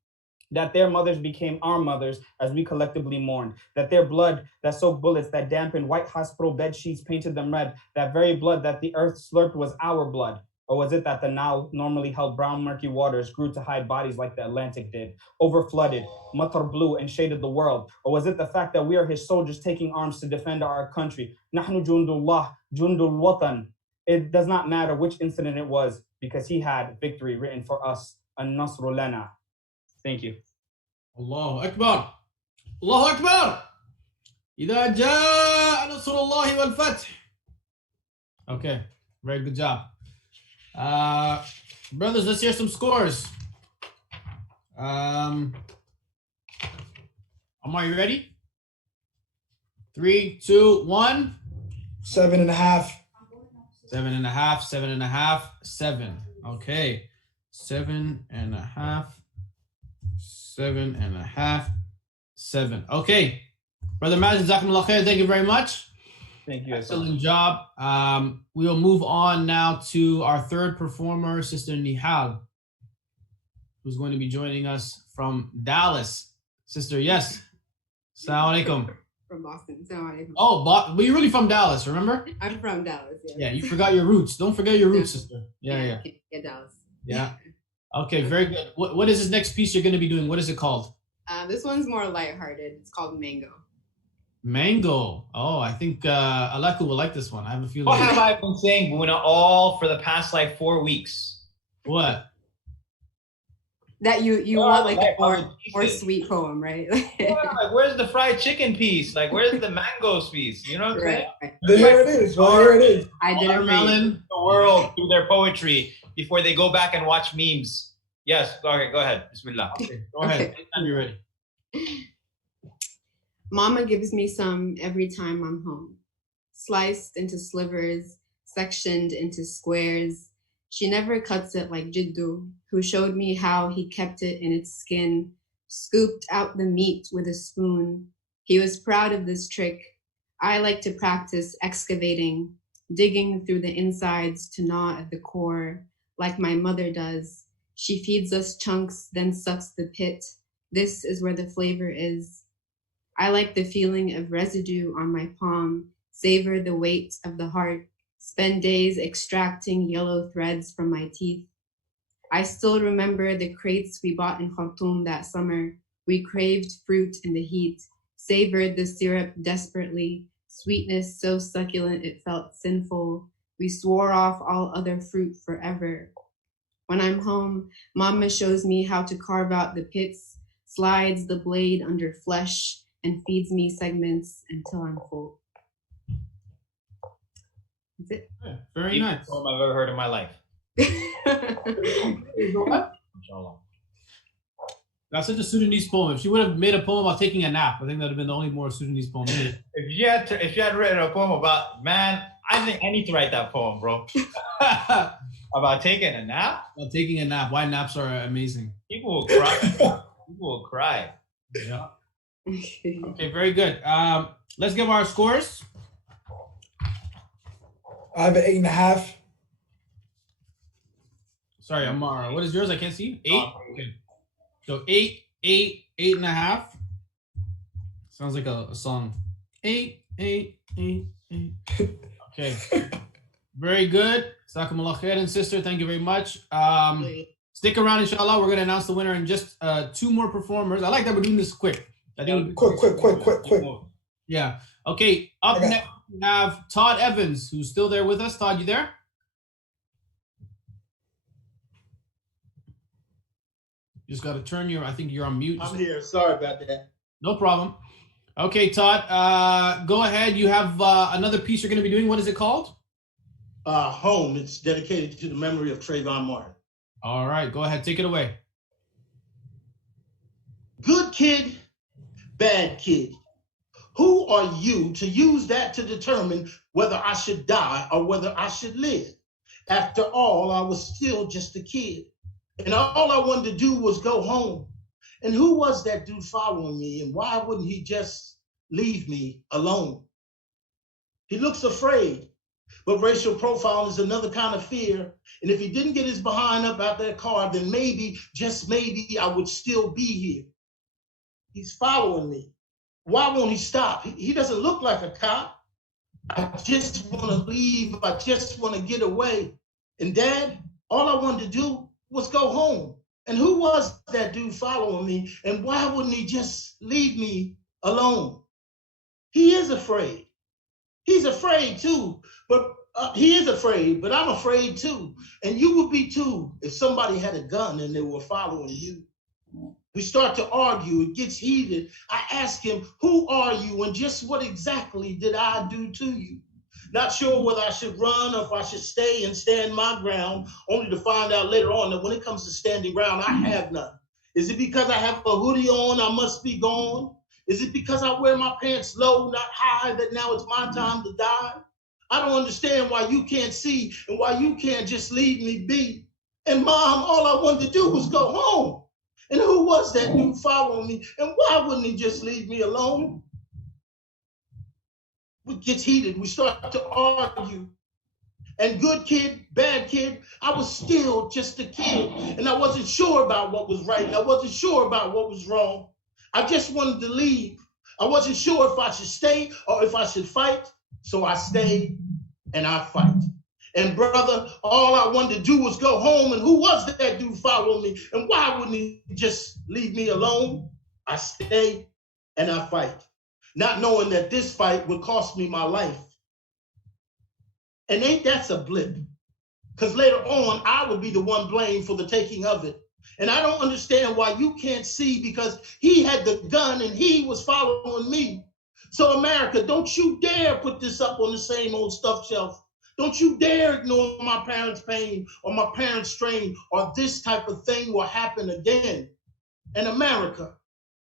That their mothers became our mothers as we collectively mourned. That their blood that soaked bullets, that dampened white hospital bed sheets, painted them red. That very blood that the earth slurped was our blood. Or was it that the now normally held brown murky waters grew to hide bodies like the Atlantic did, overflooded, matar blew and shaded the world? Or was it the fact that we are his soldiers taking arms to defend our country? Nahnu jundullah, jundul watan. It does not matter which incident it was, because he had victory written for us. An-nasru lana. Thank you. Allahu Akbar. Allahu Akbar. إذا جاء نصر الله والفتح. Okay, very good job. Brothers, let's hear some scores. Ammar, you ready? 3, 2, 1. 7.5. 7.5, 7.5, 7. Okay. 7.5, 7.5, 7. Okay. Brother Majid, Jazakumullah khair. Thank you very much. Thank you. Excellent job. We will move on now to our third performer, Sister Nihal, who's going to be joining us from Dallas. Sister, yes. Assalamu alaikum. From Boston. Assalamu alaikum. Oh, but you're really from Dallas, remember? I'm from Dallas. Yeah, you forgot your roots. Don't forget your roots, sister. Yeah. Dallas. Yeah. Okay, very good. What is this next piece you're going to be doing? What is it called? This one's more lighthearted. It's called Mango. Mango. Oh, I think Alaku will like this one. I have a feeling. What have I been saying, Boonaa, all for the past like 4 weeks? What? That you want like a more sweet poem, right? Yeah, like, where's the fried chicken piece? Like, where's the mangoes piece? You know what I'm saying? There it is. Well, here it is. I didn't read the world through their poetry before they go back and watch memes. Yes. Okay, go ahead. Bismillah. Okay, go ahead. Anytime you're ready. Mama gives me some every time I'm home. Sliced into slivers, sectioned into squares. She never cuts it like Jiddu, who showed me how he kept it in its skin, scooped out the meat with a spoon. He was proud of this trick. I like to practice excavating, digging through the insides to gnaw at the core, like my mother does. She feeds us chunks, then sucks the pit. This is where the flavor is. I like the feeling of residue on my palm, savor the weight of the heart, spend days extracting yellow threads from my teeth. I still remember the crates we bought in Khartoum that summer. We craved fruit in the heat, savored the syrup desperately, sweetness so succulent it felt sinful. We swore off all other fruit forever. When I'm home, Mama shows me how to carve out the pits, slides the blade under flesh, and feeds me segments until I'm full. That's it. Yeah, very nice. Poem I've ever heard in my life. That's such a Sudanese poem. If she would have made a poem about taking a nap, I think that would have been the only more Sudanese poem made. If you had written a poem about, man, I think I need to write that poem, bro. About taking a nap? About taking a nap. Why naps are amazing. People will cry. People will cry. Yeah. Okay, very good. Let's give our scores. I have an 8.5. Sorry, Ammar. What is yours? I can't see. 8. Okay. So 8, 8.5. Sounds like a song. 8. Okay. Very good. Jazakumullah khairan, sister. Thank you very much. Stick around, inshallah. We're going to announce the winner in just 2 more performers. I like that we're doing this quick. I think Quick. Yeah. Okay. Up next, we have Todd Evans, who's still there with us. Todd, you there? You just got to turn your, I think you're on mute. I'm here. Sorry about that. No problem. Okay, Todd, go ahead. You have another piece you're going to be doing. What is it called? Home. It's dedicated to the memory of Trayvon Martin. All right, go ahead. Take it away. Good kid, bad kid. Who are you to use that to determine whether I should die or whether I should live? After all, I was still just a kid. And all I wanted to do was go home. And who was that dude following me? And why wouldn't he just leave me alone? He looks afraid. But racial profiling is another kind of fear. And if he didn't get his behind up out that car, then maybe, just maybe, I would still be here. He's following me. Why won't he stop? He doesn't look like a cop. I just want to leave. I just want to get away. And Dad, all I wanted to do was go home. And who was that dude following me? And why wouldn't he just leave me alone? He is afraid. He's afraid too, but he is afraid, but I'm afraid too. And you would be too if somebody had a gun and they were following you. We start to argue, it gets heated. I ask him, who are you and just what exactly did I do to you? Not sure whether I should run or if I should stay and stand my ground, only to find out later on that when it comes to standing ground, I have none. Is it because I have a hoodie on, I must be gone? Is it because I wear my pants low, not high, that now it's my time to die? I don't understand why you can't see and why you can't just leave me be. And Mom, all I wanted to do was go home. And who was that dude following me? And why wouldn't he just leave me alone? It gets heated. We start to argue. And good kid, bad kid, I was still just a kid. And I wasn't sure about what was right. And I wasn't sure about what was wrong. I just wanted to leave. I wasn't sure if I should stay or if I should fight. So I stayed and I fight. And brother, all I wanted to do was go home. And who was that dude following me? And why wouldn't he just leave me alone? I stay and I fight, not knowing that this fight would cost me my life. And ain't that a blip? Because later on, I would be the one blamed for the taking of it. And I don't understand why you can't see, because he had the gun and he was following me. So America, don't you dare put this up on the same old stuffed shelf. Don't you dare ignore my parents' pain or my parents' strain, or this type of thing will happen again. And America,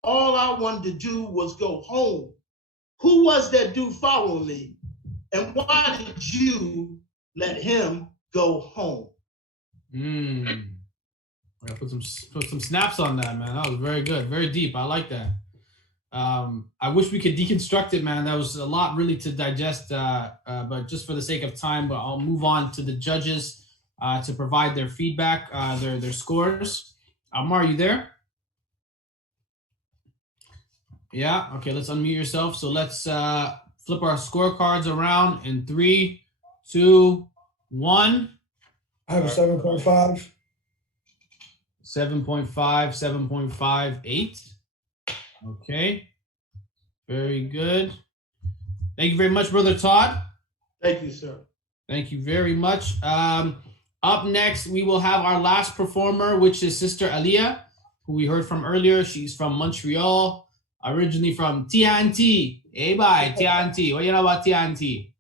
all I wanted to do was go home. Who was that dude following me? And why did you let him go home? I gotta put some snaps on that, man. That was very good, very deep. I like that. I wish we could deconstruct it, man. That was a lot really to digest, but just for the sake of time, I'll move on to the judges to provide their feedback, their scores. Ammar, you there? Yeah, okay, let's unmute yourself. So let's flip our scorecards around in 3, 2, 1. I have a 7.5. 7.5, 7.58. Okay. Very good. Thank you very much, Brother Todd. Thank you, sir. Thank you very much. Up next, we will have our last performer, which is Sister Aliyah, who we heard from earlier. She's from Montreal, originally from TNT. Hey, bye, TNT. What do you know about TNT?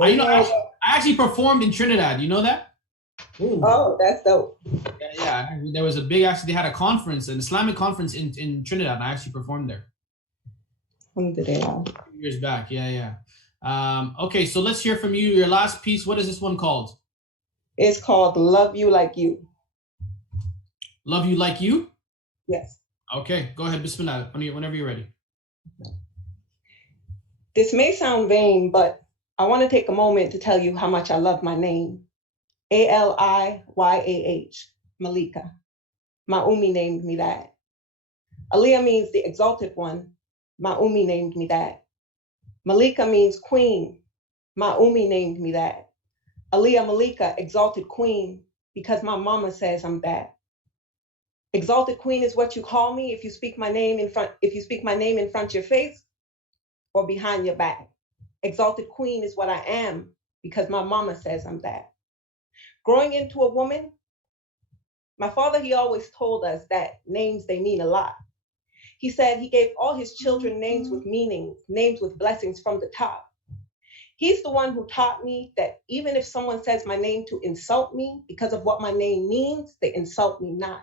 I actually performed in Trinidad. You know that? Ooh. Oh, that's dope. Yeah, there was a big, actually, they had a conference, an Islamic conference in Trinidad, and I actually performed there. Alhamdulillah. A few years back, yeah. Okay, so let's hear from you. Your last piece, what is this one called? It's called Love You Like You. Love You Like You? Yes. Okay, go ahead, Bismillah, whenever you're ready. This may sound vain, but I want to take a moment to tell you how much I love my name. ALIYAH, Malika. Ma'umi named me that. Aliyah means the exalted one. Ma'umi named me that. Malika means queen. Ma'umi named me that. Aliyah Malika, exalted queen, because my mama says I'm that. Exalted queen is what you call me if you speak my name in front of your face or behind your back. Exalted queen is what I am because my mama says I'm that. Growing into a woman, my father, he always told us that names, they mean a lot. He said he gave all his children names with meaning, names with blessings from the top. He's the one who taught me that even if someone says my name to insult me because of what my name means, they insult me not.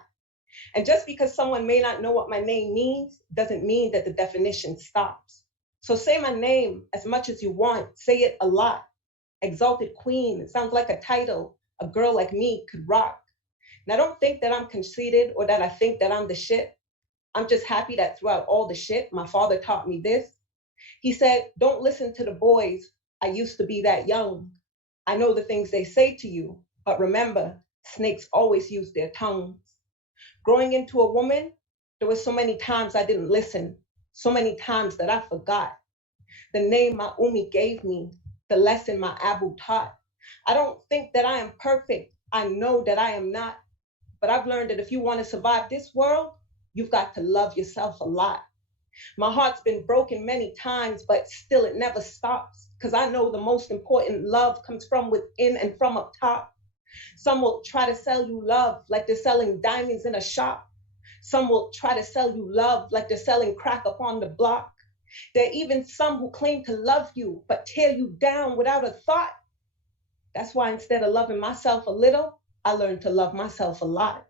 And just because someone may not know what my name means doesn't mean that the definition stops. So say my name as much as you want, say it a lot. Exalted queen, it sounds like a title a girl like me could rock. And I don't think that I'm conceited or that I think that I'm the shit. I'm just happy that throughout all the shit, my father taught me this. He said, don't listen to the boys. I used to be that young. I know the things they say to you, but remember, snakes always use their tongues. Growing into a woman, there were so many times I didn't listen, so many times that I forgot. The name my Umi gave me, the lesson my Abu taught. I don't think that I am perfect. I know that I am not. But I've learned that if you want to survive this world, you've got to love yourself a lot. My heart's been broken many times, but still it never stops. Because I know the most important love comes from within and from up top. Some will try to sell you love like they're selling diamonds in a shop. Some will try to sell you love like they're selling crack up on the block. There are even some who claim to love you, but tear you down without a thought. That's why instead of loving myself a little, I learned to love myself a lot.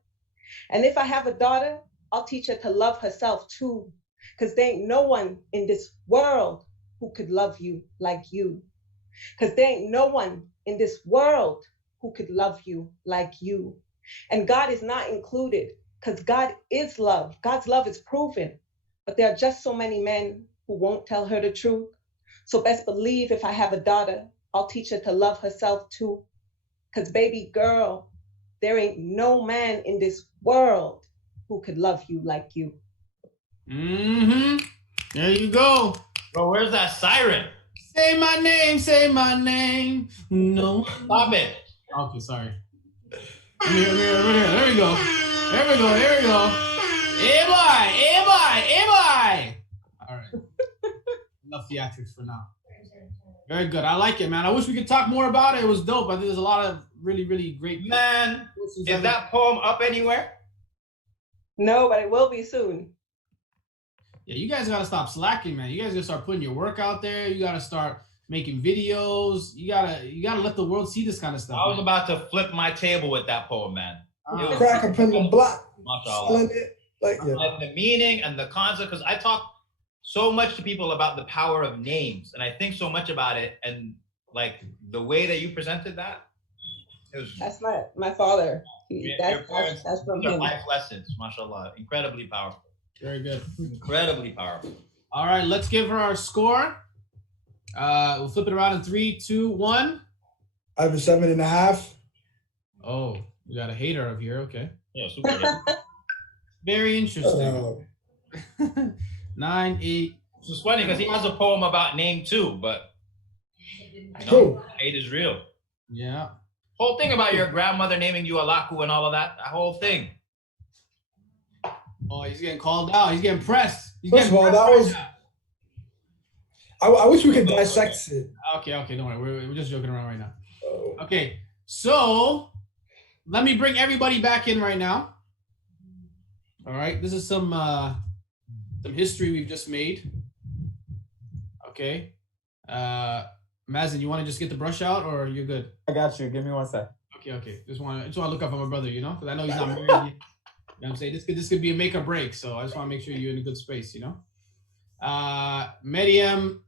And if I have a daughter, I'll teach her to love herself too. Because there ain't no one in this world who could love you like you. Because there ain't no one in this world who could love you like you. And God is not included, because God is love. God's love is proven. But there are just so many men who won't tell her the truth. So best believe if I have a daughter, I'll teach her to love herself too. Because baby girl, there ain't no man in this world who could love you like you. Mm-hmm. There you go. Bro, where's that siren? Say my name, say my name. No. Stop it. Okay, sorry. Here. There we go. There we go. Hey boy. All right. Enough theatrics for now. Very good. I like it, man. I wish we could talk more about it. It was dope. I think there's a lot of really, really great. Man, is that poem up anywhere? No, but it will be soon. Yeah, you guys gotta stop slacking, man. You guys gotta start putting your work out there. You gotta start making videos. You gotta let the world see this kind of stuff. I was about to flip my table with that poem, man. Crack up in the block. Mashallah. Like, yeah. And the meaning and the concept, because I talk so much to people about the power of names, and I think so much about it, and like the way that you presented that, it was. That's my father. That's from him. him. Life lessons, mashallah, incredibly powerful. Very good. Incredibly powerful. All right, let's give her our score. We'll flip it around in 3, 2, 1. I have a 7.5. Oh, we got a hater up here. Okay. Yeah, super. Very interesting. 9, 8. This is funny because he has a poem about name too, but hate is real. Yeah. Whole thing about your grandmother naming you Alaku and all of that. That whole thing. Oh, he's getting called out. He's getting pressed. First of all, that was. I wish we could dissect it. Okay, don't worry. We're just joking around right now. Okay, so let me bring everybody back in right now. All right, this is some history we've just made. Okay, Mazen, you want to just get the brush out, or you're good? I got you. Give me 1 sec. Okay. Just want to look up for my brother, because I know he's not married. You know what I'm saying? This could be a make or break, so I just want to make sure you're in a good space, Medium,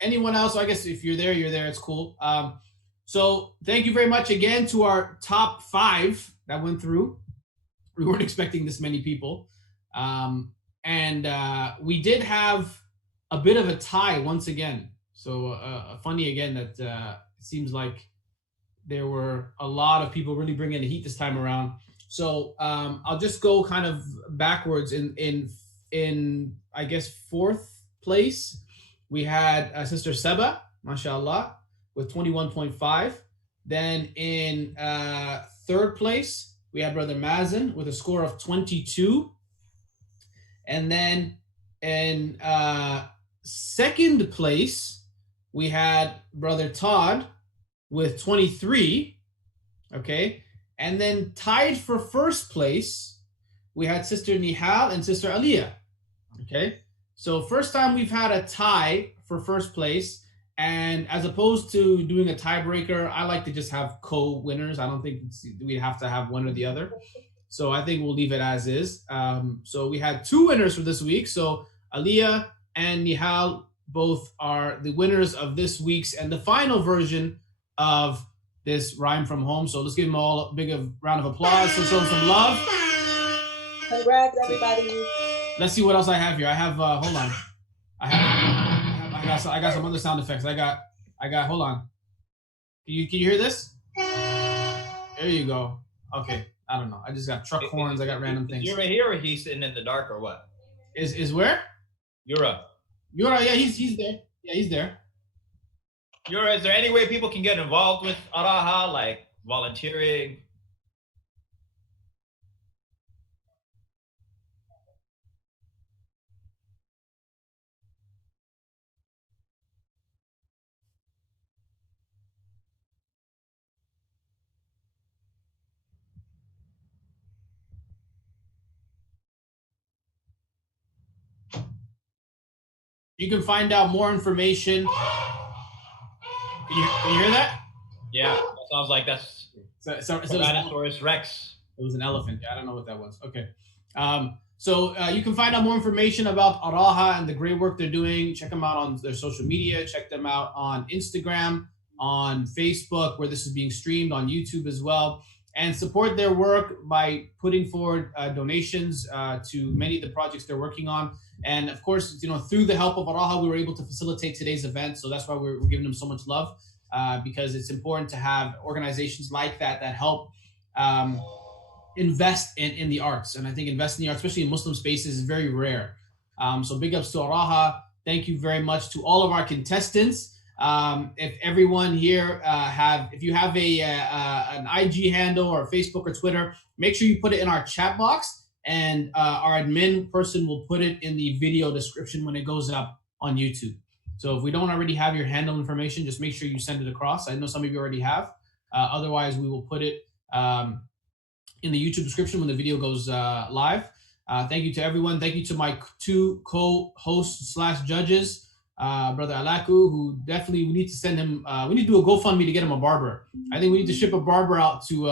anyone else? So I guess if you're there, it's cool. So thank you very much again to our top 5 that went through. We weren't expecting this many people. And we did have a bit of a tie once again. So funny again that it seems like there were a lot of people really bringing the heat this time around. So I'll just go kind of backwards. In I guess fourth place, we had Sister Seba, mashallah, with 21.5. Then in third place, we had Brother Mazen with a score of 22. And then in second place, we had Brother Todd with 23. Okay. And then tied for first place, we had Sister Nihal and Sister Aliyah. Okay. So first time we've had a tie for first place. And as opposed to doing a tiebreaker, I like to just have co-winners. I don't think we have to have one or the other. So I think we'll leave it as is. So we had two winners for this week. So Aliyah and Nihal both are the winners of this week's and the final version of this rhyme from home. So let's give them all a big round of applause. Let's show them some love. Congrats, everybody. Let's see what else I have here. I have, hold on. I got some other sound effects. I got, hold on. Can you hear this? There you go. Okay. I don't know. I just got truck horns. I got random things. You're right here, or he's sitting in the dark, or what? Is where? Yura. Yeah, he's there. Yeah, he's there. Yura, is there any way people can get involved with Araha, like volunteering? You can find out more information. Can you hear that? Yeah, that sounds like that's Tyrannosaurus Rex. It was an elephant. Yeah, I don't know what that was. Okay. So you can find out more information about Araha and the great work they're doing. Check them out on their social media. Check them out on Instagram, on Facebook, where this is being streamed, on YouTube as well. And support their work by putting forward donations to many of the projects they're working on. And of course, through the help of Araha, we were able to facilitate today's event. So that's why we're giving them so much love, because it's important to have organizations like that help invest in the arts. And I think investing in the arts, especially in Muslim spaces, is very rare. So big ups to Araha. Thank you very much to all of our contestants. If everyone here if you have an IG handle or Facebook or Twitter, make sure you put it in our chat box, and our admin person will put it in the video description when it goes up on YouTube. So if we don't already have your handle information, just make sure you send it across. I know some of you already have. Otherwise, we will put it in the YouTube description when the video goes live. Thank you to everyone. Thank you to my two co-hosts / judges, Brother Alaku, who definitely, we need to send him, we need to do a GoFundMe to get him a barber. I think we need to ship a barber out to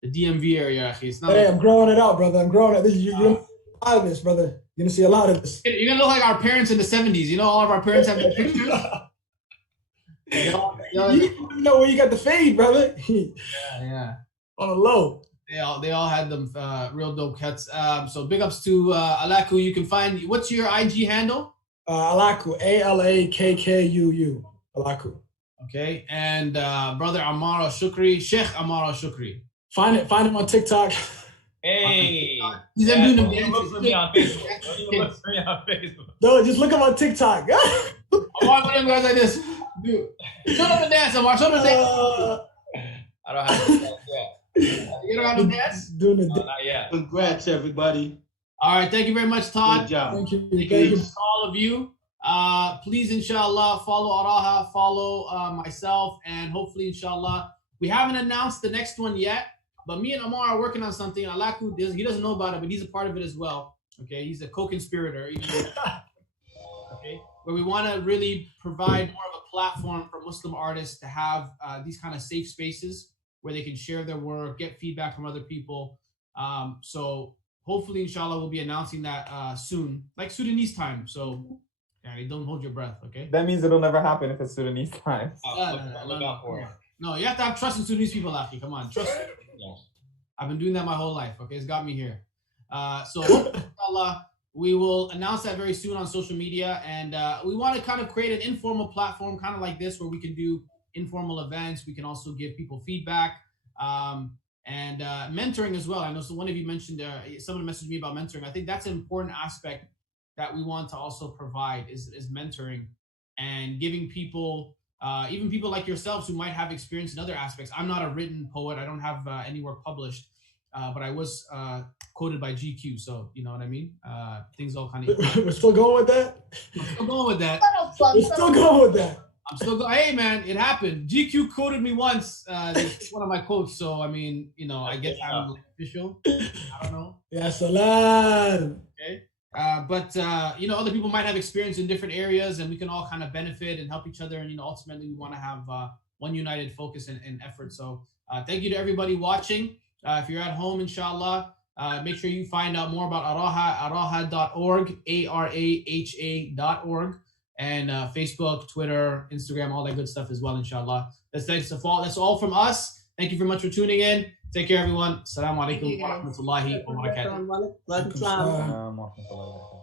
the DMV area. It's not I'm growing it out, brother. I'm growing it. You're gonna see a lot of this, brother. You're gonna see a lot of this. You're gonna look like our parents in the 70s. All of our parents have the pictures. You know where you got the fade, brother. Yeah. On the low. They all had them real dope cuts. So big ups to Alaku. You can find, what's your IG handle? Alaku, ALAKKUU. Alaku. Okay, and brother Ammar AlShukry, Sheikh Ammar AlShukry. Find him on TikTok. Hey, he's doing them dances. Look for me on Facebook. No, just look him on TikTok. I want one of them guys like this. Dude, show them the dance, Ammar. Show them the dance. I don't have to dance yet. You don't have to dance? Doing the dance. Not yet. Congrats, everybody. All right, thank you very much, Todd. Good job. Thank you. Thank you to all of you. Please, inshallah, follow Araha, follow myself, and hopefully, inshallah, we haven't announced the next one yet, but me and Ammar are working on something. Alaku, he doesn't know about it, but he's a part of it as well. Okay, he's a co-conspirator. Okay, where we want to really provide more of a platform for Muslim artists to have these kind of safe spaces where they can share their work, get feedback from other people. So hopefully, inshallah, we'll be announcing that soon, like Sudanese time. So don't hold your breath, okay? That means it'll never happen if it's Sudanese time. Look out for it. No, you have to have trust in Sudanese people, Aki. Come on, trust. Yes. I've been doing that my whole life, okay? It's got me here. So hopefully, inshallah, we will announce that very soon on social media. And we want to kind of create an informal platform, kind of like this, where we can do informal events. We can also give people feedback. And mentoring as well. I know so one of you mentioned, someone messaged me about mentoring. I think that's an important aspect that we want to also provide is mentoring and giving people, even people like yourselves who might have experience in other aspects. I'm not a written poet. I don't have any work published, but I was quoted by GQ. So, you know what I mean? Things all kind of... We're still going with that? I'm still going with that. We're still going with that. I'm still going. Hey, man, it happened. GQ quoted me once. It's one of my quotes. So, I mean, you know, I guess I'm like official. I don't know. Yeah, salam. Okay. But, you know, other people might have experience in different areas and we can all kind of benefit and help each other. And, you know, ultimately we want to have one united focus and effort. So thank you to everybody watching. If you're at home, inshallah, make sure you find out more about araha.org, araha.org. And Facebook, Twitter, Instagram, all that good stuff as well, inshallah. That's all from us. Thank you very much for tuning in. Take care, everyone. Assalamu alaikum wa rahmatullahi wa barakatuh.